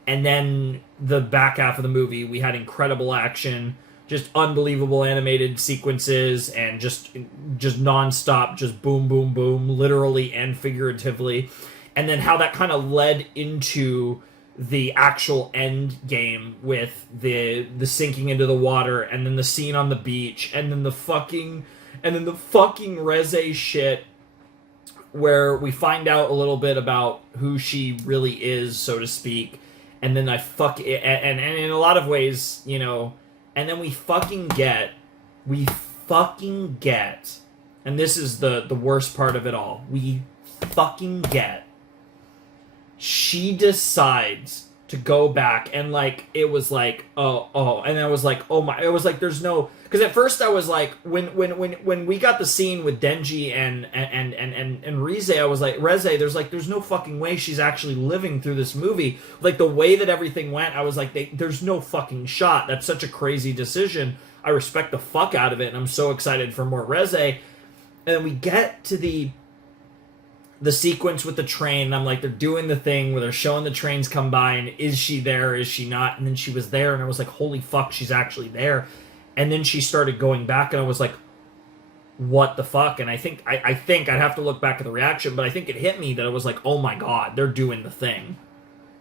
And then the back half of the movie, we had incredible action, just unbelievable animated sequences, and just nonstop, just boom, boom, boom, literally and figuratively. And then how that kind of led into the actual end game with the sinking into the water, and then the scene on the beach, and then the fucking Reze shit, where we find out a little bit about who she really is, so to speak. And then and in a lot of ways, and then we fucking get, and this is the worst part of it all, she decides to go back, and it was and I was like, oh my, it was like, there's no, because at first I was like, when we got the scene with Denji and Reze, I was like, Reze, there's no fucking way she's actually living through this movie. Like, the way that everything went, I was like, there's no fucking shot. That's such a crazy decision. I respect the fuck out of it, and I'm so excited for more Reze. And then we get to the sequence with the train, and I'm like, they're doing the thing where they're showing the trains come by, and is she there, is she not? And then she was there, and I was like, holy fuck, she's actually there. And then she started going back, and I was like, what the fuck? And I think I'd have to look back at the reaction, but I think it hit me that I was like, oh my god, they're doing the thing.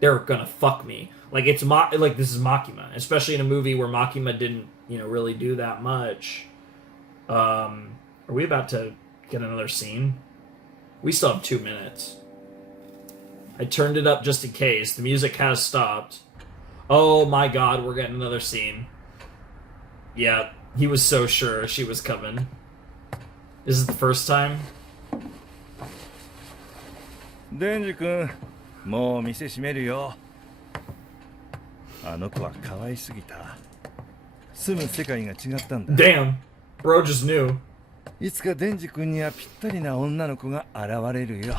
They're gonna fuck me. Like, this is Makima, especially in a movie where Makima didn't, really do that much. Are we about to get another scene? We still have 2 minutes. I turned it up just in case. The music has stopped. Oh my god, we're getting another scene. Yeah, he was so sure she was coming. This is the first time? デンジ君、もう店閉めるよ。あの子は可愛すぎた。住む世界が違ったんだ。Damn, bro just knew. いつかデンジ君にはぴったりな女の子が現れるよ。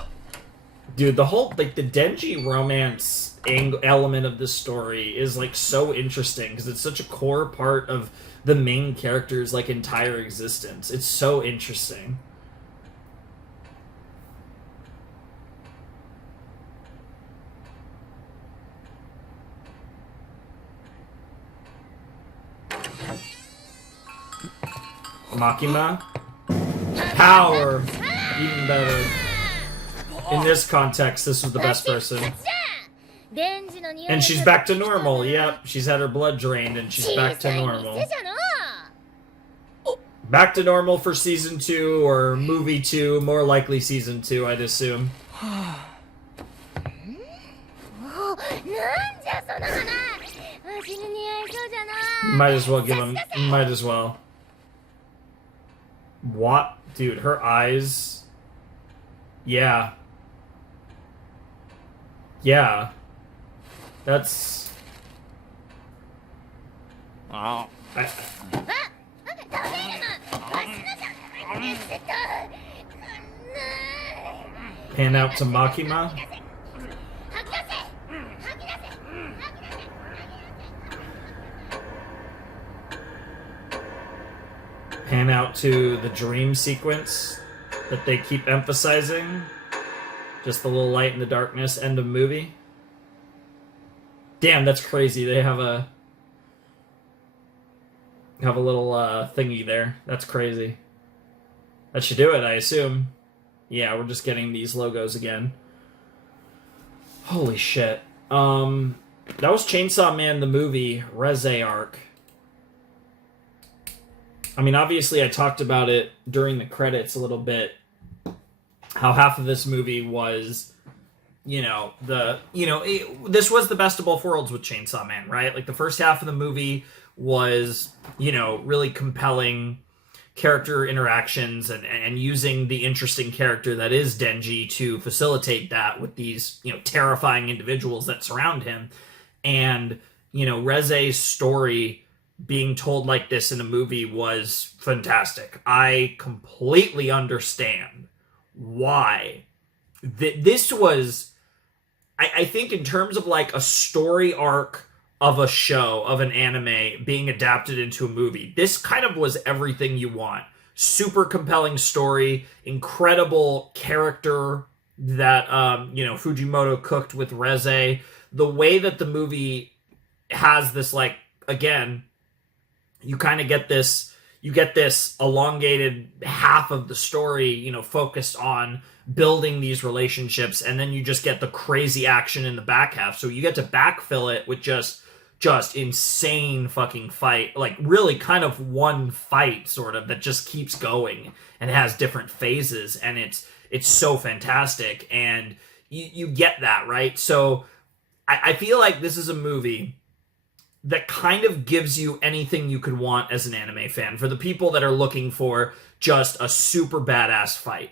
Dude, the whole, the Denji romance element of this story is, so interesting, because it's such a core part of the main character's, entire existence. It's so interesting. Makima? Power! Even better. In this context, this was the best person. And she's back to normal. Yep, she's had her blood drained and she's back to normal. Back to normal for season 2 or movie 2, more likely season 2, I'd assume. Might as well give him. Might as well. What? Dude, her eyes. Yeah. Yeah. That's. Oh. Pan out to Makima. Pan out to the dream sequence that they keep emphasizing. Just the little light in the darkness, end of movie. Damn, that's crazy. They have a little thingy there. That's crazy. That should do it, I assume. Yeah, we're just getting these logos again. Holy shit. That was Chainsaw Man the movie, Reze arc. I mean, obviously I talked about it during the credits a little bit. How half of this movie was, this was the best of both worlds with Chainsaw Man, right? Like, the first half of the movie was, really compelling character interactions and using the interesting character that is Denji to facilitate that with these, terrifying individuals that surround him. And, Reze's story being told like this in a movie was fantastic. I completely understand why this was, I think in terms of like a story arc of a show, of an anime being adapted into a movie, this kind of was everything you want. Super compelling story, incredible character that Fujimoto cooked with Reze. The way that the movie has this, like, again, you kind of get this, you get this elongated half of the story, focused on building these relationships, and then you just get the crazy action in the back half. So you get to backfill it with just insane fucking fight, like really kind of one fight sort of that just keeps going and has different phases, and it's so fantastic, and you get that, right? So I feel like this is a movie that kind of gives you anything you could want as an anime fan. For the people that are looking for just a super badass fight,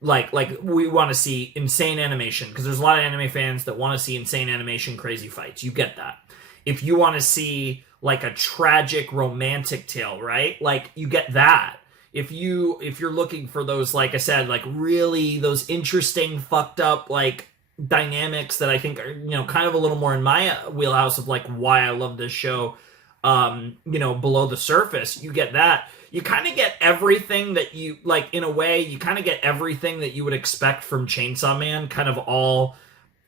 like we want to see insane animation, because there's a lot of anime fans that want to see insane animation, crazy fights. You get that. If you want to see like a tragic romantic tale, right? Like you get that. If you're looking for those, like I said, like really those interesting fucked up like dynamics that I think are, kind of a little more in my wheelhouse of like why I love this show, below the surface, you get that. You kind of get everything that you, like, in a way, you kind of get everything that you would expect from Chainsaw Man, kind of all,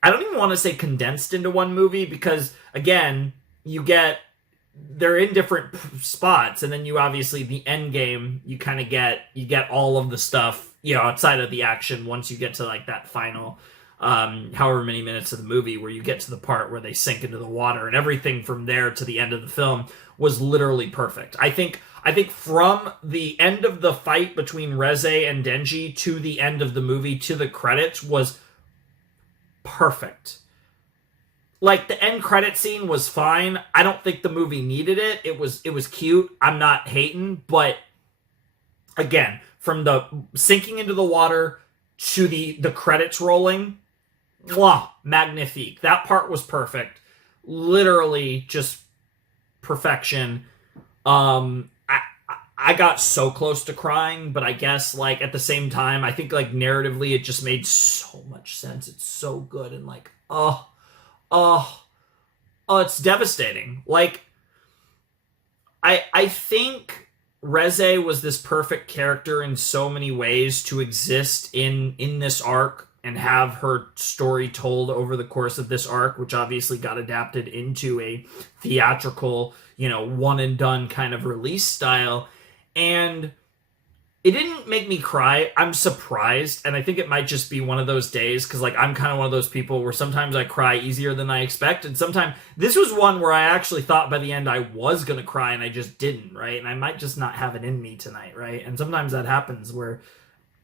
I don't even want to say condensed into one movie, because, again, they're in different spots, and then you obviously, the end game, you kind of get all of the stuff, outside of the action once you get to, like, that final, however many minutes of the movie where you get to the part where they sink into the water, and everything from there to the end of the film was literally perfect. I think from the end of the fight between Reze and Denji to the end of the movie to the credits was perfect. Like, the end credit scene was fine. I don't think the movie needed it. It was cute. I'm not hating, but again, from the sinking into the water to the credits rolling, magnifique. That part was perfect. Literally just perfection. I got so close to crying, but I guess, like, at the same time, I think, like, narratively, it just made so much sense. It's so good, and, like, it's devastating. Like, I think Reze was this perfect character in so many ways to exist in this arc and have her story told over the course of this arc, which obviously got adapted into a theatrical, one and done kind of release style. And it didn't make me cry. I'm surprised, and I think it might just be one of those days, because, like, I'm kind of one of those people where sometimes I cry easier than I expect, and sometimes this was one where I actually thought by the end I was going to cry, and I just didn't, right? And I might just not have it in me tonight, right? And sometimes that happens where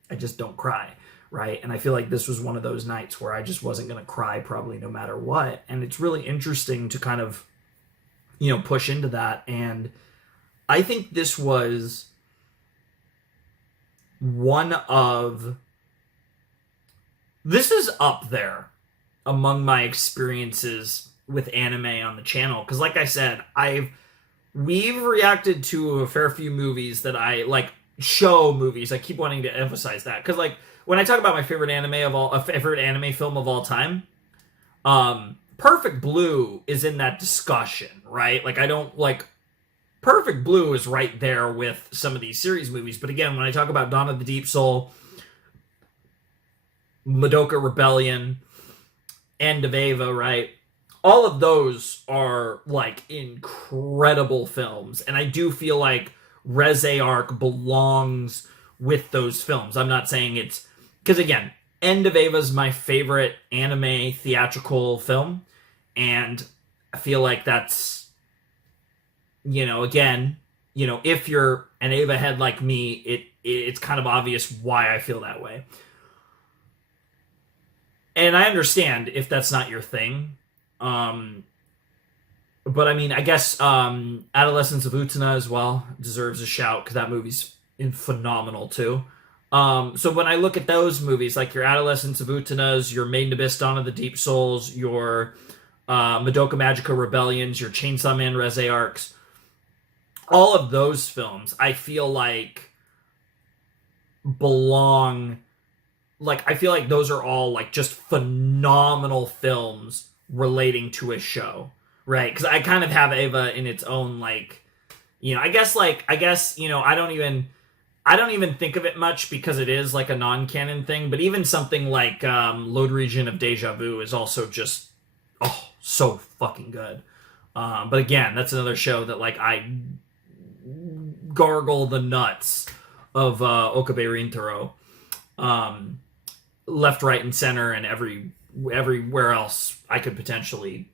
I just don't cry, right? And I feel like this was one of those nights where I just wasn't going to cry probably no matter what, and it's really interesting to kind of, push into that. And I think this was this is up there among my experiences with anime on the channel, because, like I said, we've reacted to a fair few movies that I like, show movies. I keep wanting to emphasize that, because, like, when I talk about my favorite favorite anime film of all time, Perfect Blue is in that discussion, right? Like, I don't like. Perfect Blue is right there with some of these series movies. But again, when I talk about Dawn of the Deep Soul, Madoka Rebellion, End of Eva, right? All of those are, like, incredible films. And I do feel like Reze Arc belongs with those films. I'm not saying it's... Because, again, End of Eva is my favorite anime theatrical film. And I feel like that's... again, if you're an Ava head like me, it's kind of obvious why I feel that way. And I understand if that's not your thing. But I mean, I guess Adolescence of Utena as well deserves a shout, because that movie's phenomenal too. So when I look at those movies, like your Adolescence of Utenas, your Maiden Abyss Dawn of the Deep Souls, your Madoka Magica Rebellions, your Chainsaw Man Reze arcs, all of those films, I feel like, belong like I feel like those are all like just phenomenal films relating to a show, right? Because I kind of have Eva in its own like, I guess I don't even think of it much because it is like a non-canon thing. But even something like Load Region of Deja Vu is also just so fucking good. But again, that's another show that like I gargle the nuts of Okabe Rintaro, left, right, and center, and everywhere else I could potentially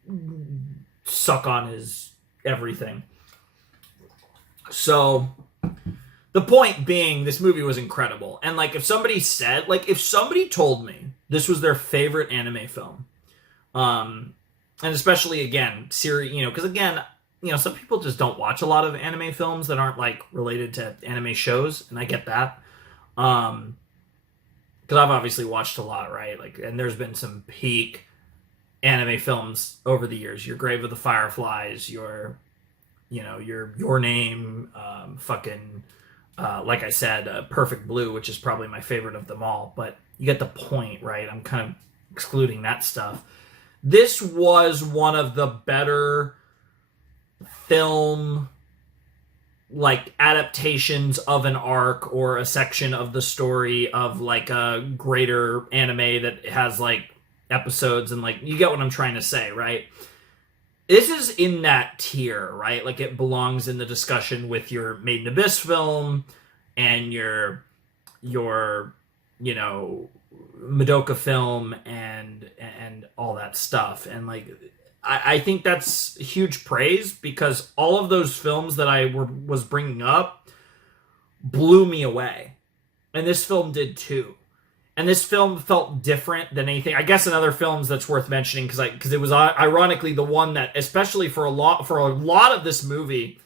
suck on his everything. So the point being, this movie was incredible. And like if somebody told me this was their favorite anime film, and especially again, because again, some people just don't watch a lot of anime films that aren't like related to anime shows, and I get that. Because I've obviously watched a lot, right? Like, and there's been some peak anime films over the years. Your Grave of the Fireflies, your Name, like I said, Perfect Blue, which is probably my favorite of them all. But you get the point, right? I'm kind of excluding that stuff. This was one of the better film like adaptations of an arc or a section of the story of like a greater anime that has like episodes, and like you get what I'm trying to say, right? This is in that tier, right? Like it belongs in the discussion with your Made in Abyss film and your Madoka film and all that stuff. And like I think that's huge praise, because all of those films that I was bringing up blew me away. And this film did too. And this film felt different than anything. I guess in other films that's worth mentioning, because it was ironically the one that, especially for a lot of this movie,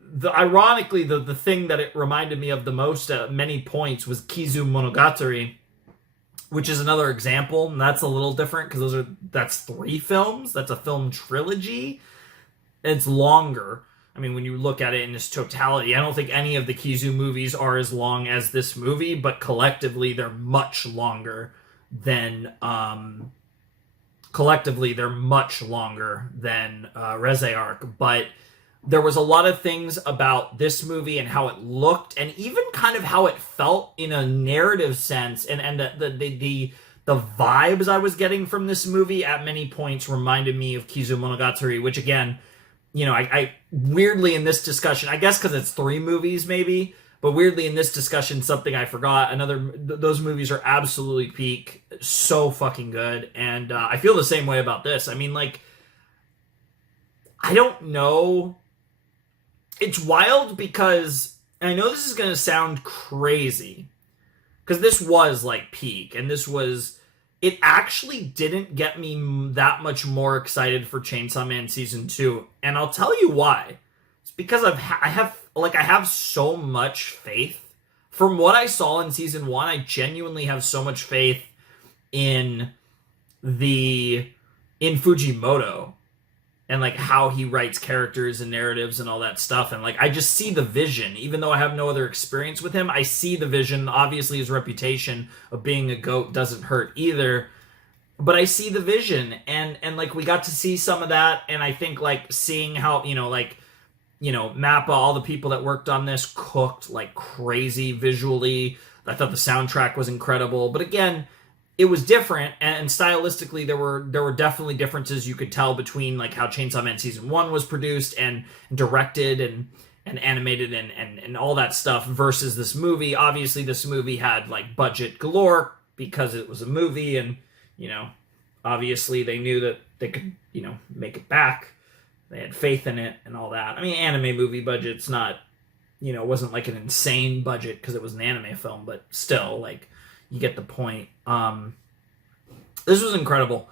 the thing that it reminded me of the most at many points was Kizu Monogatari, which is another example, and that's a little different because that's 3 films. That's a film trilogy. It's longer. I mean, when you look at it in its totality, I don't think any of the Kizu movies are as long as this movie, but collectively they're much longer than Reze arc. But there was a lot of things about this movie and how it looked, and even kind of how it felt in a narrative sense, and the vibes I was getting from this movie at many points reminded me of Kizu Monogatari, which again, I weirdly in this discussion, I guess because it's 3 movies maybe, but weirdly in this discussion, something I forgot, those movies are absolutely peak, so fucking good, and I feel the same way about this. I mean, like, I don't know. It's wild because, and I know this is going to sound crazy, because this was like peak, and it actually didn't get me that much more excited for Chainsaw Man Season 2, and I'll tell you why. It's because I have so much faith. From what I saw in Season 1, I genuinely have so much faith in Fujimoto, and like how he writes characters and narratives and all that stuff. And like, I just see the vision, even though I have no other experience with him. I see the vision. Obviously his reputation of being a goat doesn't hurt either, but I see the vision, and like we got to see some of that. And I think like seeing how, Mappa, all the people that worked on this cooked like crazy visually. I thought the soundtrack was incredible, but again, it was different, and stylistically there were definitely differences you could tell between like how Chainsaw Man Season 1 was produced and directed and animated and all that stuff versus this movie. Obviously this movie had like budget galore because it was a movie, and obviously they knew that they could make it back. They had faith in it and all that. I mean, anime movie budget's not, it wasn't like an insane budget because it was an anime film, but still, like, you get the point. This was incredible.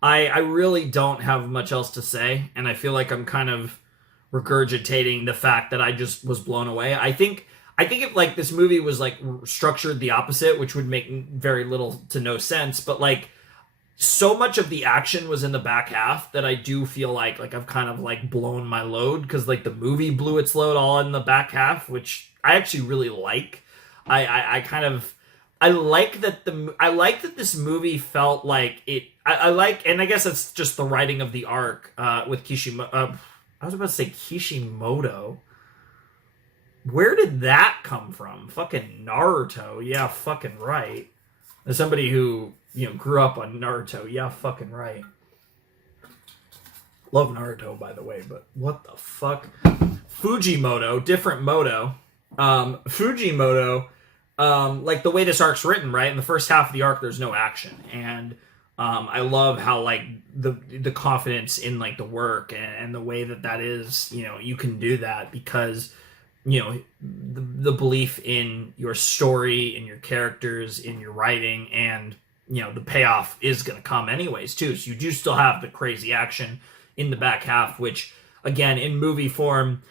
I really don't have much else to say, and I feel like I'm kind of regurgitating the fact that I just was blown away. I think if like this movie was like structured the opposite, which would make very little to no sense, but like so much of the action was in the back half that I do feel like I've kind of like blown my load, because like the movie blew its load all in the back half, which I actually really like. I like that this movie felt like it. I like, and I guess it's just the writing of the arc with Kishimoto. I was about to say Kishimoto. Where did that come from? Fucking Naruto. Yeah, fucking right. As somebody who, grew up on Naruto. Yeah, fucking right. Love Naruto, by the way, but what the fuck? Fujimoto, different Moto. Fujimoto, like the way this arc's written, right? In the first half of the arc, there's no action. And I love how, like, the confidence in, like, the work and the way that is, you can do that because... the belief in your story, in your characters, in your writing, and the payoff is going to come anyways too. So you do still have the crazy action in the back half, which again in movie form,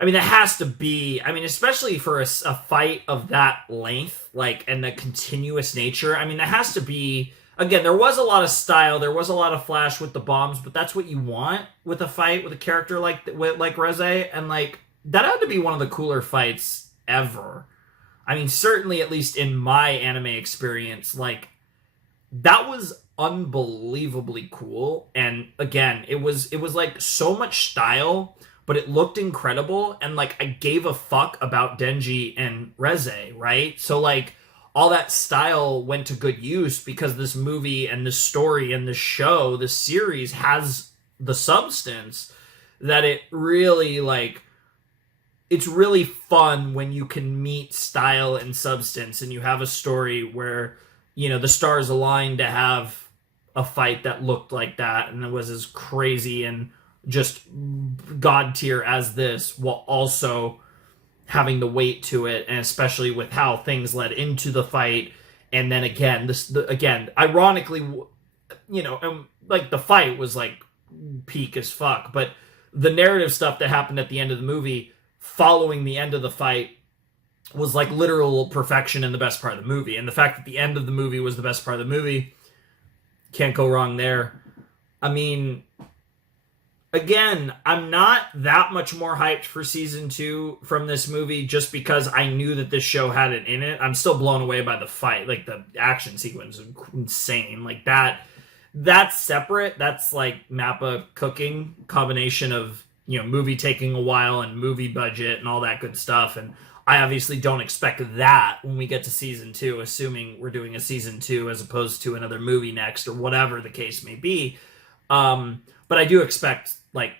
I mean that has to be. I mean, especially for a fight of that length, like, and the continuous nature. I mean, that has to be. Again, there was a lot of style, there was a lot of flash with the bombs, but that's what you want with a fight with a character like Reze, and like. That had to be one of the cooler fights ever. I mean, certainly, at least in my anime experience, like, that was unbelievably cool. And again, it was like so much style, but it looked incredible. And like, I gave a fuck about Denji and Reze, right? So like, all that style went to good use because this movie and this story and this show, this series has the substance that it really like. It's really fun when you can meet style and substance and you have a story where, the stars aligned to have a fight that looked like that and it was as crazy and just god tier as this, while also having the weight to it, and especially with how things led into the fight. And then again, ironically, like the fight was like peak as fuck, but the narrative stuff that happened at the end of the movie following the end of the fight was like literal perfection in the best part of the movie. And the fact that the end of the movie was the best part of the movie, can't go wrong there. I mean, again, I'm not that much more hyped for season 2 from this movie just because I knew that this show had it in it. I'm still blown away by the fight. Like, the action sequence is insane. Like, that's separate. That's like Mappa cooking, combination of movie taking a while and movie budget and all that good stuff. And I obviously don't expect that when we get to season 2, assuming we're doing a season 2 as opposed to another movie next or whatever the case may be. But I do expect, like,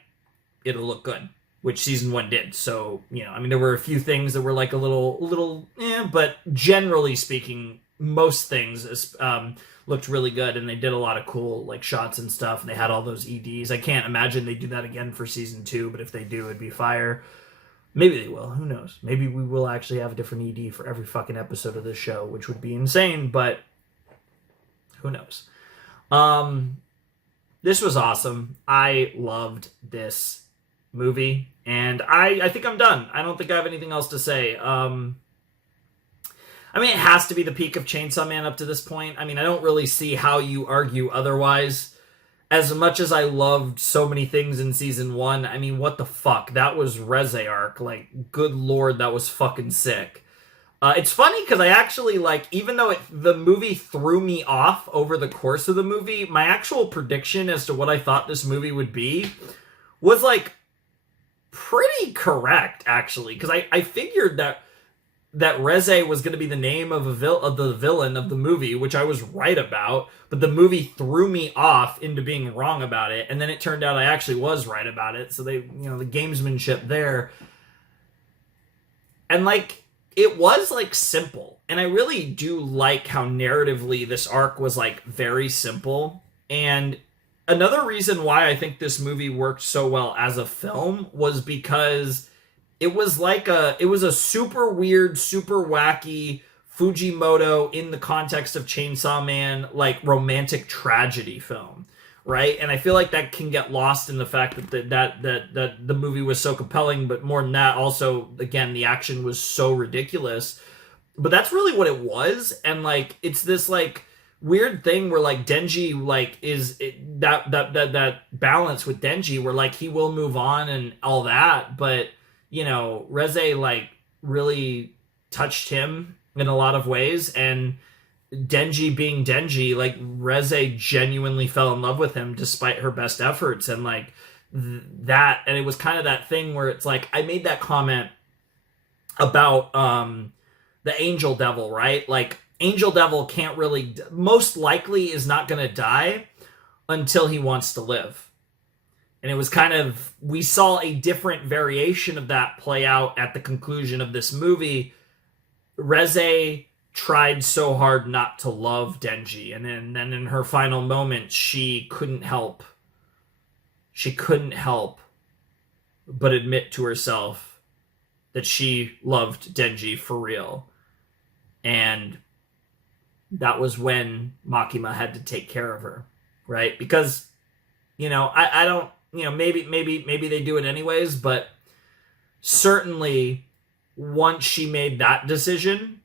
it'll look good, which season 1 did. So, I mean, there were a few things that were like a little, but generally speaking, most things, looked really good, and they did a lot of cool like shots and stuff, and they had all those EDs. I can't imagine they do that again for season 2, but if they do, it'd be fire. Maybe they will. Who knows? Maybe we will actually have a different ED for every fucking episode of this show, which would be insane, but who knows? This was awesome. I loved this movie, and I think I'm done. I don't think I have anything else to say. I mean, it has to be the peak of Chainsaw Man up to this point. I mean, I don't really see how you argue otherwise. As much as I loved so many things in season 1, I mean, what the fuck? That was Reze arc. Like, good lord, that was fucking sick. It's funny because I actually, like, even though the movie threw me off over the course of the movie, my actual prediction as to what I thought this movie would be was, like, pretty correct, actually. Because I figured that Reze was going to be the name of the villain of the movie, which I was right about, but the movie threw me off into being wrong about it, and then it turned out I actually was right about it, so they, the gamesmanship there. And, like, it was, like, simple, and I really do like how narratively this arc was, like, very simple, and another reason why I think this movie worked so well as a film was because it was a super weird, super wacky Fujimoto in the context of Chainsaw Man, like, romantic tragedy film, right? And I feel like that can get lost in the fact that the movie was so compelling, but more than that, also, again, the action was so ridiculous. But that's really what it was, and, like, it's this, like, weird thing where, like, Denji, like, that balance with Denji where, like, he will move on and all that, but Reze, like, really touched him in a lot of ways, and Denji being Denji, like Reze genuinely fell in love with him despite her best efforts, and like that, and it was kind of that thing where it's like I made that comment about the Angel Devil, right? Like Angel Devil can't really, most likely is not going to die until he wants to live. And it was kind of, we saw a different variation of that play out at the conclusion of this movie. Reze tried so hard not to love Denji, and then in her final moment, she couldn't help but admit to herself that she loved Denji for real. And that was when Makima had to take care of her, right? Because, you know, I don't, you know, maybe they do it anyways, but certainly once she made that decision,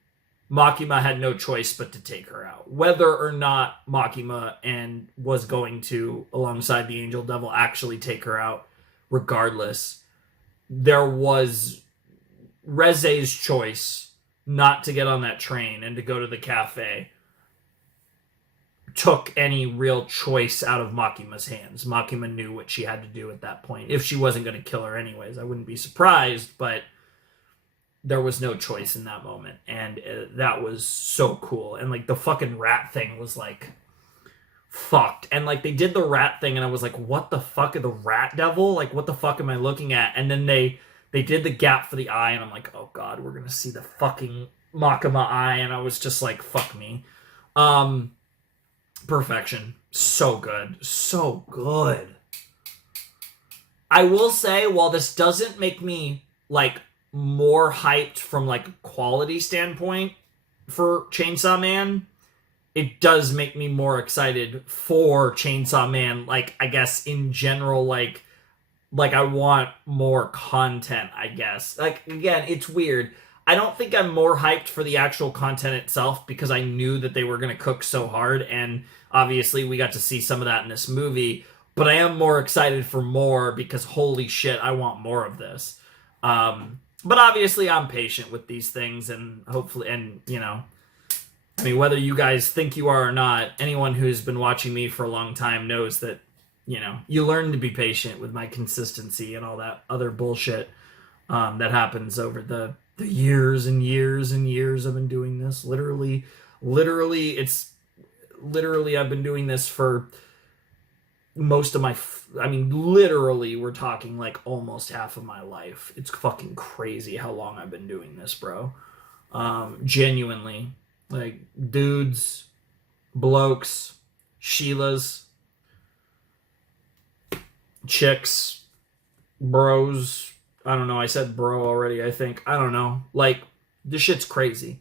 Makima had no choice but to take her out. Whether or not Makima and was going to, alongside the Angel Devil, actually take her out, regardless, there was Reze's choice not to get on that train and to go to the cafe took any real choice out of Makima's hands. Makima knew what she had to do at that point. If she wasn't going to kill her anyways, I wouldn't be surprised, but there was no choice in that moment. And that was so cool. And like the fucking rat thing was like fucked. And like they did the rat thing and I was like, what the fuck are the rat devil? Like what the fuck am I looking at? And then they did the gap for the eye and I'm like, oh god, we're going to see the fucking Makima eye. And I was just like, fuck me. Perfection. So good. So good. I will say, while this doesn't make me like more hyped from like quality standpoint for Chainsaw Man, it does make me more excited for Chainsaw Man, like I guess in general, like I want more content, I guess. Like again, it's weird. I don't think I'm more hyped for the actual content itself because I knew that they were going to cook so hard, and obviously we got to see some of that in this movie, but I am more excited for more because holy shit, I want more of this. But obviously I'm patient with these things, and hopefully, and you know, I mean, whether you guys think you are or not, anyone who's been watching me for a long time knows that, you know, you learn to be patient with my consistency and all that other bullshit that happens over the years and years and years I've been doing this. Literally, I've been doing this for most of my, I mean, literally, we're talking like almost half of my life. It's fucking crazy how long I've been doing this, bro. Genuinely. Like, dudes, blokes, Sheilas, chicks, bros. I don't know, I said bro already, I think. I don't know. Like, this shit's crazy.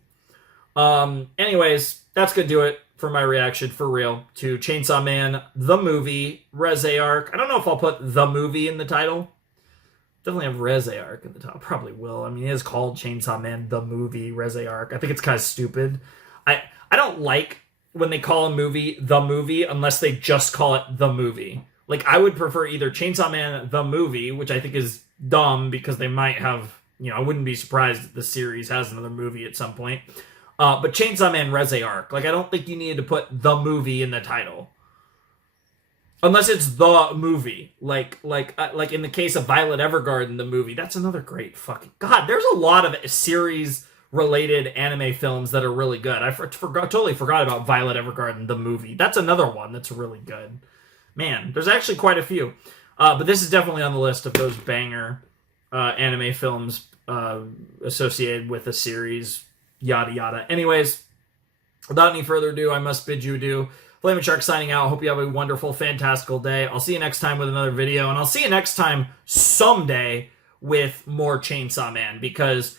Anyways, that's gonna do it for my reaction, for real, to Chainsaw Man, the movie, Reze arc. I don't know if I'll put the movie in the title. Definitely have Reze arc in the title. Probably will. I mean, it is called Chainsaw Man, the movie, Reze arc. I think it's kind of stupid. I don't like when they call a movie the movie unless they just call it the movie. Like, I would prefer either Chainsaw Man, the movie, which I think is dumb because they might have, you know, I wouldn't be surprised if the series has another movie at some point. But Chainsaw Man Reze arc, like I don't think you needed to put the movie in the title, unless it's the movie. Like in the case of Violet Evergarden, the movie. That's another great fucking god. There's a lot of series related anime films that are really good. I totally forgot about Violet Evergarden, the movie. That's another one that's really good. Man, there's actually quite a few. But this is definitely on the list of those banger anime films associated with a series. Yada yada. Anyways, without any further ado, I must bid you adieu. Flaming Shark signing out. Hope you have a wonderful, fantastical day. I'll see you next time with another video, and I'll see you next time someday with more Chainsaw Man, because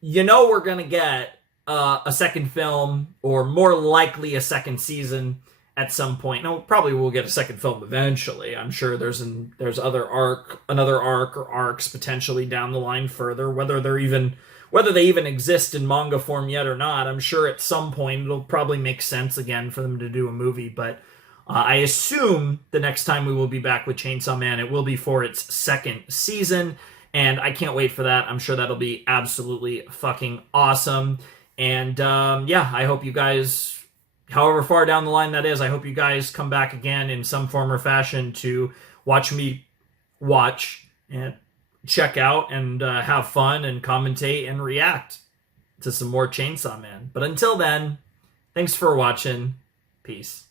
you know we're gonna get a second film, or more likely a second season at some point. No, probably we'll get a second film eventually. I'm sure there's another arc or arcs potentially down the line further, whether they even exist in manga form yet or not. I'm sure at some point it'll probably make sense again for them to do a movie, but I assume the next time we will be back with Chainsaw Man, it will be for its second season, and I can't wait for that. I'm sure that'll be absolutely fucking awesome. And yeah, I hope you guys, however far down the line that is, I hope you guys come back again in some form or fashion to watch me watch and check out and have fun and commentate and react to some more Chainsaw Man. But until then, thanks for watching. Peace.